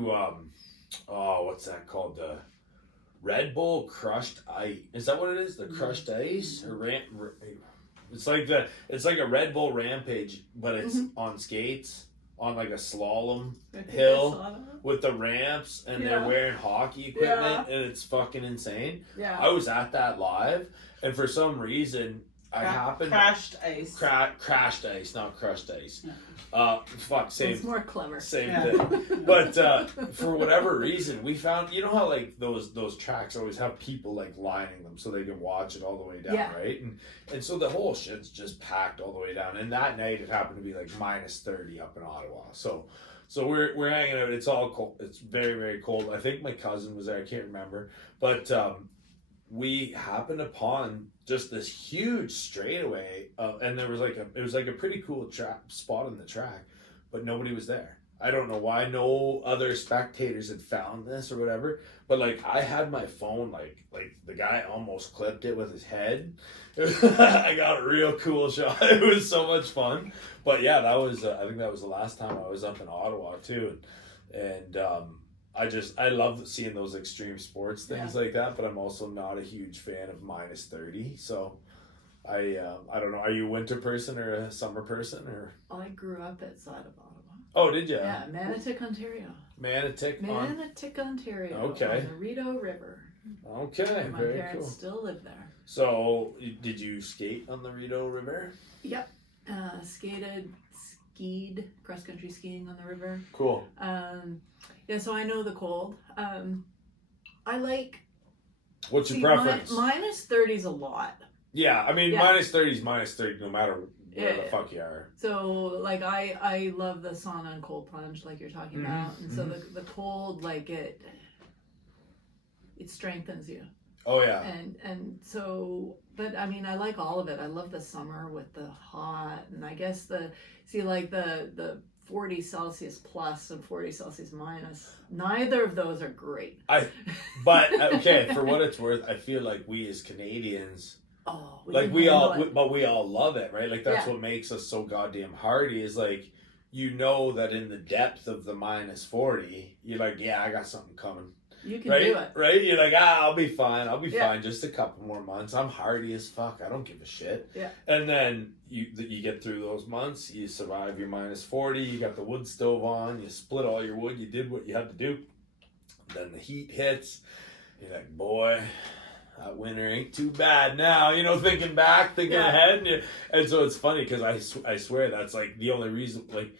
what's that called? The Red Bull Crushed Ice. Is that what it is? The Crushed Ice or It's like a Red Bull Rampage, but it's on skates on like a slalom hill with the ramps, and they're wearing hockey equipment, and it's fucking insane. Yeah. I was at that live, and for some reason I happened crashed ice. crashed ice, not crushed ice. Same. It's more clever. Same Yeah. thing. But for whatever reason, we found, you know how like those tracks always have people like lining them so they can watch it all the way down, Yeah. right? And so the whole shit's just packed all the way down. And that night it happened to be like minus 30 up in Ottawa. So we're hanging out. It's all cold. It's very, very cold. I think my cousin was there. I can't remember. But we happened upon just this huge straightaway, and there was it was like a pretty cool spot on the track, but nobody was there. I don't know why no other spectators had found this or whatever, but like I had my phone, like the guy almost clipped it with his head. I got a real cool shot. It was so much fun. But yeah, that was I think that was the last time I was up in Ottawa too, and I love seeing those extreme sports things like that, but I'm also not a huge fan of minus 30. So I don't know. Are you a winter person or a summer person or? I grew up outside of Ottawa. Oh, did you? Yeah, Manotick, Ontario. Manotick, Ontario. Okay. On the Rideau River. Okay, My very parents cool. still live there. So, did you skate on the Rideau River? Yep. Skied, cross-country skiing on the river. Cool. Yeah, so I know the cold. I like... What's your preference? Minus 30 is a lot. Yeah, I mean, Yeah. minus 30 is minus 30 no matter where the Yeah. fuck you are. So, like, I love the sauna and cold plunge, like you're talking about. And so the cold, like, it strengthens you. Oh, yeah. And so, but I mean, I like all of it. I love the summer with the hot, and I guess the 40 Celsius plus and 40 Celsius minus. Neither of those are great. But okay, for what it's worth, I feel like we as Canadians, we all love it, right? Like that's what makes us so goddamn hardy. Is like, you know that in the depth of the minus 40, you're like, yeah, I got something coming. You can right? do it. Right? You're like, I'll be fine. I'll be fine. Just a couple more months. I'm hardy as fuck. I don't give a shit. Yeah. And then you get through those months. You survive your minus 40. You got the wood stove on. You split all your wood. You did what you had to do. Then the heat hits. You're like, boy, that winter ain't too bad now. You know, thinking ahead. And so it's funny because I swear that's like the only reason, like,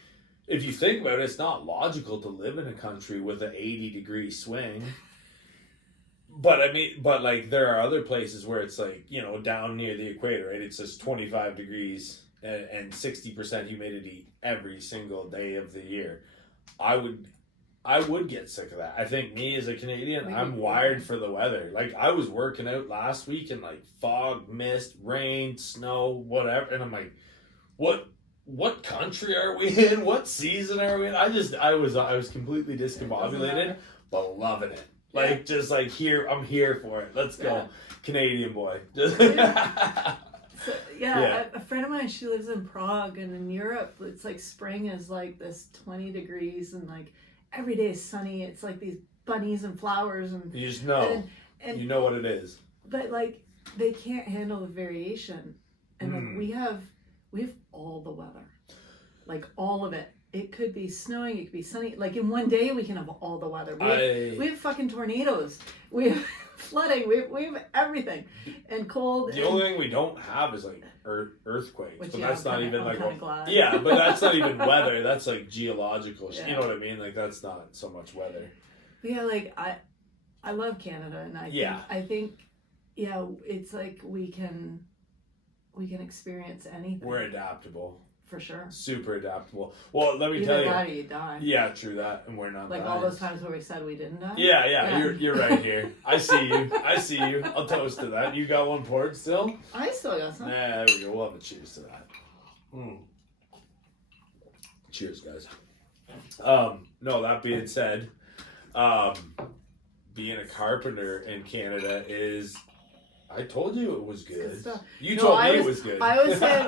if you think about it, it's not logical to live in a country with an 80-degree swing. But I mean, like there are other places where it's like, you know, down near the equator, right? It's just 25 degrees and 60% humidity every single day of the year. I I would get sick of that. I think me as a Canadian, Maybe. I'm wired for the weather. Like, I was working out last week in like fog, mist, rain, snow, whatever, and I'm like, what country are we in? What season are we in? I was completely discombobulated, but loving it. Like, just like I'm here for it. Let's go, Canadian boy. So, a friend of mine, she lives in Prague, and in Europe, it's like spring is like this 20 degrees, and like every day is sunny. It's like these bunnies and flowers, and you just know, and you know what it is. But like they can't handle the variation, and like we have all the weather, like all of it. It could be snowing, it could be sunny. Like in one day, we can have all the weather. We have fucking tornadoes. We have flooding. We have everything, and cold. The only thing we don't have is like earthquakes, Which, but that's not even like glad. Yeah, but that's not even weather. That's like geological. Yeah. You know what I mean? Like that's not so much weather. But yeah, like I love Canada, and I think it's like we can experience anything. We're adaptable. For sure. Super adaptable. Well, let me tell you. Either that or you die. Yeah, true that, and we're not like dying. all those times where we said we didn't die. Yeah. You're right here. I see you. I'll toast to that. You got one poured still? I still got some. Nah, there we go. We'll have a cheers to that. Cheers, guys. No, that being said, being a carpenter in Canada is. I told you it was good. You told me it was good. I was saying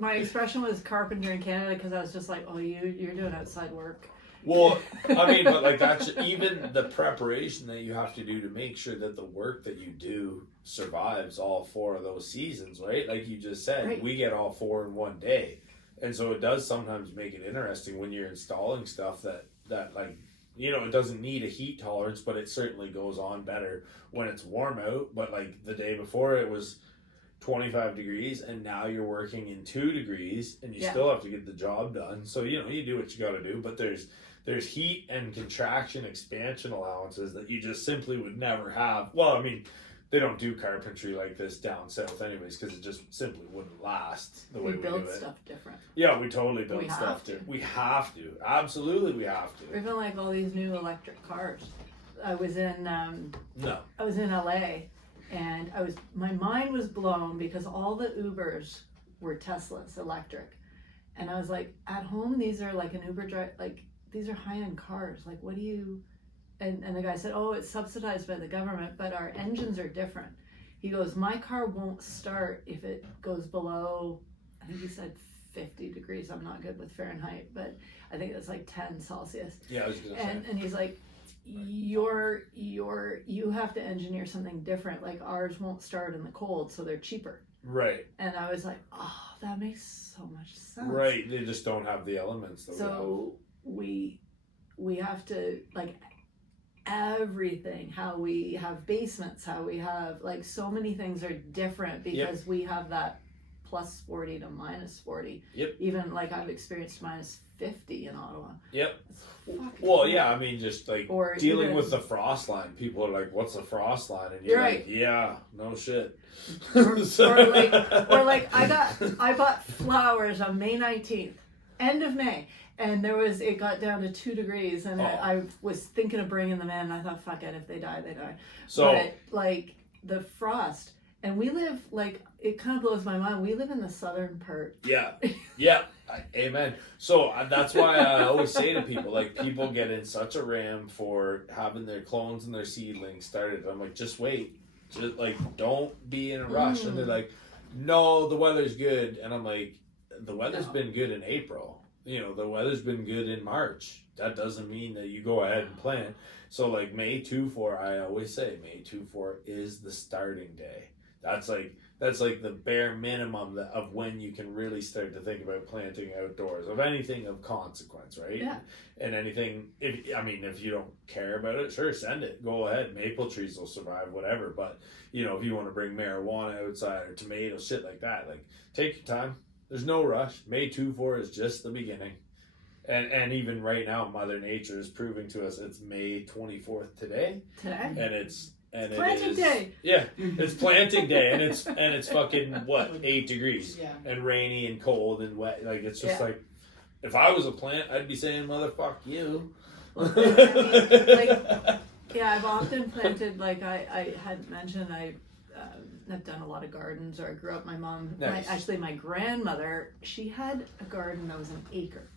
my expression was carpenter in Canada because I was just like, oh, you're doing outside work. Well, I mean, but like that's even the preparation that you have to do to make sure that the work that you do survives all 4 of those seasons, right? Like you just said, right. We get all 4 in one day, and so it does sometimes make it interesting when you're installing stuff that like. You know, it doesn't need a heat tolerance, but it certainly goes on better when it's warm out. But like the day before it was 25 degrees and now you're working in 2 degrees and you still have to get the job done. So, you know, you do what you got to do, but there's heat and contraction expansion allowances that you just simply would never have. Well, I mean, they don't do carpentry like this down south anyways because it just simply wouldn't last the way we build do it. Stuff different. Yeah, we totally build stuff different. We have to. Absolutely, we have to. Even like all these new electric cars. I was in LA, and my mind was blown because all the Ubers were Teslas electric, and I was like, at home these are like an Uber drive, like these are high-end cars. Like, what do you? And the guy said, oh, it's subsidized by the government, but our engines are different. He goes, my car won't start if it goes below, I think he said 50 degrees. I'm not good with Fahrenheit, but I think it's like 10 Celsius. Yeah, I was going to say. And he's like, you have to engineer something different. Like ours won't start in the cold, so they're cheaper. Right. And I was like, oh, that makes so much sense. Right. They just don't have the elements that so we have to like everything, how we have basements, how we have like so many things are different because we have that plus 40 to minus 40. Yep. Even like I've experienced minus 50 in Ottawa. Yep. Well, yeah, I mean, just like dealing with the frost line, people are like, what's a frost line? And you're like, yeah, no shit. or like I bought flowers on May 19th, end of May. And it got down to 2 degrees, and I was thinking of bringing them in. And I thought, fuck it, if they die, they die. So, but like the frost, and we live like it kind of blows my mind. We live in the southern part. Yeah, amen. So that's why I always say to people, like, people get in such a ram for having their clones and their seedlings started. I'm like, just wait, just like don't be in a rush. And they're like, no, the weather's good, and I'm like, the weather's been good in April. You know, the weather's been good in March. That doesn't mean that you go ahead and plant. So like May 2-4, I always say May 2-4 is the starting day. That's like the bare minimum of when you can really start to think about planting outdoors of anything of consequence, right? Yeah. And anything, if you don't care about it, sure, send it. Go ahead. Maple trees will survive, whatever. But, you know, if you want to bring marijuana outside or tomatoes, shit like that, like take your time. There's no rush. May 2-4 is just the beginning. And even right now, Mother Nature is proving to us it's May 24th today. Today? And it's planting day. Yeah, it's planting day, and it's fucking what 8 degrees, and rainy and cold and wet. Like it's just like, if I was a plant, I'd be saying, "Motherfuck you," Well, I mean, like, yeah, I've often planted, like I had mentioned, I've done a lot of gardens, or I grew up, my mom, Nice. actually my grandmother, she had a garden that was an acre.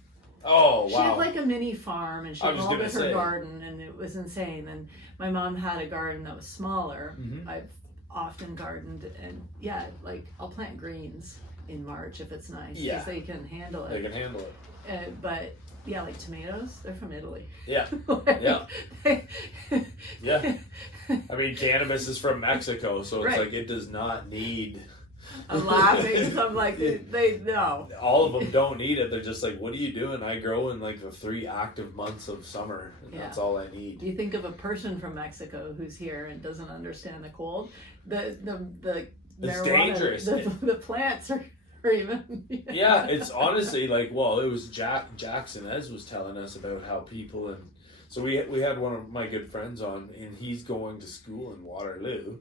Oh, wow. She had like a mini farm, and she I was called gonna it her say. garden, and it was insane. And my mom had a garden that was smaller. Mhm. I've often gardened, and yeah, like I'll plant greens in March if it's nice, Yeah. because they can handle They it. can handle it. But yeah, like tomatoes, they're from Italy. Yeah. Like, Yeah. they- Yeah. I mean, cannabis is from Mexico, so it's Right. like it does not need. I'm laughing because I'm like, they no. All of them don't need it. They're just like, what are you doing? I grow in like the 3 active months of summer, and Yeah. that's all I need. You think of a person from Mexico who's here and doesn't understand the cold. The It's marijuana, dangerous. The plants are even. Yeah, it's honestly like, well, it was Jackson Ez was telling us about how people, and so we had one of my good friends on, and he's going to school in Waterloo,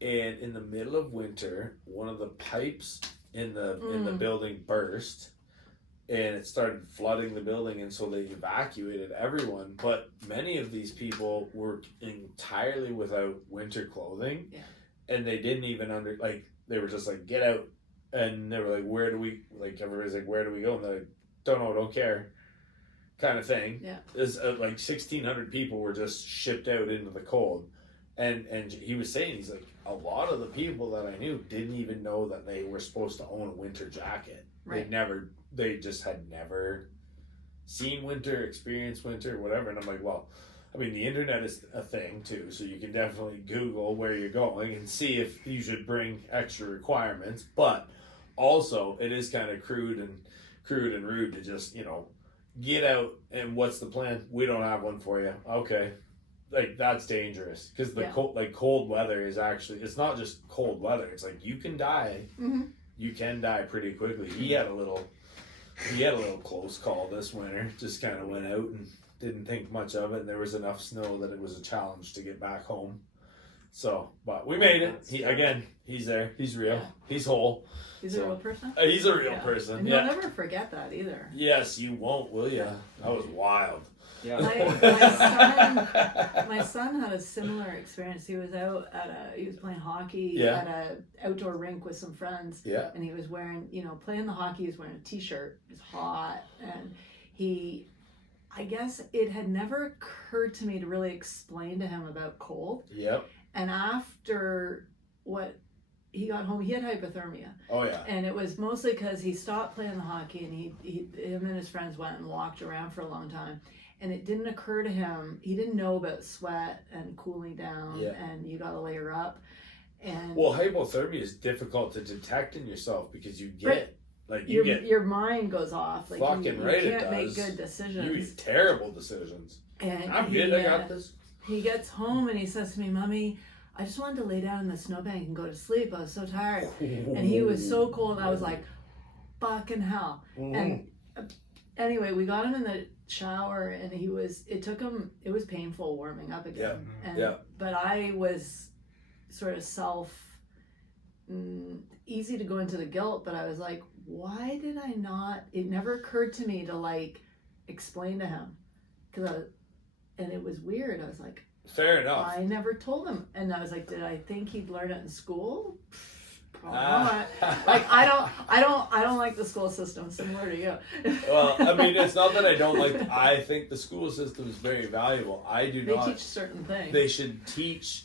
and in the middle of winter, one of the pipes in the building burst, and it started flooding the building, and so they evacuated everyone. But many of these people were entirely without winter clothing, and they didn't even they were just like, get out. And they were like, where do we, like, everybody's like, where do we go? And they're like, don't know, don't care, kind of thing. Yeah. There's like 1,600 people were just shipped out into the cold. And he was saying, he's like, a lot of the people that I knew didn't even know that they were supposed to own a winter jacket. Right. They just had never seen winter, experienced winter, whatever. And I'm like, well, I mean, the internet is a thing too, so you can definitely Google where you're going and see if you should bring extra requirements. But also, it is kind of crude and rude to just, get out and what's the plan? We don't have one for you. Okay, like that's dangerous because the cold weather is actually, it's not just cold weather. It's like you can die. Mm-hmm. You can die pretty quickly. He had a little close call this winter. Just kind of went out and didn't think much of it, and there was enough snow that it was a challenge to get back home. So, but we made it. He's there. He's real. Yeah. He's whole. He's a real person. He's a real person. And Yeah. you'll never forget that either. Yes, you won't, will ya? That was wild. Yeah. My son had a similar experience. He was out he was playing hockey at a outdoor rink with some friends. Yeah. And he was wearing, playing the hockey, he was wearing a t-shirt. It was hot. And I guess it had never occurred to me to really explain to him about cold. Yep. And after he got home, he had hypothermia. Oh yeah. And it was mostly because he stopped playing the hockey, and him and his friends went and walked around for a long time. And it didn't occur to him, he didn't know about sweat and cooling down, and you got to layer up. And well, hypothermia is difficult to detect in yourself because you get your mind goes off. Like fucking you right, can't it make does. good decisions. You make terrible decisions. And I'm good. I got this. He gets home and he says to me, "Mommy, I just wanted to lay down in the snowbank and go to sleep. I was so tired." And he was so cold. I was like, "Fucking hell!" And anyway, we got him in the shower, and it was painful warming up again. But I was sort of easy to go into the guilt, but I was like, why did I not, it never occurred to me to like explain to him, and it was weird. I was like, fair enough. I never told him. And I was like, did I think he'd learn it in school? Probably not. Like I don't like the school system, similar to you. Well, I mean, it's not that I don't like. I think the school system is very valuable. They teach certain things. They should teach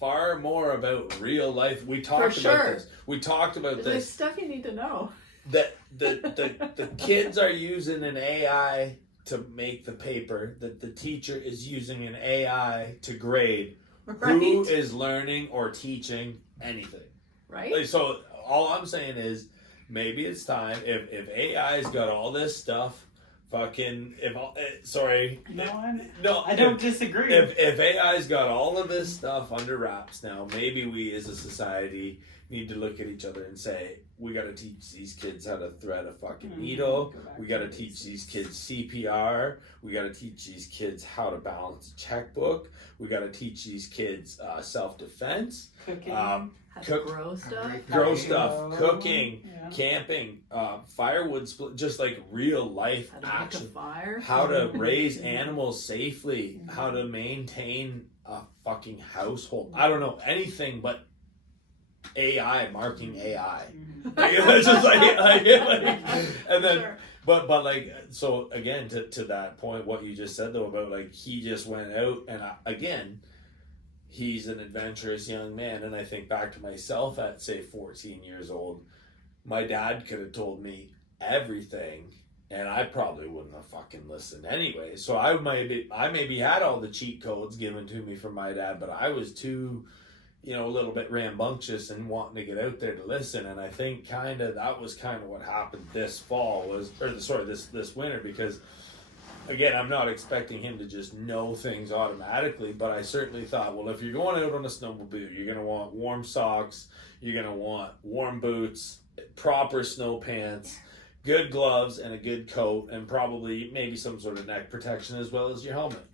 far more about real life. We talked about this. We talked about There's this. stuff you need to know. That the kids are using an AI to make the paper. That the teacher is using an AI to grade. Right? Who is learning or teaching anything? Right? Like, so all I'm saying is maybe it's time if AI's got all this stuff, No, I don't disagree. If AI's got all of this stuff under wraps now, maybe we as a society need to look at each other and say, we got to teach these kids how to thread a fucking needle. We got to teach these kids CPR. We got to teach these kids how to balance a checkbook. We got to teach these kids self-defense. Cooking. How to grow stuff. Cooking, camping, firewood split, just like real life How to action. make a fire. How to raise animals safely. How to maintain a fucking household. I don't know anything but AI, marking AI. Like, it's just like, and then, Sure. but like, so again, to that point, what you just said though about like, he just went out and again, he's an adventurous young man. And I think back to myself at say 14 years old, my dad could have told me everything and I probably wouldn't have fucking listened anyway. So I maybe had all the cheat codes given to me from my dad, but I was too, a little bit rambunctious and wanting to get out there to listen. And I think that was kind of what happened this this winter, because again, I'm not expecting him to just know things automatically, but I certainly thought, well, if you're going out on a snowmobile, you're going to want warm socks, you're going to want warm boots, proper snow pants, good gloves, and a good coat, and probably maybe some sort of neck protection as well as your helmet.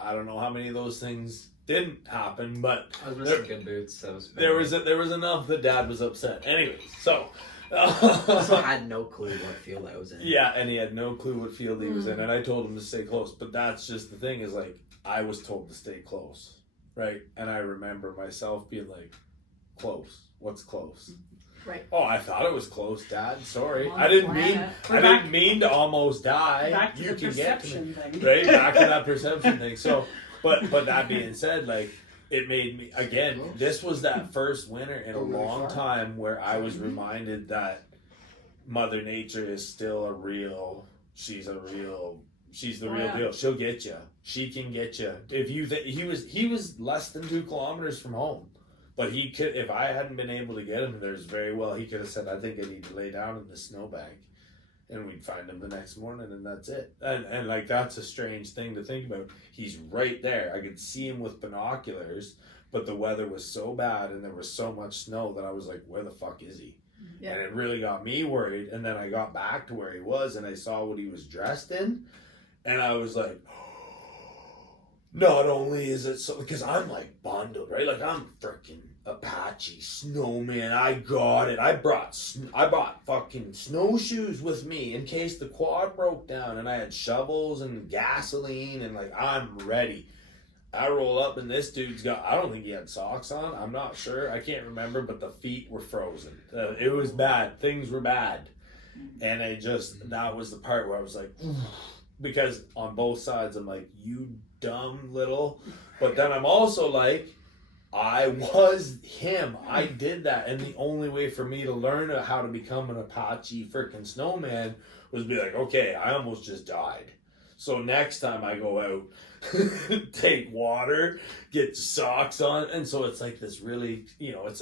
I don't know how many of those things didn't happen, but I was missing good boots. There was enough that Dad was upset. Anyways, so also had no clue what field I was in. Yeah, and he had no clue what field he was in, and I told him to stay close. But that's just the thing, is like, I was told to stay close, right? And I remember myself being like, close? What's close? Right. Oh, I thought it was close, Dad. Sorry, On I the didn't planet. mean to almost die. Back to You the can get to me, perception thing. right? Back to that perception thing. So, but that being said, like, it made me, again, this was that first winter in a long time where I was reminded that Mother Nature is still she's the real deal. She'll get you. She can get you. If you he was less than 2 kilometers from home, but he could, if I hadn't been able to get him, there's very well he could have said, I think I need to lay down in the snowbank, and we'd find him the next morning, and that's it. And like, that's a strange thing to think about. He's right there. I could see him with binoculars, but the weather was so bad and there was so much snow that I was like, where the fuck is he? Yeah. And it really got me worried. And then I got back to where he was and I saw what he was dressed in, and I was like, not only is it so, because I'm like bundled, right? Like, I'm freaking Apache snowman. I got it. I brought fucking snowshoes with me in case the quad broke down, and I had shovels and gasoline, and like, I'm ready. I roll up and this dude's got, I don't think he had socks on. I'm not sure. I can't remember, but the feet were frozen. It was bad. Things were bad. And that was the part where I was like, because on both sides, I'm like, you dumb little, but then I'm also like, I was him. I did that. And the only way for me to learn how to become an Apache freaking snowman was be like, okay, I almost just died. So next time I go out, take water, get socks on. And so it's like this really, it's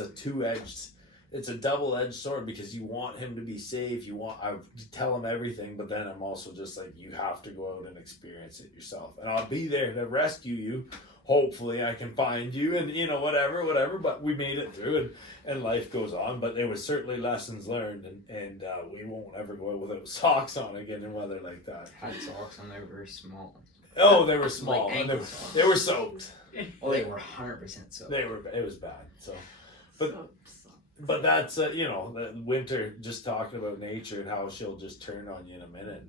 a double-edged sword, because you want him to be safe. I tell him everything, but then I'm also just like, you have to go out and experience it yourself. And I'll be there to rescue you. Hopefully I can find you, and whatever, but we made it through, and life goes on. But there was certainly lessons learned, and we won't ever go out without socks on again in weather like that. I had socks on, they were very small. Oh, they were small, like and ankle socks. they were soaked. Oh, they were 100% soaked. It was bad. So, but that's the winter, just talking about nature and how she'll just turn on you in a minute.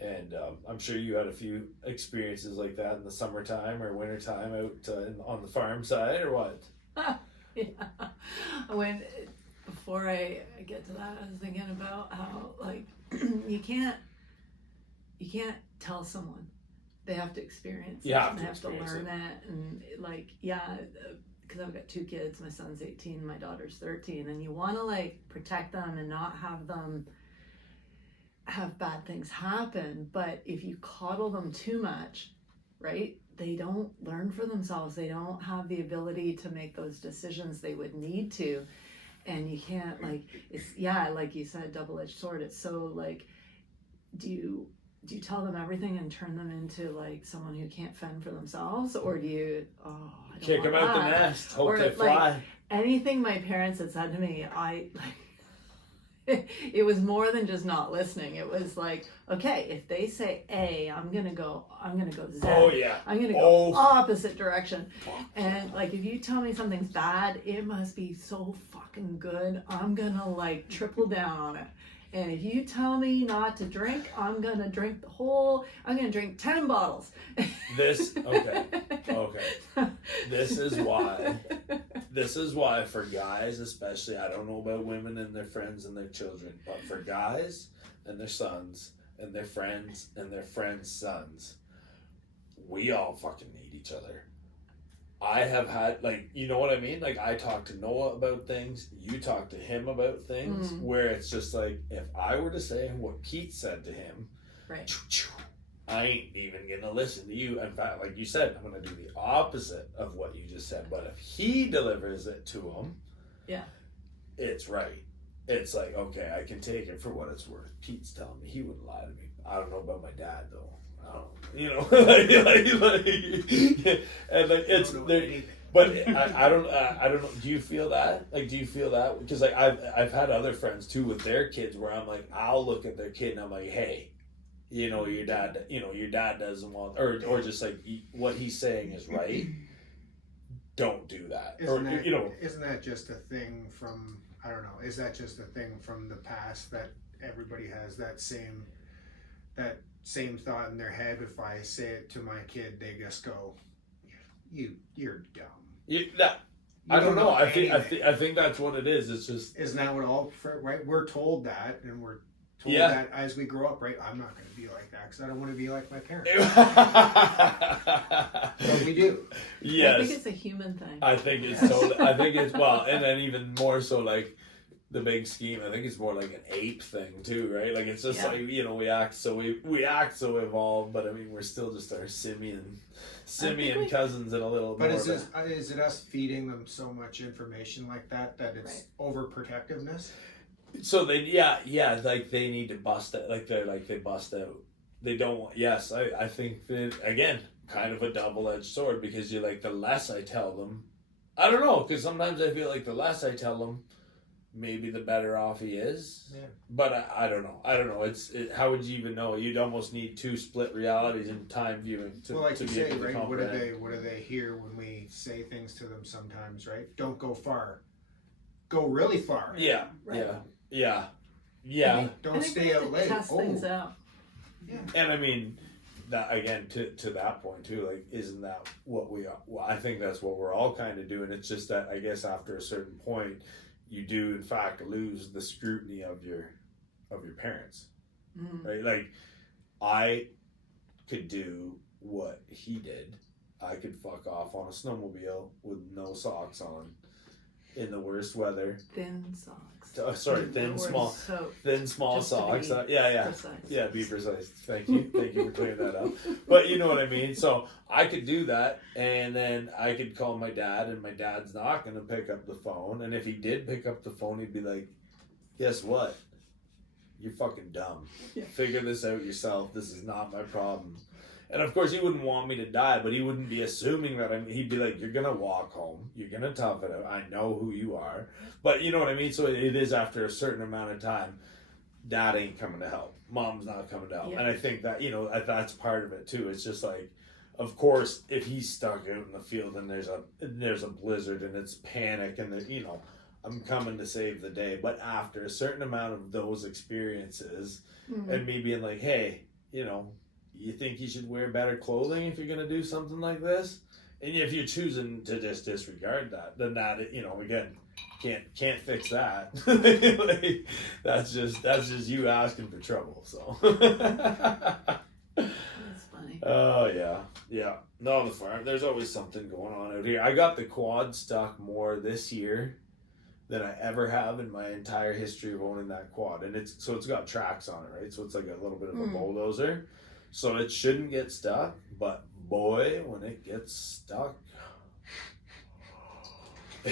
And I'm sure you had a few experiences like that in the summertime or wintertime out on the farm side, or what? Yeah. Before I get to that, I was thinking about how, like, you can't tell someone. They have to experience it. They have to learn it. And like, because I've got 2 kids. My son's 18, my daughter's 13, and you want to like protect them and not have them have bad things happen. But if you coddle them too much, right, they don't learn for themselves. They don't have the ability to make those decisions they would need to. And you can't, like, it's, like you said, double-edged sword. It's so like, do you tell them everything and turn them into like someone who can't fend for themselves, or do you kick them out the nest, hope they fly? anything my parents had said to me, it was more than just not listening. It was like, okay, if they say A, I'm gonna go Z. Oh yeah. I'm gonna go opposite direction. And like, if you tell me something's bad, it must be so fucking good. I'm gonna like triple down on it. And if you tell me not to drink, I'm gonna drink I'm gonna drink 10 bottles. This is why for guys especially, I don't know about women and their friends and their children, but for guys and their sons and their friends and their friends' sons, we all fucking need each other. I have had, like, you know what I mean? Like, I talk to Noah about things, you talk to him about things, where it's just like, if I were to say what Pete said to him, right, I ain't even gonna listen to you. In fact, like you said, I'm gonna do the opposite of what you just said. But if he delivers it to him, yeah, it's right. It's like, okay, I can take it for what it's worth. Pete's telling me he wouldn't lie to me. I don't know about my dad though. You know, and like it's there, but I don't know. Do you feel that? Like, do you feel that? Because like I've had other friends too with their kids where I'm like, I'll look at their kid and I'm like, hey, you know, your dad doesn't want, or just like what he's saying is right. Don't do that. Isn't that just a thing from, I don't know, is that just a thing from the past that everybody has that same thought in their head? If I say it to my kid, they just go, you're dumb. I don't know. I think that's what it is. It's just, isn't that what right? We're told that, and we're told that as we grow up, right? I'm not going to be like that because I don't want to be like my parents. But we do. Yes. I think it's a human thing. I think it's totally. I think it's, well, and then even more so, like the big scheme. I think it's more like an ape thing too, right? Like it's just like, you know, we act so evolved, but I mean we're still just our simian cousins in a little. But is it us feeding them so much information like that it's overprotectiveness? So they like they need to bust it, like they bust out. They don't want. Yes, I think that again, kind of a double-edged sword, because you're like, the less I tell them, I don't know, because sometimes I feel like the less I tell them, maybe the better off he is. Yeah. But I don't know. How would you even know? You'd almost need two split realities in time viewing to, well, like to you be say, able to right? comprehend. What do they hear when we say things to them sometimes, right? Don't go far. Go really far. Yeah. Right. Yeah. Don't stay out late. Test things out. Yeah. And I mean, that again, to that point too, like, isn't that what we are? Well, I think that's what we're all kind of doing. It's just that I guess after a certain point, you do in fact lose the scrutiny of your parents, right? Like, I could do what he did. I could fuck off on a snowmobile with no socks on, in the worst weather. Thin socks. Thin small socks. Yeah, be precise. Thank you for clearing that up. But you know what I mean. So I could do that, and then I could call my dad, and my dad's not going to pick up the phone. And if he did pick up the phone, he'd be like, "Guess what? You're fucking dumb. Figure this out yourself. This is not my problem." And of course, he wouldn't want me to die, but he wouldn't be assuming that he'd be like, "You're going to walk home. You're going to tough it out. I know who you are." But you know what I mean? So it is after a certain amount of time, Dad ain't coming to help. Mom's not coming to help. Yeah. And I think that, you know, that's part of it too. It's just like, of course, if he's stuck out in the field and there's a blizzard and it's panic and, you know, I'm coming to save the day. But after a certain amount of those experiences and me being like, hey, you know, you think you should wear better clothing if you're going to do something like this? And if you're choosing to just disregard that, then that, you know, again, can't fix that. Like, that's just you asking for trouble. So That's funny. Oh yeah. No, the farm. There's always something going on out here. I got the quad stuck more this year than I ever have in my entire history of owning that quad, and it's got tracks on it, right? So it's like a little bit of a bulldozer. So it shouldn't get stuck, but boy, when it gets stuck,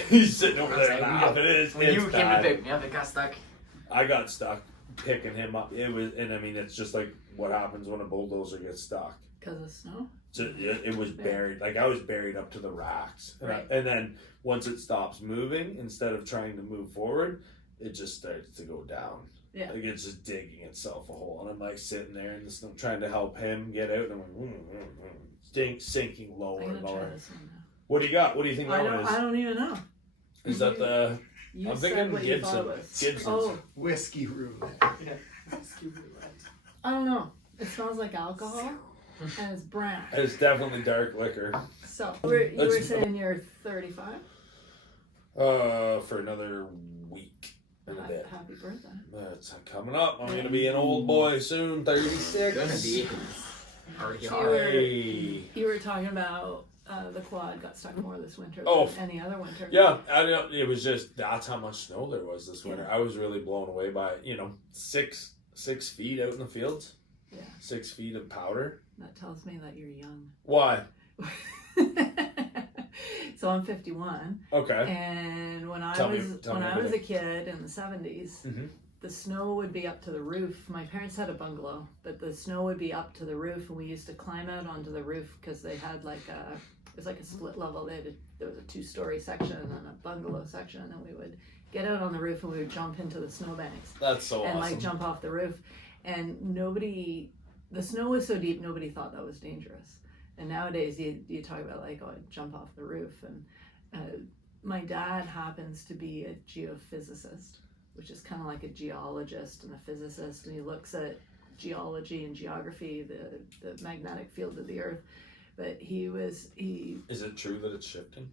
he's sitting over there laughing. When you came to pick me up, it got stuck. I got stuck picking him up. It was, and I mean, it's just like what happens when a bulldozer gets stuck. Because of snow? So it was buried, like I was buried up to the racks. Right. And then once it stops moving, instead of trying to move forward, it just starts to go down. Yeah. Like it's just digging itself a hole. And I'm like sitting there in the snow trying to help him get out. And I'm like, sinking lower I'm and gonna try lower. this one now. What do you got? What do you think that one is? I don't even know. Is that the. You I'm said thinking what you thought it Gibson. was. Gibson's. Oh, Whiskey roulette. Yeah. Stupid red. I don't know. It smells like alcohol, and it's brown. It's definitely dark liquor. So you were Let's- saying you're 35. For another week and a bit. Happy birthday. That's coming up. I'm gonna be an old boy soon, 36. Gonna be. Already You are. were- Hey. You were talking about the quad got stuck more this winter Oh. than any other winter. Yeah, I don't, it was just that's how much snow there was this winter. I was really blown away by it. 6 feet out in the fields. Yeah. 6 feet of powder. That tells me that you're young. Why? So I'm 51, Okay. and when I Tell me was a everything. kid in the 70s, Mhm. the snow would be up to the roof. My parents had a bungalow, but the snow would be up to the roof, and we used to climb out onto the roof because they had it was like a split level. There was a 2-story section and a bungalow section, and we would get out on the roof and we would jump into the snowbanks That's so and awesome. like jump off the roof. And the snow was so deep, nobody thought that was dangerous. And nowadays you talk about like, oh, I'd jump off the roof. And my dad happens to be a geophysicist, which is kind of like a geologist and a physicist, and he looks at geology and geography, the magnetic field of the earth. But Is it true that it's shifting?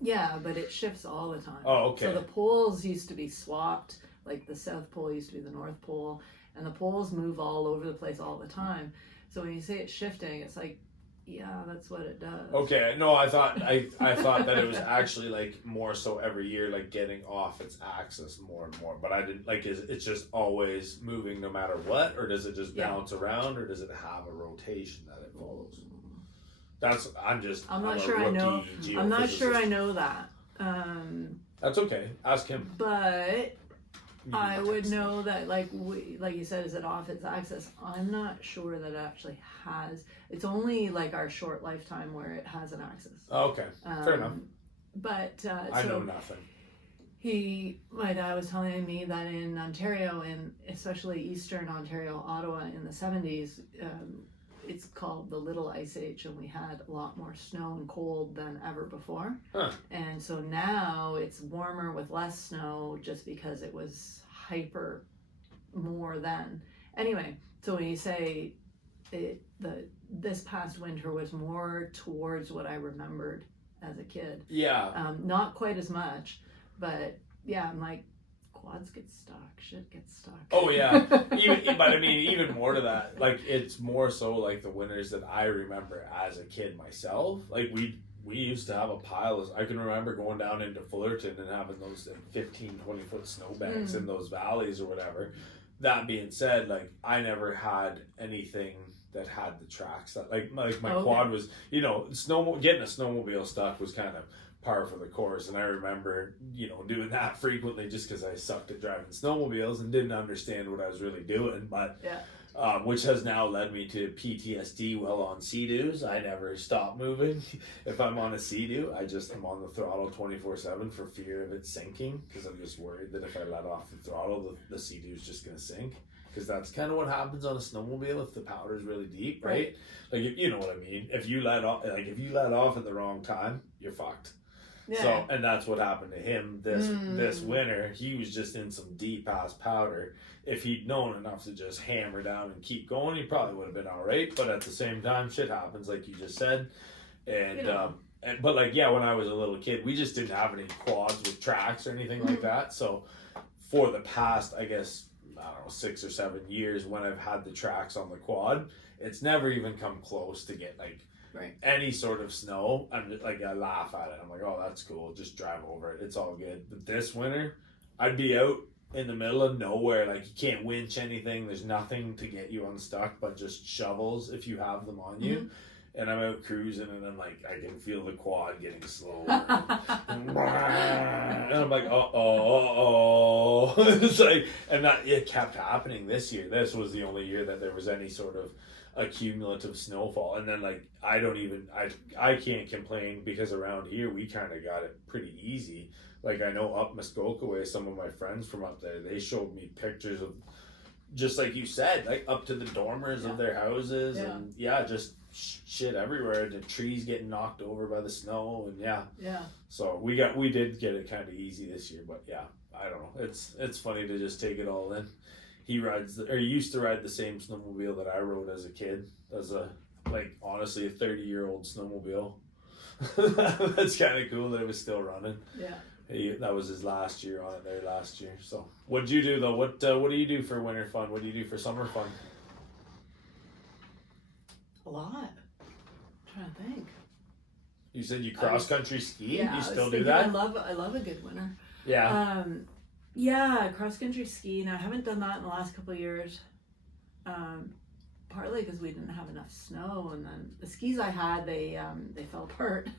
yeah, but it shifts all the time. Oh, okay. So the poles used to be swapped, like the South Pole used to be the North Pole, and the poles move all over the place all the time. So when you say it's shifting, it's like, yeah, that's what it does. Okay, no, I thought that it was actually like more so every year, like getting off its axis more and more. But I didn't like. It's just always moving no matter what, or does it just bounce around, or does it have a rotation that it follows? I'm not a sure I know. rookie I'm not sure I geophysicist. know that. That's okay. Ask him. But You I can would text me. know that, like you said, is it off its axis? I'm not sure that it actually has. It's only like our short lifetime where it has an axis. Oh, okay, fair enough. But I know so nothing. my dad was telling me that in Ontario, and especially Eastern Ontario, Ottawa, in the 70s, it's called the Little Ice Age, and we had a lot more snow and cold than ever before. Huh. And so now it's warmer with less snow just because it was hyper more then. Anyway, so when you say this past winter was more towards what I remembered as a kid. Yeah. Not quite as much, but yeah, I'm like, quads get stuck, shit gets stuck. Oh yeah, but I mean, even more to that, like it's more so like the winters that I remember as a kid myself. Like we used to have a pile of. I can remember going down into Fullerton and having those 15, 20-foot snowbanks in those valleys or whatever. That being said, like I never had anything that had the tracks that like my quad was. Getting a snowmobile stuck was kind of par for the course, and I remember doing that frequently just because I sucked at driving snowmobiles and didn't understand what I was really doing, but which has now led me to PTSD while on Sea-Doos. I never stop moving. If I'm on a Sea-Doo, I'm on the throttle 24/7 for fear of it sinking, because I'm just worried that if I let off the throttle, the Sea-Doo's just going to sink, because that's kind of what happens on a snowmobile if the powder's really deep, right? Like, you know what I mean? If you let off at the wrong time, you're fucked. Yeah. So, and that's what happened to him this winter. He was just in some deep ass powder. If he'd known enough to just hammer down and keep going, he probably would have been all right. But at the same time, shit happens, like you just said. And but like when I was a little kid, we just didn't have any quads with tracks or anything like that. So for the past, I guess, I don't know, 6 or 7 years, when I've had the tracks on the quad, it's never even come close to get like. Right. Any sort of snow, I'm just, like, I laugh at it. I'm like, oh, that's cool. Just drive over it. It's all good. But this winter, I'd be out in the middle of nowhere. Like, you can't winch anything. There's nothing to get you unstuck but just shovels if you have them on you. and I'm out cruising, and I'm like, I can feel the quad getting slower. And I'm like, uh-oh. It's like, and that, it kept happening this year. This was the only year that there was any sort of accumulative snowfall. And then, like, I can't complain, because around here, we kind of got it pretty easy. Like, I know up Muskoka way, some of my friends from up there, they showed me pictures of, just like you said, like up to the dormers of their houses, and just shit everywhere. The trees getting knocked over by the snow, and so we did get it kind of easy this year. But I don't know, it's funny to just take it all in. He used to ride the same snowmobile that I rode as a kid, as honestly a 30-year-old snowmobile. That's kind of cool that it was still running. That was his last year on it there last year. So what'd you do though? What do you do for winter fun? What do you do for summer fun? A lot. I'm trying to think. You said you cross country ski. Yeah, you still do that? I love a good winter. Yeah. Cross country ski. Now I haven't done that in the last couple of years. Partly because we didn't have enough snow, and then the skis I had, they fell apart.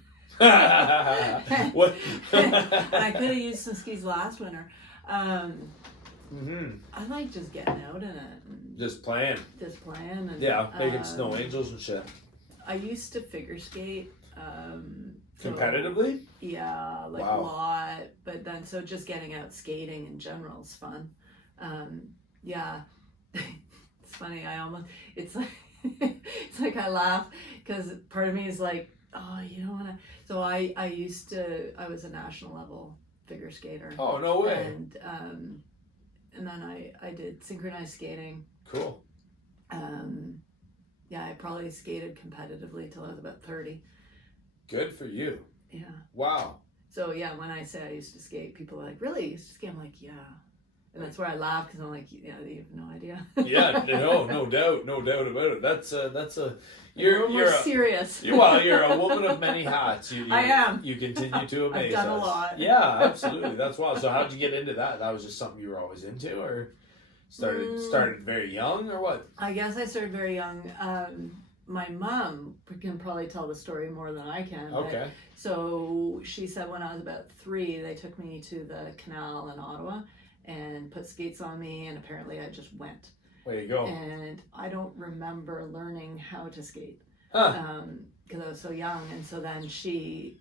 What? And I could have used some skis last winter. I like just getting out in it and just playing and making snow angels and shit. I used to figure skate competitively. A lot, but then so just getting out skating in general is fun. It's funny, it's like I laugh because part of me is like, oh, you don't want to. So I was a national level figure skater. Oh, no way. And then I did synchronized skating. Cool. I probably skated competitively till I was about 30. Good for you. Yeah. Wow. So when I say I used to skate, people are like, really? You used to skate? I'm like, yeah. And that's where I laugh, because I'm like, you have no idea. No doubt about it. That's you're more serious. You're a woman of many hats. I am. You continue to amaze I've done us. a lot. Yeah, absolutely. That's wild. So how'd you get into that? That was just something you were always into, or started very young, or what? I guess I started very young. My mom can probably tell the story more than I can. Okay. So she said when I was about 3, they took me to the canal in Ottawa and put skates on me, and apparently I just went. There you go. And I don't remember learning how to skate because I was so young. And so then she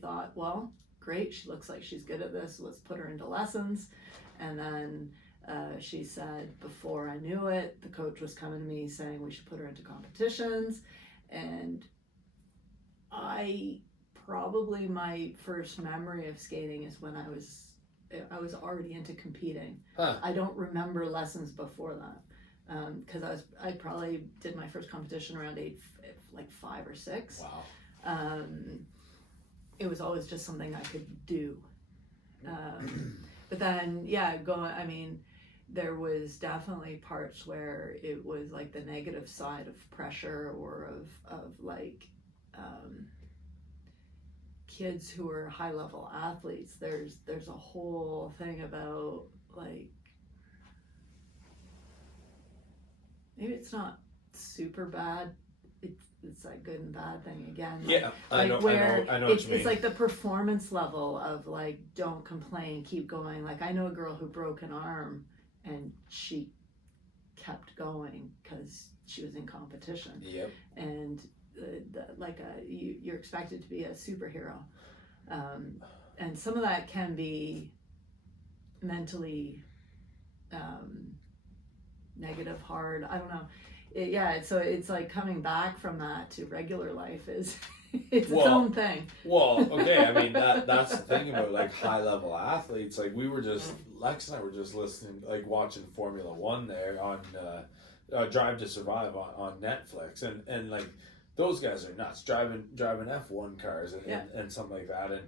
thought, well, great, she looks like she's good at this, let's put her into lessons. And then she said, before I knew it, the coach was coming to me saying we should put her into competitions. And probably my first memory of skating is when I was already into competing. I don't remember lessons before that, because I probably did my first competition around 5 or 6. Wow. It was always just something I could do. But then, I mean, there was definitely parts where it was like the negative side of pressure, or of kids who are high level athletes. There's a whole thing about maybe it's not super bad. It's like good and bad thing again. I know what you mean. It's like the performance level of don't complain, keep going. I know a girl who broke an arm and she kept going because she was in competition. Yep. And you're expected to be a superhero, and some of that can be mentally negative, hard. I don't know. So it's like coming back from that to regular life is its own thing. Well, okay. I mean that's the thing about high level athletes. We were just Lex and I were just listening, watching Formula One there on Drive to Survive on Netflix, and those guys are nuts, driving F1 cars and something like that,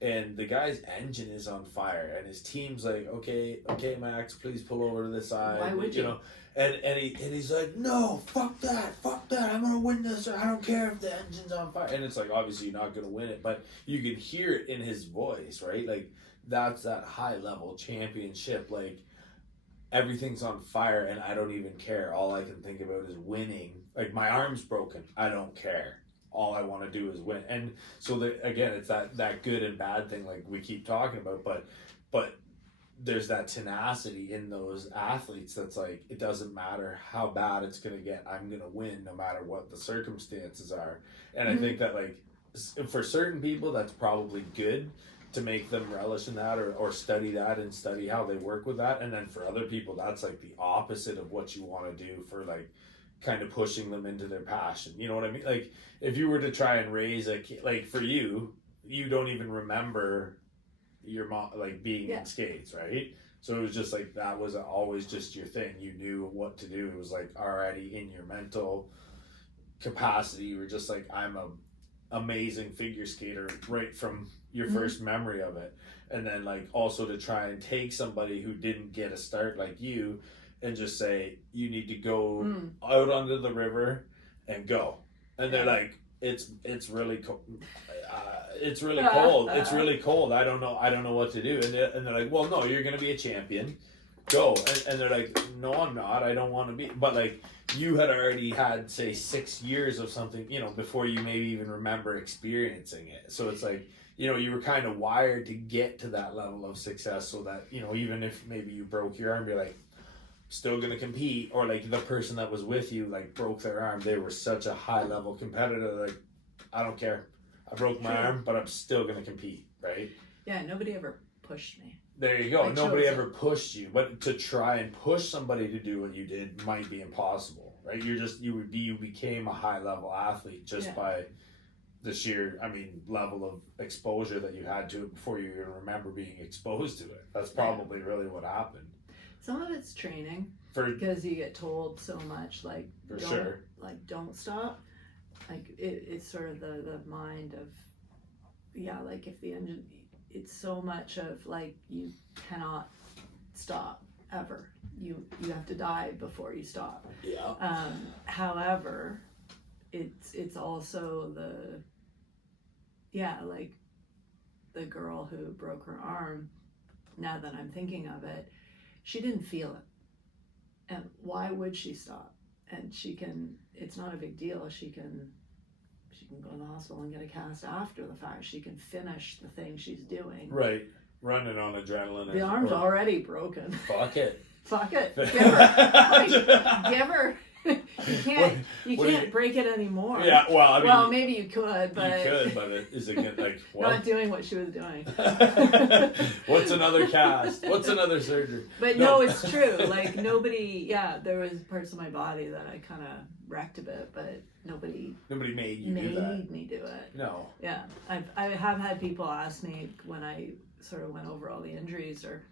and the guy's engine is on fire, and his team's like, okay, Max, please pull over to the side. Why would you? And he's like, no, fuck that, I'm gonna win this, or I don't care if the engine's on fire. And it's obviously you're not gonna win it, but you can hear it in his voice, right? That's that high level championship. everything's on fire and I don't even care. All I can think about is winning. Like my arm's broken. I don't care. All I want to do is win. And so again, it's that good and bad thing like we keep talking about, but there's that tenacity in those athletes that's like, it doesn't matter how bad it's going to get. I'm going to win no matter what the circumstances are. And I think that like for certain people, that's probably good to make them relish in that or study that and study how they work with that. And then for other people, that's like the opposite of what you want to do for like kind of pushing them into their passion. You know what I mean? Like if you were to try and raise a kid, like for you don't even remember your mom like being in skates, right? So it was just like that was always just your thing. You knew what to do. It was like already in your mental capacity. You were just like, I'm a amazing figure skater right from your first memory of it. And then like also to try and take somebody who didn't get a start like you and just say, you need to go out onto the river and go. And they're like, it's really cold. It's really cold. It's really cold. I don't know what to do. And they're like, well, no, you're going to be a champion. Go. And they're like, no, I'm not. I don't want to be. But like you had already had, say, 6 years of something, you know, before you maybe even remember experiencing it. So it's like, you know, you were kind of wired to get to that level of success so that, you know, even if maybe you broke your arm, you're like, still going to compete. Or like the person that was with you, like broke their arm. They were such a high level competitor. Like, I don't care. I broke my arm, but I'm still going to compete. Right. Yeah. Nobody ever pushed me. There you go. Nobody ever pushed you, but to try and push somebody to do what you did might be impossible, right? You became a high level athlete just by the sheer, level of exposure that you had to it before you even remember being exposed to it. That's probably really what happened. Some of it's training because you get told so much, like don't stop. Like it's sort of the mind of, like if the engine. It's so much of like you cannot stop ever. You have to die before you stop. Yeah. However, it's also like the girl who broke her arm. Now that I'm thinking of it, she didn't feel it, and why would she stop? And she can. It's not a big deal. She can go to the hospital and get a cast after the fact. She can finish the thing she's doing. Right. Running on adrenaline. The arm's already broken. Fuck it. Fuck it. Give her. Give her. You can't break it anymore. Yeah, well, maybe you could, but is it like what? Not doing what she was doing. What's another cast? What's another surgery? But no, it's true. Like nobody. Yeah, there was parts of my body that I kind of wrecked a bit, but nobody made you do that. Made me do it. No. Yeah, I have had people ask me when I sort of went over all the injuries, or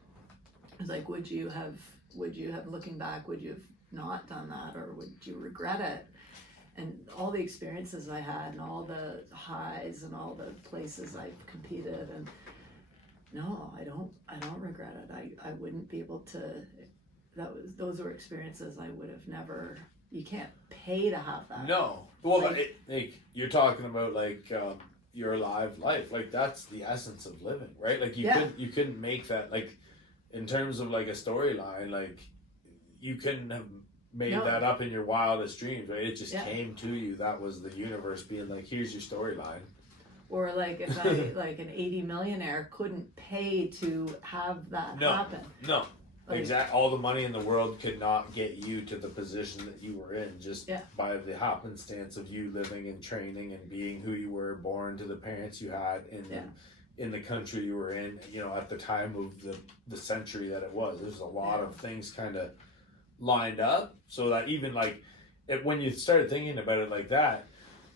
I was like, would you have looking back, would you have not done that, or would you regret it? And all the experiences I had and all the highs and all the places I've competed, and no, I don't regret it. I wouldn't be able to. Those were experiences I would have never. You can't pay to have that. No. Well, like you're talking about like your live life. Like that's the essence of living, right? Like you couldn't make that, like in terms of like a storyline, like you couldn't have made that up in your wildest dreams, right? It just came to you. That was the universe being like, here's your storyline. Or like if I like an 80 millionaire couldn't pay to have that happen. No. Exactly. All the money in the world could not get you to the position that you were in just by the happenstance of you living and training and being who you were, born to the parents you had in the country you were in, you know, at the time of the century that it was. There's a lot of things kind of lined up so that even like when you started thinking about it like that,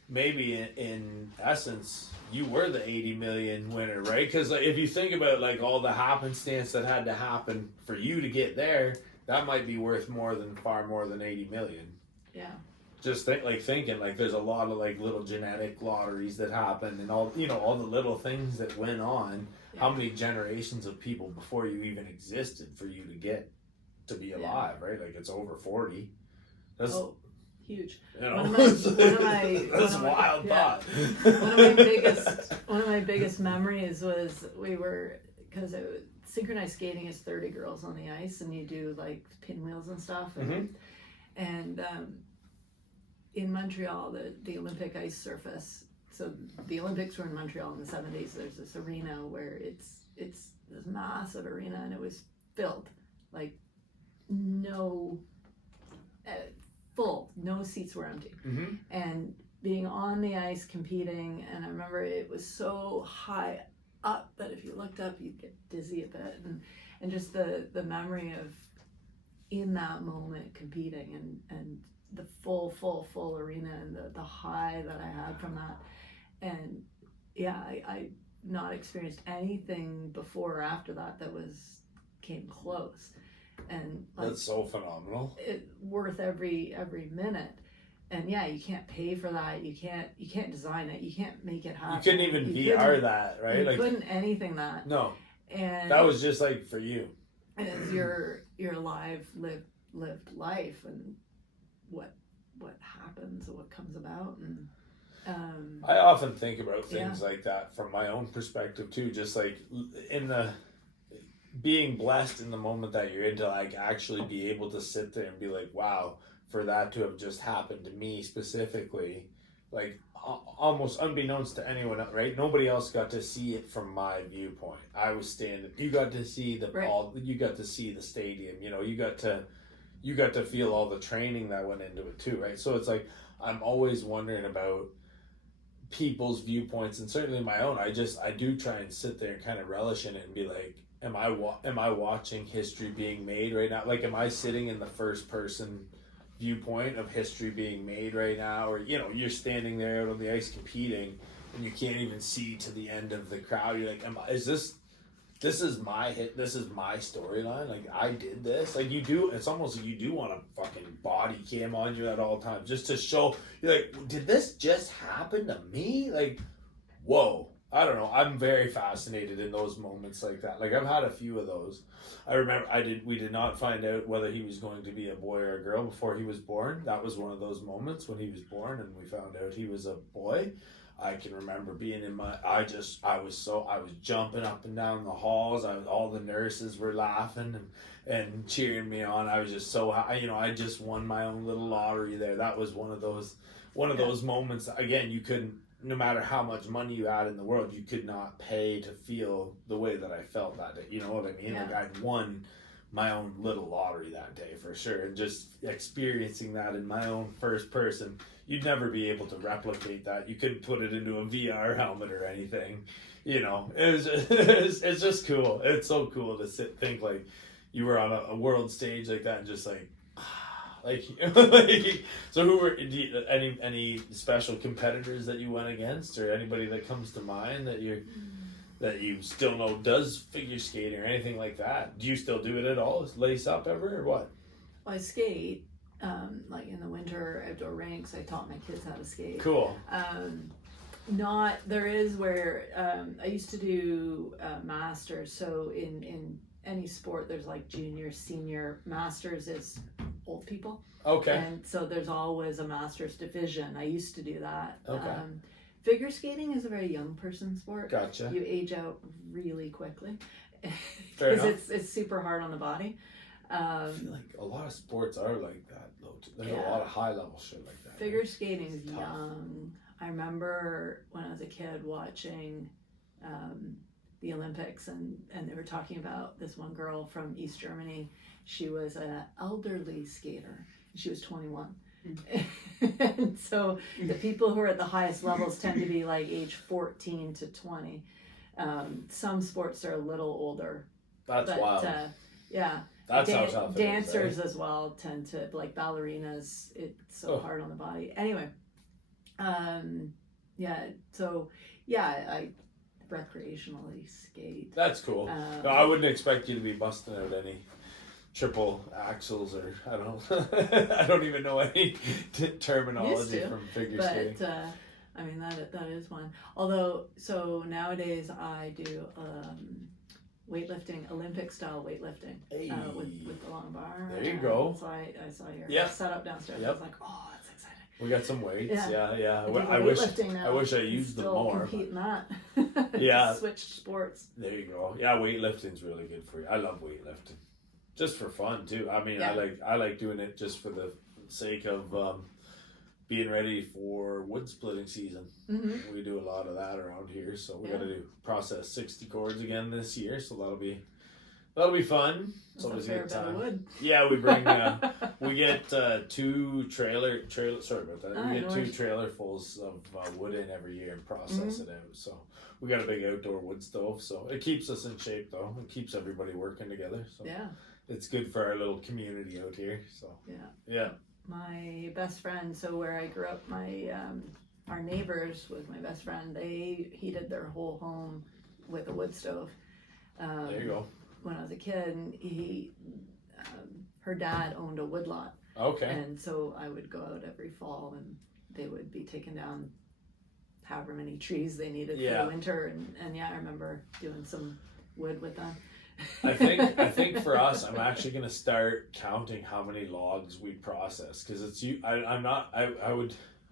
maybe in essence you were the 80 million winner, right? Because like, if you think about like all the happenstance that had to happen for you to get there, that might be worth far more than 80 million. Yeah. Just thinking like there's a lot of like little genetic lotteries that happened and all, you know, all the little things that went on. Yeah. How many generations of people before you even existed for you to get to be alive, right? Like it's over 40. That's huge. You know, that's a wild thought. One of my biggest memories was because synchronized skating is 30 girls on the ice, and you do like pinwheels and stuff. And in Montreal, the Olympic ice surface. So the Olympics were in Montreal in the 70s. There's this arena where it's this massive arena, and it was filled, like full, no seats were empty. And being on the ice competing, and I remember it was so high up that if you looked up you'd get dizzy a bit, and just the memory of in that moment competing and the full arena and the high that I had from that. And yeah, I not experienced anything before or after that came close. And like, that's so phenomenal. It worth every minute. And yeah, you can't pay for that. You can't design it. You can't make it happen. You couldn't even VR that, right? You couldn't anything that. No. And that was just like for you. And it's your live lived life, and what happens and what comes about. And I often think about things like that from my own perspective too, just like in the being blessed in the moment that you're in, to like actually be able to sit there and be like, wow, for that to have just happened to me specifically, like almost unbeknownst to anyone else, right? Nobody else got to see it from my viewpoint. I was standing, you got to see you got to see the stadium, you know, you got to feel all the training that went into it too, right? So it's like, I'm always wondering about people's viewpoints, and certainly my own. I do try and sit there and kind of relish in it and be like, am I watching history being made right now? Like, am I sitting in the first person viewpoint of history being made right now? Or, you know, you're standing there out on the ice competing and you can't even see to the end of the crowd. You're like, this is my storyline. Like, I did this. Like, you do, it's almost like you do want a fucking body cam on you at all times just to show, you're like, did this just happen to me? Like, whoa. I don't know. I'm very fascinated in those moments like that. Like, I've had a few of those. I remember we did not find out whether he was going to be a boy or a girl before he was born. That was one of those moments when he was born and we found out he was a boy. I can remember being in I was jumping up and down the halls. All the nurses were laughing and cheering me on. I was just so high. You know, I just won my own little lottery there. That was one of those moments that, again, you couldn't, no matter how much money you had in the world, you could not pay to feel the way that I felt that day. You know what I mean? Yeah. Like, I'd won my own little lottery that day for sure. And just experiencing that in my own first person, you'd never be able to replicate that. You couldn't put it into a VR helmet or anything. You know, it's just cool. It's so cool to think like you were on a world stage like that and just like, so who were any special competitors that you went against, or anybody that comes to mind that you still know does figure skating or anything like that? Do you still do it at all? Lace up ever or what? Well, I skate like in the winter outdoor rinks. I taught my kids how to skate. Cool. There is where I used to do masters. So in any sport, there's like junior, senior. Masters is old people. Okay. And so there's always a masters division. I used to do that. Okay. Figure skating is a very young person sport. Gotcha. You age out really quickly Fair because enough. it's super hard on the body. I feel like a lot of sports are like that though. There's a lot of high level shit like that. Figure skating is Tough. young. I remember when I was a kid watching the Olympics, and they were talking about this one girl from East Germany. She was an elderly skater. She was 21. And so the people who are at the highest levels tend to be like age 14 to 20. Some sports are a little older. That's wild. Yeah. That's how tough dancers as well tend to, like ballerinas, it's so hard on the body. Anyway, I recreationally skate. That's cool. No, I wouldn't expect you to be busting out any triple axles or I don't know. I don't even know any terminology from figure skating. But I mean that is one. Although, so nowadays I do weightlifting, Olympic style weightlifting, with the long bar. There you go. So I saw your setup downstairs. Yep. I was like, oh, that's exciting. We got some weights. Yeah. Yeah. I do I the wish. weightlifting now. I wish I and used them still more. compete in that. Yeah. Switched sports. There you go. Yeah, weightlifting's really good for you. I love weightlifting, just for fun too. I mean, Yeah. I like doing it just for the sake of being ready for wood splitting season. Mm-hmm. We do a lot of that around here, so we Yeah. got to process 60 cords again this year. So that'll be fun. It's That's a always a fair good bit of time. wood. Yeah, we bring we get two trailer. Sorry about that. Ah, We no get two worries. trailerfuls of wood in every year and process it out. So we got a big outdoor wood stove. So it keeps us in shape though. It keeps everybody working together. So Yeah. it's good for our little community out here. So yeah. My best friend, so where I grew up, my our neighbors was my best friend. They heated their whole home with a wood stove. There you go. When I was a kid, and her dad owned a woodlot, Okay. and so I would go out every fall, and they would be taking down however many trees they needed for Yeah. the winter, and yeah, I remember doing some wood with them. I think for us, I'm actually gonna start counting how many logs we process because it's you.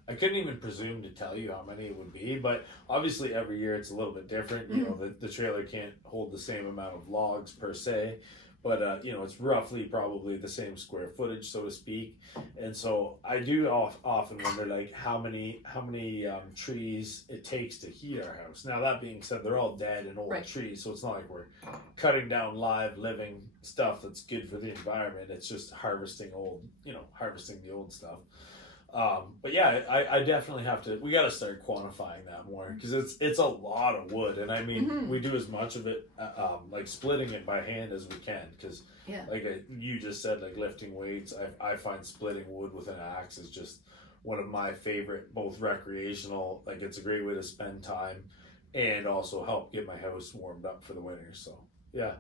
I couldn't even presume to tell you how many it would be, but obviously every year it's a little bit different. You know, the trailer can't hold the same amount of logs per se, but you know, it's roughly probably the same square footage, so to speak. And so I do often wonder like how many trees it takes to heat our house. Now that being said, they're all dead and old Right. trees, so it's not like we're cutting down live living stuff that's good for the environment. It's just harvesting the old stuff. But yeah, I definitely have to. We got to start quantifying that more because it's a lot of wood, and I mean we do as much of it like splitting it by hand as we can because Yeah. like you just said, like lifting weights. I find splitting wood with an axe is just one of my favorite, both recreational. Like it's a great way to spend time, and also help get my house warmed up for the winter. So yeah.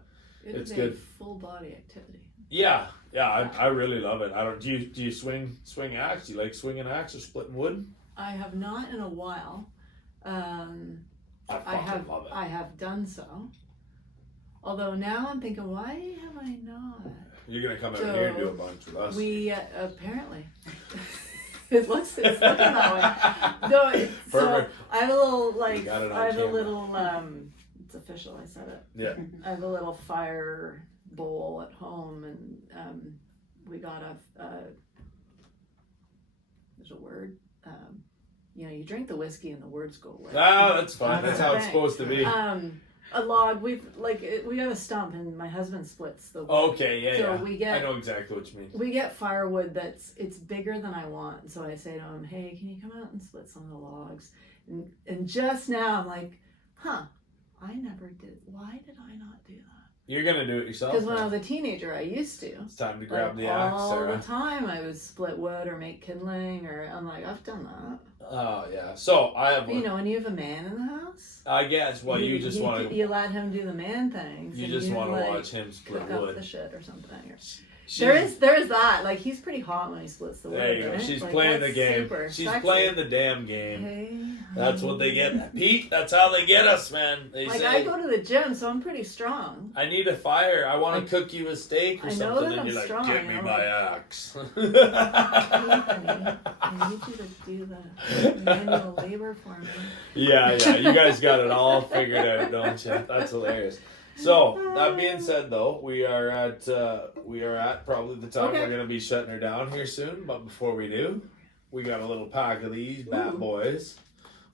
It It's is good. a full body activity. Yeah, I really love it. I don't. Do you swing axe? Do you like swinging axe or splitting wood? I have not in a while. I fucking love it. I have done so. Although now I'm thinking, why have I not? You're gonna come out here and do a bunch with us. We apparently. It looks it's looking that way. No, so Perfect. I have a little like got it on I have camera. a little it's official. I said it. Yeah. I have a little fire bowl at home, and we got there's a word. You know, you drink the whiskey and the words go away. Ah, that's fine. That's how it's supposed to be. A log. We got a stump, and my husband splits the wood. Okay, yeah, So yeah. we get- I know exactly what you mean. We get firewood it's bigger than I want. So I say to him, hey, can you come out and split some of the logs? And just now I'm like, I never did. Why did I not do that? You're gonna do it yourself. Because when I now. was a teenager, I used to. It's time to grab Like, the axe, all Sarah. the time I would split wood or make kindling, or I'm like, I've done that. Oh yeah. So I have. But, you know, when you have a man in the house, I guess. Well, you just want to. you let him do the man things. You and just want to like, watch him split cook up wood. the shit or something. Or, She's- there is that. Like, he's pretty hot when he splits the wood. There you go. right? She's Like, playing the that's game. super She's sexy. playing the damn game. Hey, That's what they get, Pete. That's how they get us, man. They like, say, I go to the gym, so I'm pretty strong. I need a fire. I want Like, to cook you a steak or I know something. that And I'm you're like, strong, get me I'm my like- axe. I need you to do the manual labor for me. Yeah. You guys got it all figured out, don't you? That's hilarious. So that being said, though, we are at probably the time Okay. we're gonna be shutting her down here soon. But before we do, we got a little pack of these bad Ooh. boys.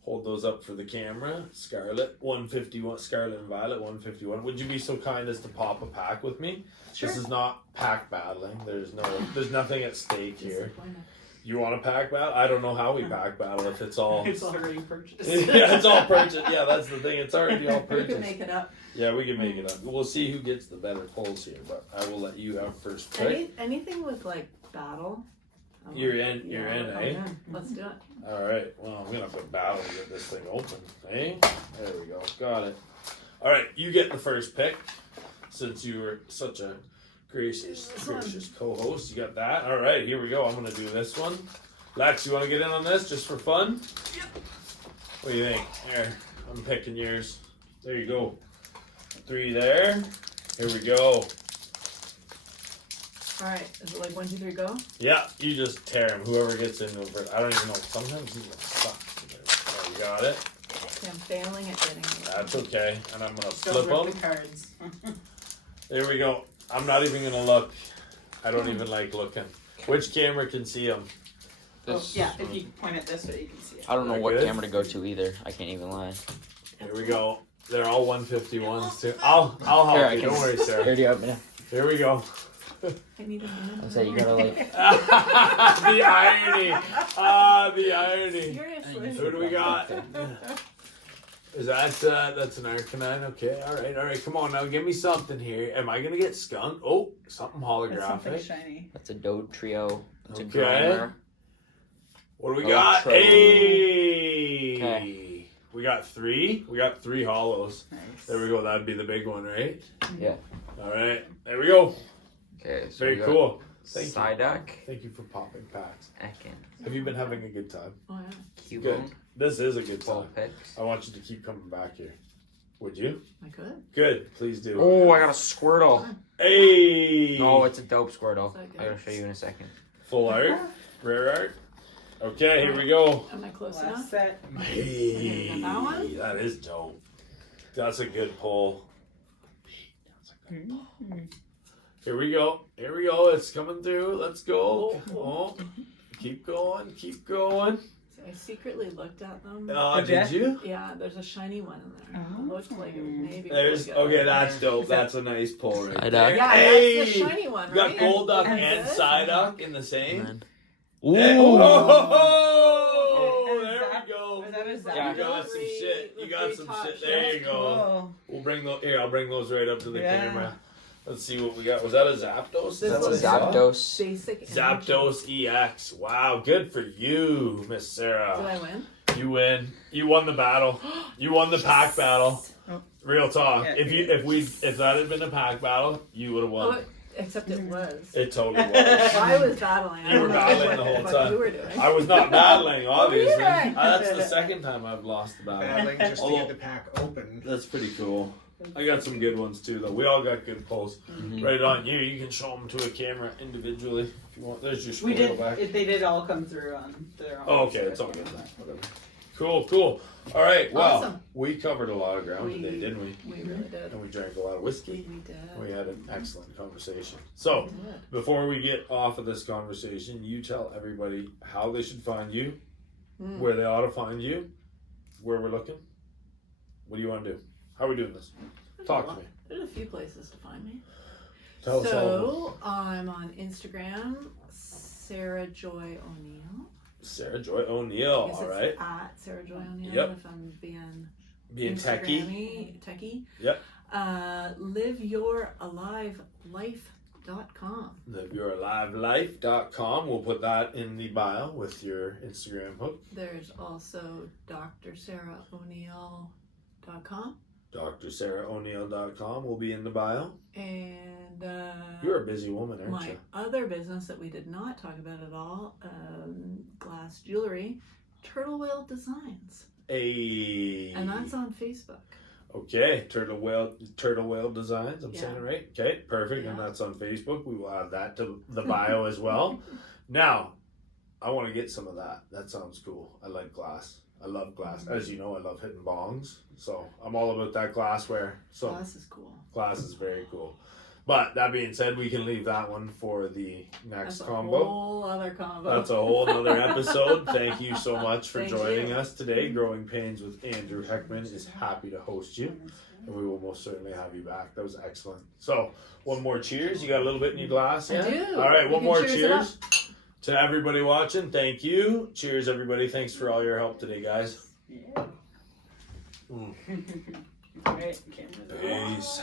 Hold those up for the camera. Scarlet 151, Scarlet and Violet 151. Would you be so kind as to pop a pack with me? Sure. This is not pack battling. There's nothing at stake here. Disappointed. You want to pack battle? I don't know how we pack battle if it's all. It's already purchased. Yeah, it's all purchased. Yeah, that's the thing. It's already all We purchased. can make it up. Yeah, we can make it up. We'll see who gets the better pulls here, but I will let you have first pick. Anything with like battle. I'm You're like, in, you're yeah, in, I'm eh? in. Let's do it. All right. Well, I'm gonna have to battle to get this thing open. Eh? There we go. Got it. All right, you get the first pick since you were such a gracious co-host. You got that. All right, here we go. I'm gonna do this one. Lex, you want to get in on this just for fun? Yep. What do you think? Here, I'm picking yours. There you go. 3 there. Here we go. Alright, is it like 1, 2, 3, go? Yeah, you just tear him. Whoever gets into him first. I don't even know. Sometimes he's stuck. Oh, you got it? Okay, I'm failing at getting it. That's okay. And I'm going to Don't flip rip him. the cards. There we go. I'm not even going to look. I don't even like looking. Which camera can see him? Oh, yeah, if you point it this way, you can see it. I don't know That what good? camera to go to either. I can't even lie. Here we go. They're all 151s too. I'll help Here, I you. can- Don't worry, Sarah. Here, do you open it? Here we go. I need a minute. I say you gotta like. The irony. Ah, the irony. Seriously. Who do we got? Is that that's an Arcanine? Okay, all right. Come on now, give me something here. Am I gonna get skunked? Oh, something It's something holographic. shiny. That's a Dode Trio. It's a Okay. grimer. What do we Oh, got? Tro. Hey, Okay. we got 3. We got 3 hollows. Nice. There we go. That'd be the big one, right? Yeah. All right. There we go. Okay. So Very we got cool. Thank you. Psyduck. Thank you for popping packs. Ekans. Have you been having a good time? Oh, yeah. Cubone. Good. This is a good 12 time. picks. I want you to keep coming back here. Would you? I could. Good. Please do. Oh, I got a Squirtle. Hey. No, it's a dope Squirtle. So good. I gotta show you in a second. Full art. Rare art. Okay, here we go. Am I close Last enough? set. Hey, Okay, that one? that is dope. That's a good pull. Here we go. Here we go. It's coming through. Let's go. Oh, keep going. Keep going. See, I secretly looked at them. Did you? Yeah, there's a shiny one in there. Oh. It looked like it was maybe. There's really good. okay. That's dope. That's a nice pull right Psyduck. there. Yeah, Hey, that's the shiny one, you got right? Gold Duck And and good? Psyduck in the same. Man. Hey, Ooh. oh, there we go. Was that a Zapdos? You got some shit. You got some shit. There you go. Cool. We'll bring those. Here, I'll bring those right up to the Yeah. camera. Let's see what we got. Was that a Zapdos? Is that This what is I saw? Zapdos. Basic. Zapdos EX. Wow, good for you, Miss Did Sarah. I win? You win. You won the battle. You won the pack battle. Oh. Real talk. Yeah, If that had been a pack battle, you would have won. Oh, except it was. It totally was. I was battling. I You were don't know battling what the whole fuck time. you were doing. I was not battling, obviously. doing? That's the second time I've lost the battle. Battling just to Although- get the pack open. That's pretty cool. I got some good ones too, though. We all got good pulls. Mhm. Right on you. You can show them to a camera individually if you want. There's your We scroll did. back. They did all come through on their own. Oh, okay, it's all good. Whatever. Cool. All right. Well, Awesome. we covered a lot of ground We- today, didn't we? We really did. And we drank a lot of whiskey. We did. We had an excellent conversation. So, We did. before we get off of this conversation, you tell everybody how they should find you, Mm. where they ought to find you, where we're looking. What do you want to do? How are we doing this? Talk to me. There's a few places to find me. Tell us all. So I'm on Instagram, Sarah Joy O'Neill. Sarah Joy O'Neill. I guess All it's right. At Sarah Joy O'Neill. Yep. If I'm being Being techie. techie. Yep. LiveYourAliveLife.com. LiveYourAliveLife.com. We'll put that in the bio with your Instagram hook. There's also DrSarahO'Neill.com. DrSarahO'Neill.com will be in the bio. And You're a busy woman, aren't my you? other business that we did not talk about at all, glass jewelry, Turtle Whale Designs. Hey. And that's on Facebook. Okay, Turtle Whale Designs. I'm Yeah. saying it right. Okay, perfect. And Yeah. that's on Facebook. We will add that to the bio as well. Now, I want to get some of that. That sounds cool. I like glass. I love glass. As you know, I love hitting bongs. So I'm all about that glassware. So Glass is cool. glass is very cool. But that being said, we can leave that one for the next That's combo. a whole other combo. That's a whole other episode. Thank you so much for Thank joining you. us today. Growing Pains with Andrew Heckman is happy to host you, and we will most certainly have you back. That was excellent. So, one more cheers. You got a little bit in your glass, I yeah? do. All right, We one can more cheers it cheers to everybody watching. Thank you. Cheers, everybody. Thanks for all your help today, guys. Yeah. Mm. Alright, camera's on. Peace.